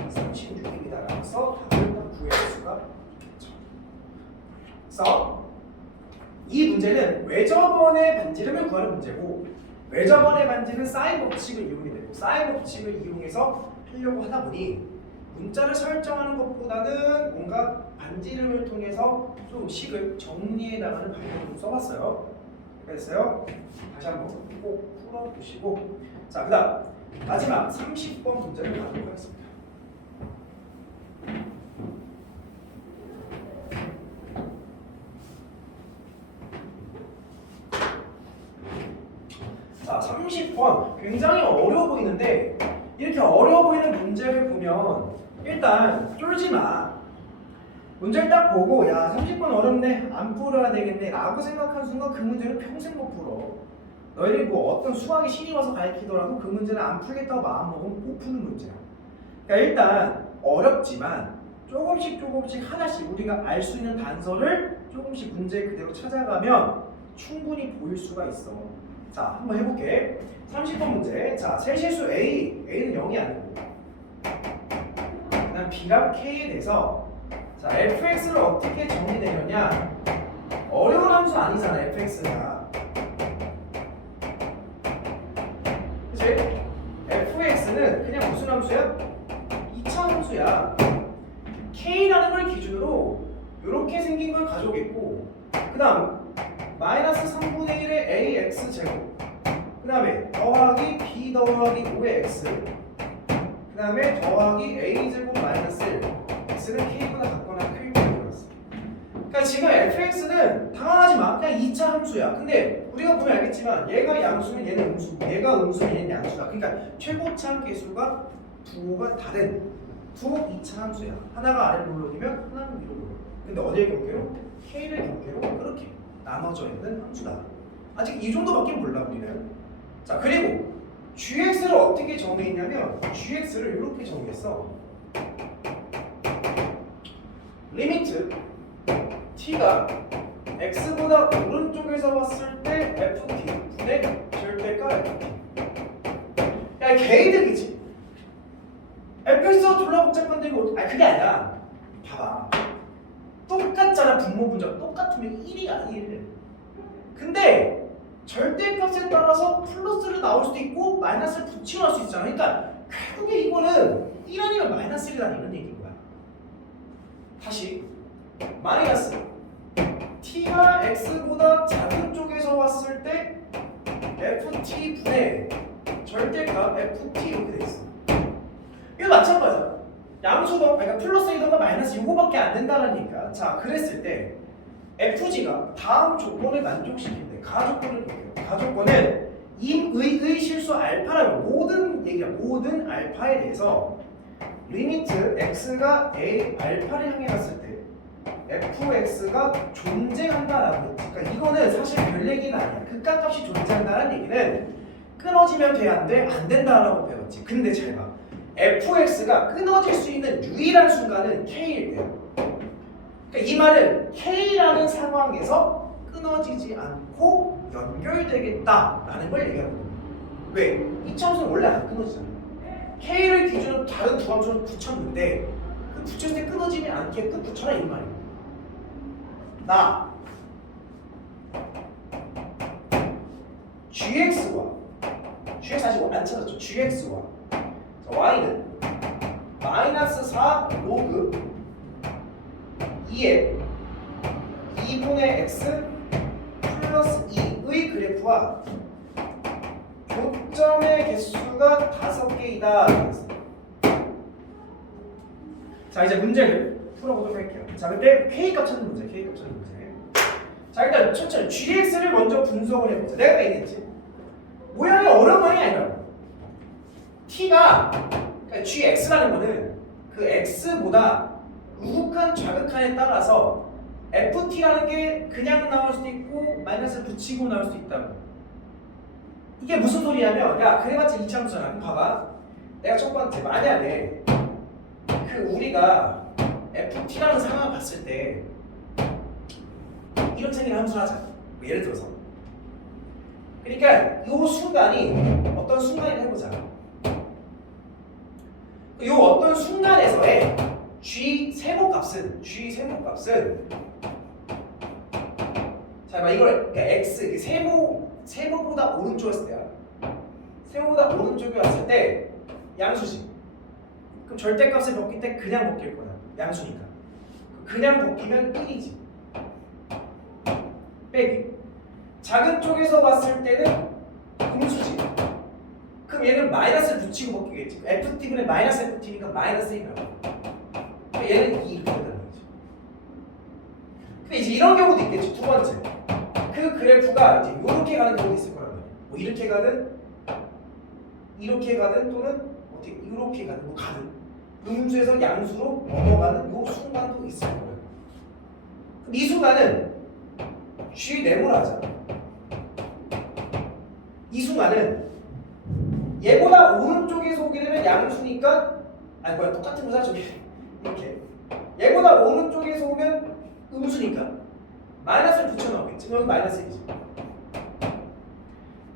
36입니다. 라서 답을 구해볼 수가 있겠죠. 그래서 이 문제는 외접원의 반지름을 구하는 문제고 외접원의 반지는 사인 법칙을 이용이 되고 사인 법칙을 이용해서 하려고 하다 보니 문자를 설정하는 것보다는 뭔가 반지 이름을 통해서 좀 식을 정리해 나가는 방법을 좀 써봤어요. 그랬어요? 다시 한번 꼭 풀어보시고 자, 그 다음 마지막 30번 문제를 가도록 하겠습니다. 자, 30번 굉장히 어려워 보이는데 이렇게 어려워 보이는 문제를 보면 일단 쫄지 마. 문제를 딱 보고 야 30번 어렵네 안 풀어야 되겠네 라고 생각하는 순간 그 문제는 평생 못 풀어. 너희들이 뭐 어떤 수학에 신이 와서 가르치더라도 그 문제는 안 풀겠다고 마음먹으면 못 푸는 문제야. 그러니까 일단 어렵지만 조금씩 하나씩 우리가 알 수 있는 단서를 조금씩 문제 그대로 찾아가면 충분히 보일 수가 있어. 자, 한번 해볼게. 30번 문제. 자, 세실수 A는 0이 아니고 그다음 B랑 K에 대해서 자, fx를 어떻게 정리되느냐? 어려운 함수 아니잖아, fx가. 그치? fx는 그냥 무슨 함수야? 2차 함수야. k라는 걸 기준으로 이렇게 생긴 걸 가져오겠고 그 다음 마이너스 3분의 1의 ax 제곱 그 다음에 더하기 b 더하기 5의 x 그 다음에 더하기 a 제곱 마이너스 1 x는 k보다 작거나 크게 들어갔어. 그러니까 지금 fx는 당황하지 마. 그냥 2차 함수야. 근데 우리가 보면 알겠지만 얘가 양수면 얘는 음수, 얘가 음수면 얘는 양수다. 그러니까 최고차항 계수가 부호가 다른 두 2차 함수야. 하나가 아래로 올라오면 하나는 위로 올라오고. 근데 어디의 경계로? k를 경계로 그렇게 나눠져 있는 함수다. 아직 이 정도밖에 몰라 우리는. 자, 그리고 gx를 어떻게 정리했냐면 gx를 이렇게 정리했어. 리미트 t가 x보다 오른쪽에서 봤을 때 ft 분의 절대가 ft. 야, 개이득이지. fx가 졸라 복잡한데 이거 그게 아니라 봐봐. 똑같잖아. 분모 분자 똑같으면 1이야 1. 근데 절대값에 따라서 플러스를 나올 수도 있고 마이너스를 붙이고 할 수 있잖아. 그러니까 결국에 이거는 1 아니면 마이너스 1이라는 이런 얘기인 거야. 다시 마이너스 t가 x보다 작은 쪽에서 왔을 때 ft 분의 절대값 ft 이렇게 돼 있어. 이거 마찬가지야. 양수가 그러니까 플러스 1과 마이너스 이거밖에 안 된다는 얘기야. 자, 그랬을 때 fg가 다음 조건을 만족시킨대. 가조건을 볼게요. 가조건은 임의의 실수 알파라고 모든 얘기야. 모든 알파에 대해서 리미트 x가 a 알파를 향해 갔을 때 fx가 존재한다라고 했지. 그러니까 이거는 사실 별 얘기는 아니야. 극각값이 존재한다는 얘기는 끊어지면 돼, 안 돼? 안 된다라고 배웠지. 근데 잘 봐. fx가 끊어질 수 있는 유일한 순간은 k일 때야. 그러니까 이 말은 k라는 상황에서 끊어지지 않고 연결되겠다라는 걸 얘기하거든요. 왜? 2차 함수는 원래 안 끊어지잖아. k를 기준으로 다른 두 함수를 붙였는데 그 붙였을 때 끊어지지 않게끔 붙여라 이 말이에요. 나 gx와 gx 아직 안 찾았죠? gx와 y는 마이너스 4 로그 2의 2분의 x 플러스 2의 그래프와 교점의 개수가 5개이다. 자, 이제 문제를 풀어보도록 할게요. 자, 근데 K값 찾는 문제, K값 찾는 문제. 자, 일단 천천히 GX를 먼저 분석을 해보자. 내가 얘기했지. 모양이 어려운 모양이 아니라고. T가 그러니까 GX라는 거는 그 X보다 우극한 좌극한에 따라서 FT라는 게 그냥 나올 수도 있고 마이너스를 붙이고 나올 수도 있다고. 이게 무슨 소리냐면 야 그래봤자 이차함수잖아. 봐봐. 내가 첫 번째 만약에 그 우리가 FT라는 상황을 봤을 때 이런 생각을 함수를 하자. 뭐 예를 들어서 그러니까 이 순간이 어떤 순간이라 해보자. 이 어떤 순간에서의 G 세모값은 자, 이걸 그러니까 X 세모보다 오른쪽에 있을 때야. 세모보다 오른쪽에 왔을 때 양수지. 그럼 절대값을 벗길 때 그냥 벗길 거야. 양수니까. 그냥 벗기면 1이지. 빼기. 작은 쪽에서 왔을 때는 음수지. 그럼 얘는 마이너스를 붙이고 벗기겠지. FT분의 마이너스 FT니까 마이너스 1이라고. 얘는 2 이렇게 된다는 거지. 근데 이제 이런 경우도 있겠지. 두 번째. 그 그래프가 이제 이렇게 가는 경우도 있을 거란 말이야. 뭐 이렇게 가든 또는 어떻게 이렇게 가든 뭐 가든 음수에서 양수로 넘어가는 요 순간도 있을 거예요. 그럼 이 순간은 G 네모라자. 이 순간은 얘보다 오른쪽에서 오게 되면 양수니까 아니 뭐야 똑같은 거잖아 저기 이렇게 얘보다 오른쪽에서 오면 음수니까 마이너스를 붙여넣겠지. 여기 마이너스 1이지.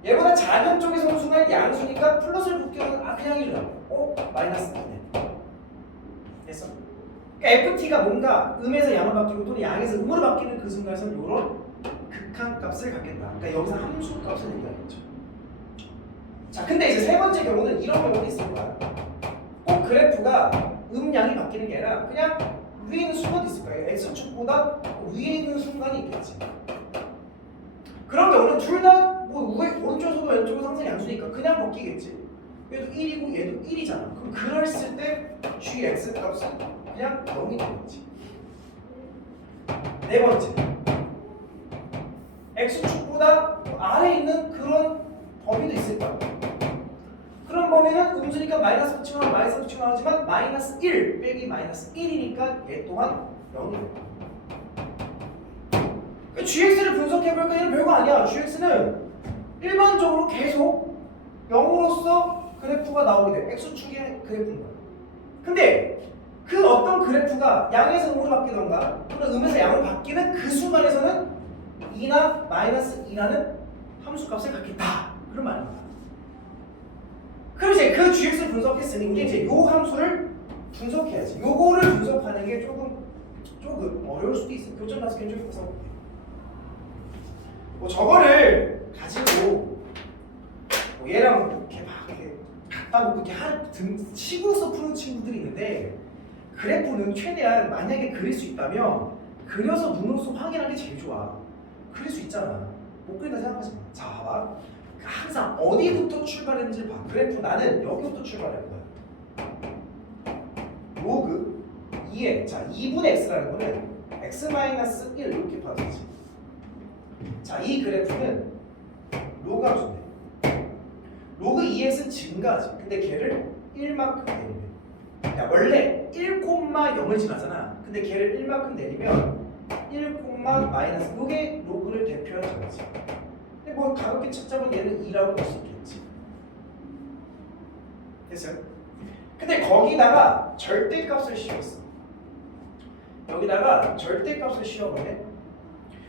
얘보다 작은 쪽에서 오는 순간 양수니까 플러스를 붙여넣으면 그냥 1이라고. 마이너스 2네. 됐어? 그러니까 FT가 뭔가 음에서 양을 바뀌고 또는 양에서 음으로 바뀌는 그 순간에서는 이런 극한값을 갖겠다. 그러니까 여기서 함수값을 얘기하겠죠. 자, 근데 이제 세 번째 경우는 이런 경우도 있을 거야. 꼭 그래프가 음양이 바뀌는 게 아니라 그냥 위에 있는 순간도 있을 거예요. X축보다 위에 있는 순간이 있겠지. 그런 경우는 둘 다 뭐 오른쪽에서도 왼쪽으로 상승 양수니까 그냥 바뀌겠지. 얘도 1이고 얘도 1이잖아. 그럼 그랬을 때 gx 값은 그냥 0이 되겠지. 네 번째. X축보다 아래에 있는 그런 범위도 있을 거야. 그런 범위는 음수니까 마이너스 붙이거나 마이너스 붙이거나 하지만 마이너스 1 빼기 마이너스 1이니까 얘 또한 0이에요. gx를 분석해볼까? 얘는 별거 아니야. gx는 일반적으로 계속 0으로서 그래프가 나오게 돼. x축의 그래프인 거야. 근데 그 어떤 그래프가 양에서 음으로 바뀌던가 또는 음에서 양으로 바뀌는 그 순간에서는 2나 마이너스 2라는 함수값을 갖겠다. 그런 말입니다. 그럼 이제 그 gx를 분석했으니 우리 이제 요 함수를 분석해야지. 요거를 분석하는 게 조금 어려울 수도 있어. 교점 나서 굉장히 복잡해. 뭐 저거를 가지고 뭐 얘랑 이렇게 막 이렇게 갖다 놓고 이렇게 등 치고서 푸는 친구들이 있는데 그래프는 최대한 만약에 그릴 수 있다면 그려서 눈으로서 확인하는 게 제일 좋아. 그릴 수 있잖아. 못 그린다 생각하지 마. 자, 봐봐. 항상 어디부터 출발했는지 봐. 그래프 나는 여기부터 출발할 거야. 로그 2에 자 2분의 x라는 거는 x-1 이렇게 봐야지. 자, 이 그래프는 로그 함수인데 로그 2x는 증가하지. 근데 걔를 1만큼 내리면 야, 원래 1,0을 지나잖아. 근데 걔를 1만큼 내리면 1, 마이너스 요게 로그를 대표하는 거지. 근데 뭐 가볍게 찾자면 얘는 2라고 볼 수 있겠지. 됐어요? 근데 거기다가 절대값을 씌웠어. 여기다가 절대값을 씌워보면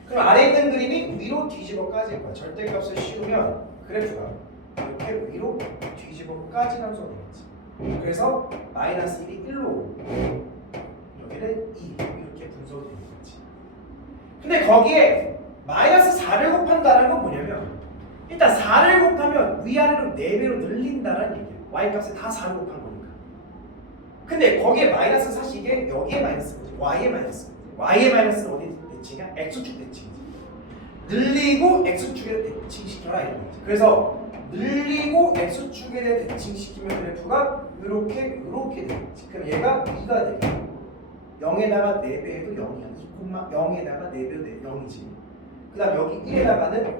그럼 아래에 있는 그림이 위로 뒤집어 까질 거야. 절대값을 씌우면 그래프가 이렇게 위로 뒤집어 까진 함수가 되겠지. 그래서 마이너스 1이 1로 여기는 2 이렇게 분석이 되는 거지. 근데 거기에 마이너스 4를 곱한다는 건 뭐냐면 일단 4를 곱하면 위아래로 4배로 늘린다는 얘기야. y값에 다 4를 곱한 거니까. 근데 거기에 마이너스 사시게 여기에 마이너스 거지. y에 마이너스. y의 마이너스는 어디 대칭이야? x축 대칭이지. 늘리고 x축에 대칭시켜라 이런 거지. 그래서 늘리고 x축에 대해 대칭시키면 그래프가 이렇게 되겠지. 그럼 얘가 2가 되고 0에다가 4배 해도 0이야. 2,0에다가 4배도 0이지. 그 다음 여기 1에다가는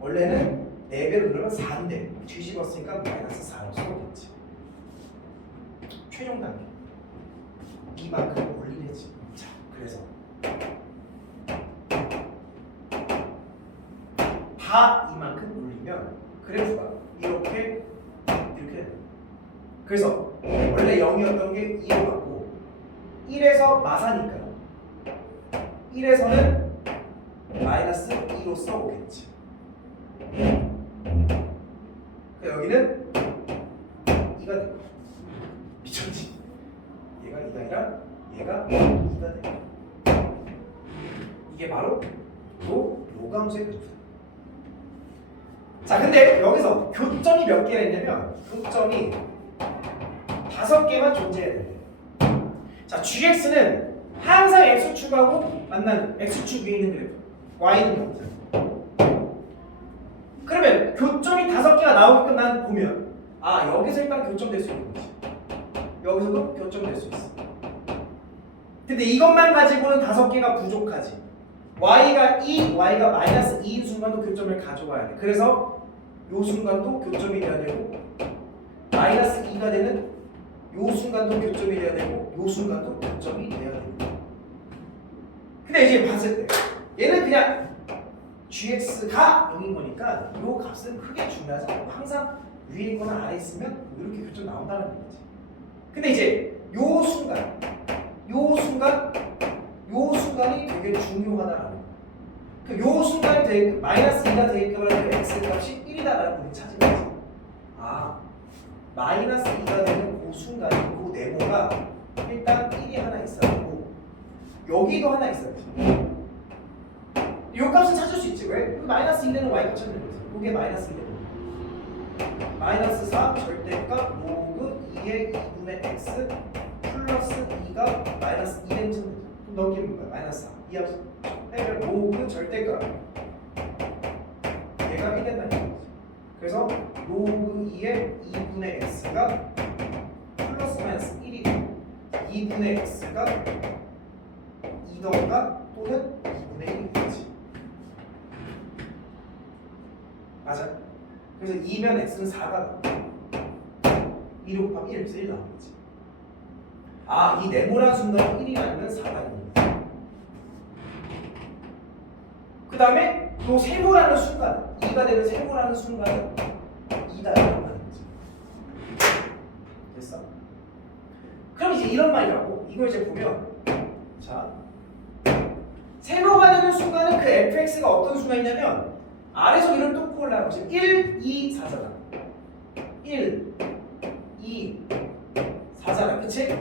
원래는 4배로 늘으면 4인데 뒤집었으니까 마이너스 4로 써오겠지. 최종 단계 이만큼 올리겠지. 자, 그래서 다 이만큼 올리면 그래프가 이렇게 되는. 그래서 원래 0이었던 게 2로 갔고 1에서 마사니까 1에서는 마이너스 2로 써보겠지. 여기는 2가 되고 미쳤지. 얘가 2가 아니라 얘가 2가 되고 이게 바로 로그 함수의 그래프다. 자, 근데 여기서 교점이 몇 개가 있냐면 교점이 5개만 존재해야 돼요. 자, gx는 항상 x축하고 만나는 x축 위에 있는 그래프, y는 없어요. 그러면 교점이 5개가 나오게끔 난 보면 여기서 일단 교점될 수 있는 거지. 여기서도 교점될 수 있어. 근데 이것만 가지고는 5개가 부족하지. y가 2, y가 마이너스 2인 순간도 교점을 가져와야 돼. 그래서 요 순간도 교점이 돼야 되고 마이너스 2가 되는 요 순간도 교점이 돼야 되고 요 순간도 교점이 돼야 되고. 근데 이제 봤을 때 얘는 그냥 gx가 0인 거니까 요 값은 크게 중요하지 않고 항상 위에 있거나 아래에 있으면 이렇게 교점 나온다는 거지. 근데 이제 요 순간이 되게 중요하다라는 거야. 요 순간이 마이너스 2가 되게끔 하면 x 값이 1이다라는 걸 찾은 거지. 마이너스 2가 되는 그 순간이 그 네모가 일단 1이 하나 있어야 되고 여기도 하나 있어야 돼. 요 값은 찾을 수 있지. 왜? 마이너스 2되는 y값 찾는 거죠. 이게 마이너스 2되는 마이너스 4 절대값 로그 2의 2분의 x 플러스 2가 마이너스 2되는 점 넘기는 거야. 마이너스 4 이하수 빼면 로그 절대값 얘가 1 된다는 거지. 그래서 로그 2의 2분의 x가 플러스 마이너스 1이 돼. 2분의 x가 2더가 또는 2분의 1이 되지. 맞아. 그래서 2면 x는 4가 나와. 2 곱하면 1, 1 나오는 거지. 이 네모란 순간이 1이 아니면 4가 있는 거지. 그 다음에 또 세모라는 순간, 2가 되는 세모라는 순간은 2다라는 거지. 됐어? 그럼 이제 이런 말이라고. 이걸 이제 보면 자, 세모가 되는 순간은 그 fx가 어떤 순간이냐면 아래서 위로 뚝 올라가고 지금 1, 2, 4잖아. 1, 2, 4잖아. 그치?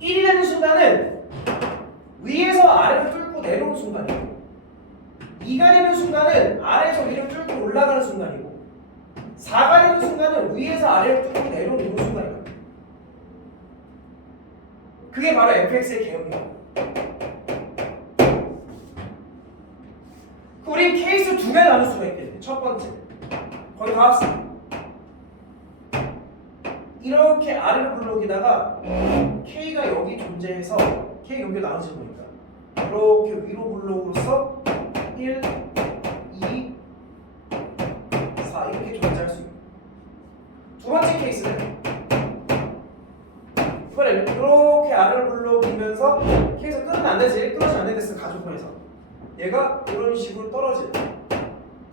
1이라는 순간은 위에서 아래로 뚫고 내려오는 순간이고 2가 되는 순간은 아래에서 위로 뚫고 올라가는 순간이고 4가 되는 순간은 위에서 아래로 뚫고 내려오는 순간이거든. 그게 바로 fx의 개념이야. 우리 케이스 2개 나눌 수가 있겠네. 첫 번째 거의 다 왔어. 이렇게 아래로 블록에다가 K가 여기 존재해서 K 여기 나눠진 거니까 이렇게 위로 블록으로서 1, 2, 4 이렇게 존재할 수 있고 두 번째 케이스는 이번에 이렇게 아래로 블록이면서 K에서 끊으면 안 되지. 끊어지면 안 되겠어. 가족권에서 얘가 이런 식으로 떨어지는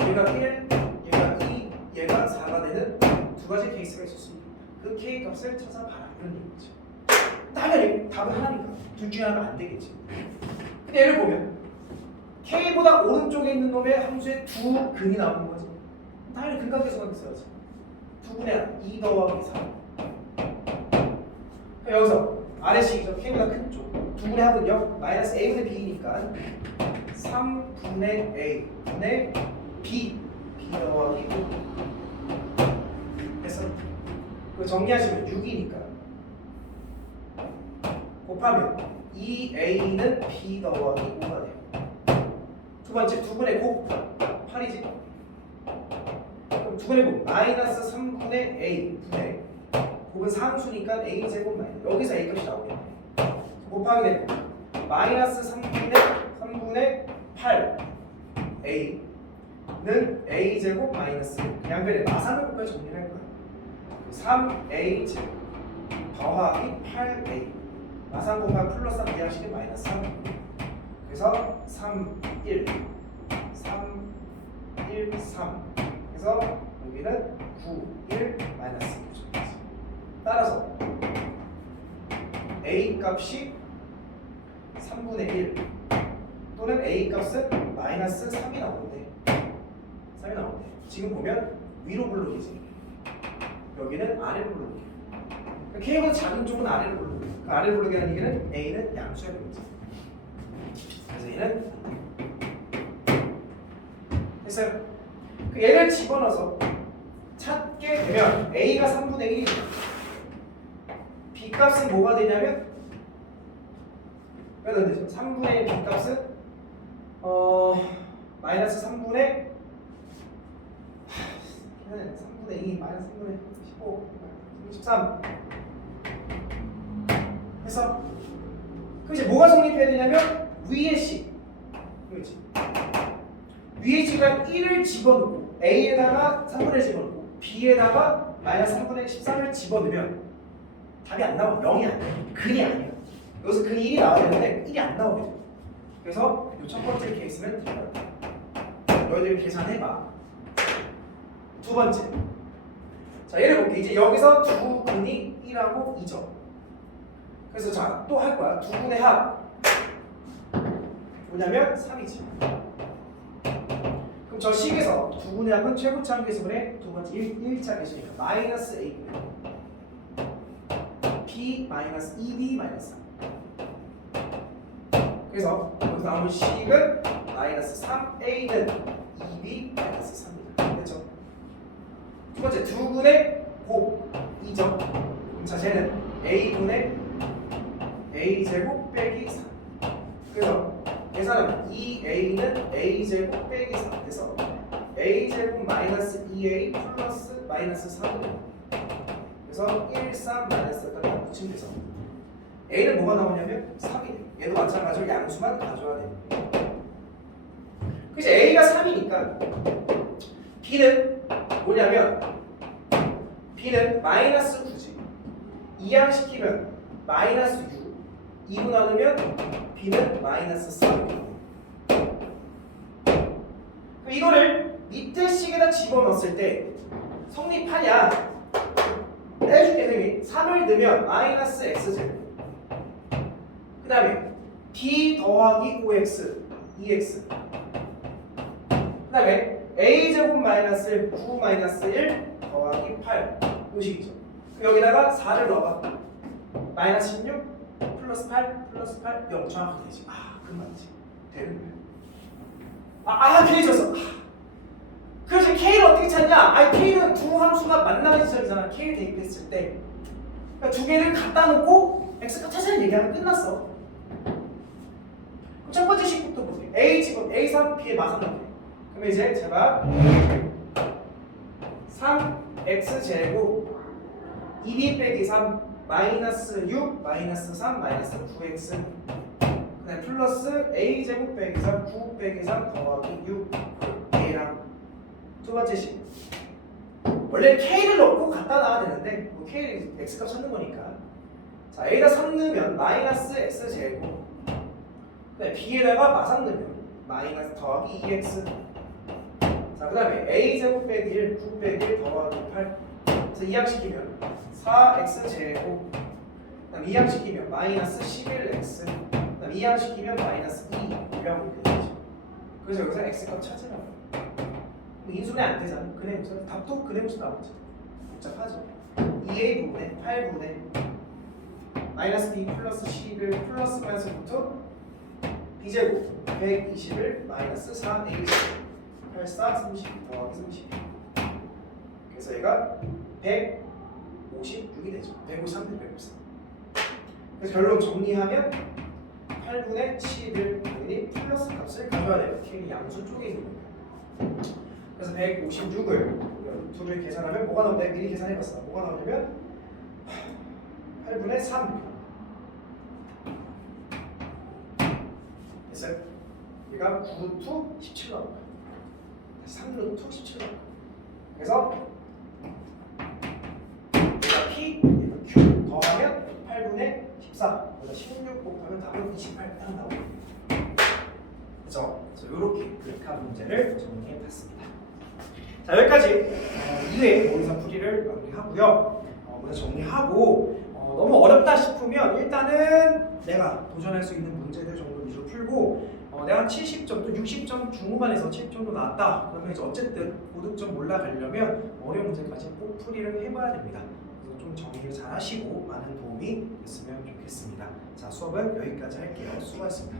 얘가 1, 얘가 2, 얘가 4가 되는 두 가지 케이스가 있었습니다. 그 K 값을 찾아봐라 이런 얘기죠. 당연히 답은 하나니까 둘 중에 하나가 안 되겠지. 근데 얘를 보면 K보다 오른쪽에 있는 놈의 함수에 두 근이 나오는 거지. 당연히 근각계수만 써야지. 두 분의 2 더하기 3. 여기서 아래식이죠. K보다 큰 쪽. 두 분의 합은요. 마이너스 A분의 B니까 3분의 A 분의 B 더하기 5 됐어? 정리하시면 6이니까 곱하면 2a는 b 더하기 5가 돼요. 두 번째 두 분의 곱 8이지. 그럼 두 분의 곱 마이너스 3분의 a 분의 곱은 상수니까 a 제곱 마이너스 여기서 a 값이 나오겠네. 곱하게 되면 마이너스 3분의 8 a는 a 제곱 마이너스 양변에 마상을 끝까지 정리할 거야. 3a 제곱 더하기 8a 마상 곱하기 플러스 3 이하식은 마이너스 3 그래서 3, 1 3, 1, 3 그래서 여기는 9, 1, 마이너스 9 따라서 a 값이 3분의 1 또는 a 값은 마이너스 3이 나오는데 3이 나오는데 지금 보면 위로 블록이지 여기는 아래 블록이에요. K보다 작은 쪽은 아래로 블록이에요. 그 아래 블록이라는 얘기는 A는 양수야 되겠지. 그래서 얘는 됐어요? 그 얘를 집어넣어서 찾게 되면 A가 3분의 1이죠. B 값은 뭐가 되냐면 몇 안 되죠? 3분의 1 B 값은 마이너스 3분의 2 마이너스 3분의 15 13 해서 그 이제 뭐가 성립해야 되냐면 위에 C 그렇지 위에 C가 1을 집어넣고 A에다가 3분의 1 집어넣고 B에다가 마이너스 3분의 13을 집어넣으면 답이 안 나와. 0이 안 돼. 근이 아니야. 여기서 근 1이 나와야 되는데 1이 안 나오게 돼. 그래서 이 첫 번째 케이스는 너희들이 계산해봐. 두 번째. 자, 얘를 볼게. 이제 여기서 두 근이 1하고 2죠. 그래서 자, 또 할 거야. 두 근의 합. 뭐냐면 3이지. 그럼 저 식에서 두 근의 합은 최고차 함계수분의 두 번째 1차 계수니까 마이너스 A B 마이너스 2B 마이너스 3. 그래서 여기서 나오는 식은 마이너스 3A는 2B 마이너스 3이다. 됐죠? 두 번째 두 근의 곱 2죠. 자, 쟤는 A분의 A제곱 빼기 3. 그래서 계산하면 2A는 A제곱 빼기 3. 그래서 A제곱 마이너스 2A 플러스 마이너스 3. 그래서 1, 3 마이너스까지 붙이면 돼서 A는 뭐가 나오냐면 3이 돼. 얘도 마찬가지로 양수만 가져와야 돼. 그래서 A가 3이니까 B는 뭐냐면 B는 마이너스 9지. 이항시키면 마이너스 6. 2분 나누면 B는 마이너스 3. 이거를 밑에 식에다 집어넣었을 때 성립하냐? 해줄게. 3을 넣으면 마이너스 x제곱 그 다음에 b 더하기 5x 2x 그 다음에 a제곱 마이너스 1 9 마이너스 1 더하기 8 이 식이죠. 여기다가 4를 넣어봐. 마이너스 16 플러스 8 플러스 8 0 정확하게 되지. 그 말이지. 되는 거야. 괜히 졌어. 그래서 K를 어떻게 찾냐? K는 두 함수가 만나는 지점이잖아. K를 대입했을 때. 그러니까 두 개를 갖다 놓고 X값 찾으는 얘기하면 끝났어. 그럼 첫 번째 식부터 볼게. A 지금 A3, B에 마산 넣게. 그럼 이제 제가 3X제곱 2B 빼기 3 마이너스 6 마이너스 3 마이너스 9X 그 다음에 플러스 A제곱 빼기 3 9 빼기 3 더하기 6 A랑 두 번째 식. 원래 K를 넣고 갖다 놔야 되는데 뭐 K X값 찾는 거니까. 자, A에다 3 넣으면 마이너스 X제곱 그 다음에 B에다가 마상 넣으면 마이너스 더하기 2X 자, 그 다음에 A제곱 빼기 1 9 빼기 1 더하기 8 그래서 이항시키면 4X제곱 그 다음에 이항시키면 마이너스 11X 그 다음에 이항시키면 마이너스 2라고 되죠. 그래서 여기서 X값 찾으라고. 인수분해 안 되잖아. 근해 무슨 답도 근해 무슨 나오지. 복잡하죠. 2a 부분에 8분의 마이너스 b 플러스 11 플러스 마이너스부터 b제곱 120을 마이너스 4a 84 30 더하기 30. 그래서 얘가 156이 되죠. 153대 153. 그래서 결론 정리하면 8분의 11 분이 플러스 값을 가져야 돼요. K 양수 쪽에 있는 거예요. 그래서 156을 둘을 계산하면 뭐가 나오냐? 미리 계산해봤어. 뭐가 나오냐면 8분의 3 됐어요? 얘가 9루트 17 나올 거야. 3루트 17 나올 거야. 그래서 얘가 P, 얘가 Q 더하면 8분의 14 그래서 16 곱하면 답은 28 딱 나오고 그래서 이렇게 그래프한 문제를 정리해봤습니다. 자, 여기까지 2회 모의사 풀이를 마무리하고요. 먼저 정리하고 너무 어렵다 싶으면 일단은 내가 도전할 수 있는 문제들 정도 위주로 풀고 내가 70점 또 60점 중후반에서 70점 정도 나왔다 그러면 이제 어쨌든 고득점 올라가려면 어려운 문제까지 꼭 풀이를 해봐야 됩니다. 그래서 좀 정리를 잘 하시고 많은 도움이 됐으면 좋겠습니다. 자, 수업은 여기까지 할게요. 수고하셨습니다.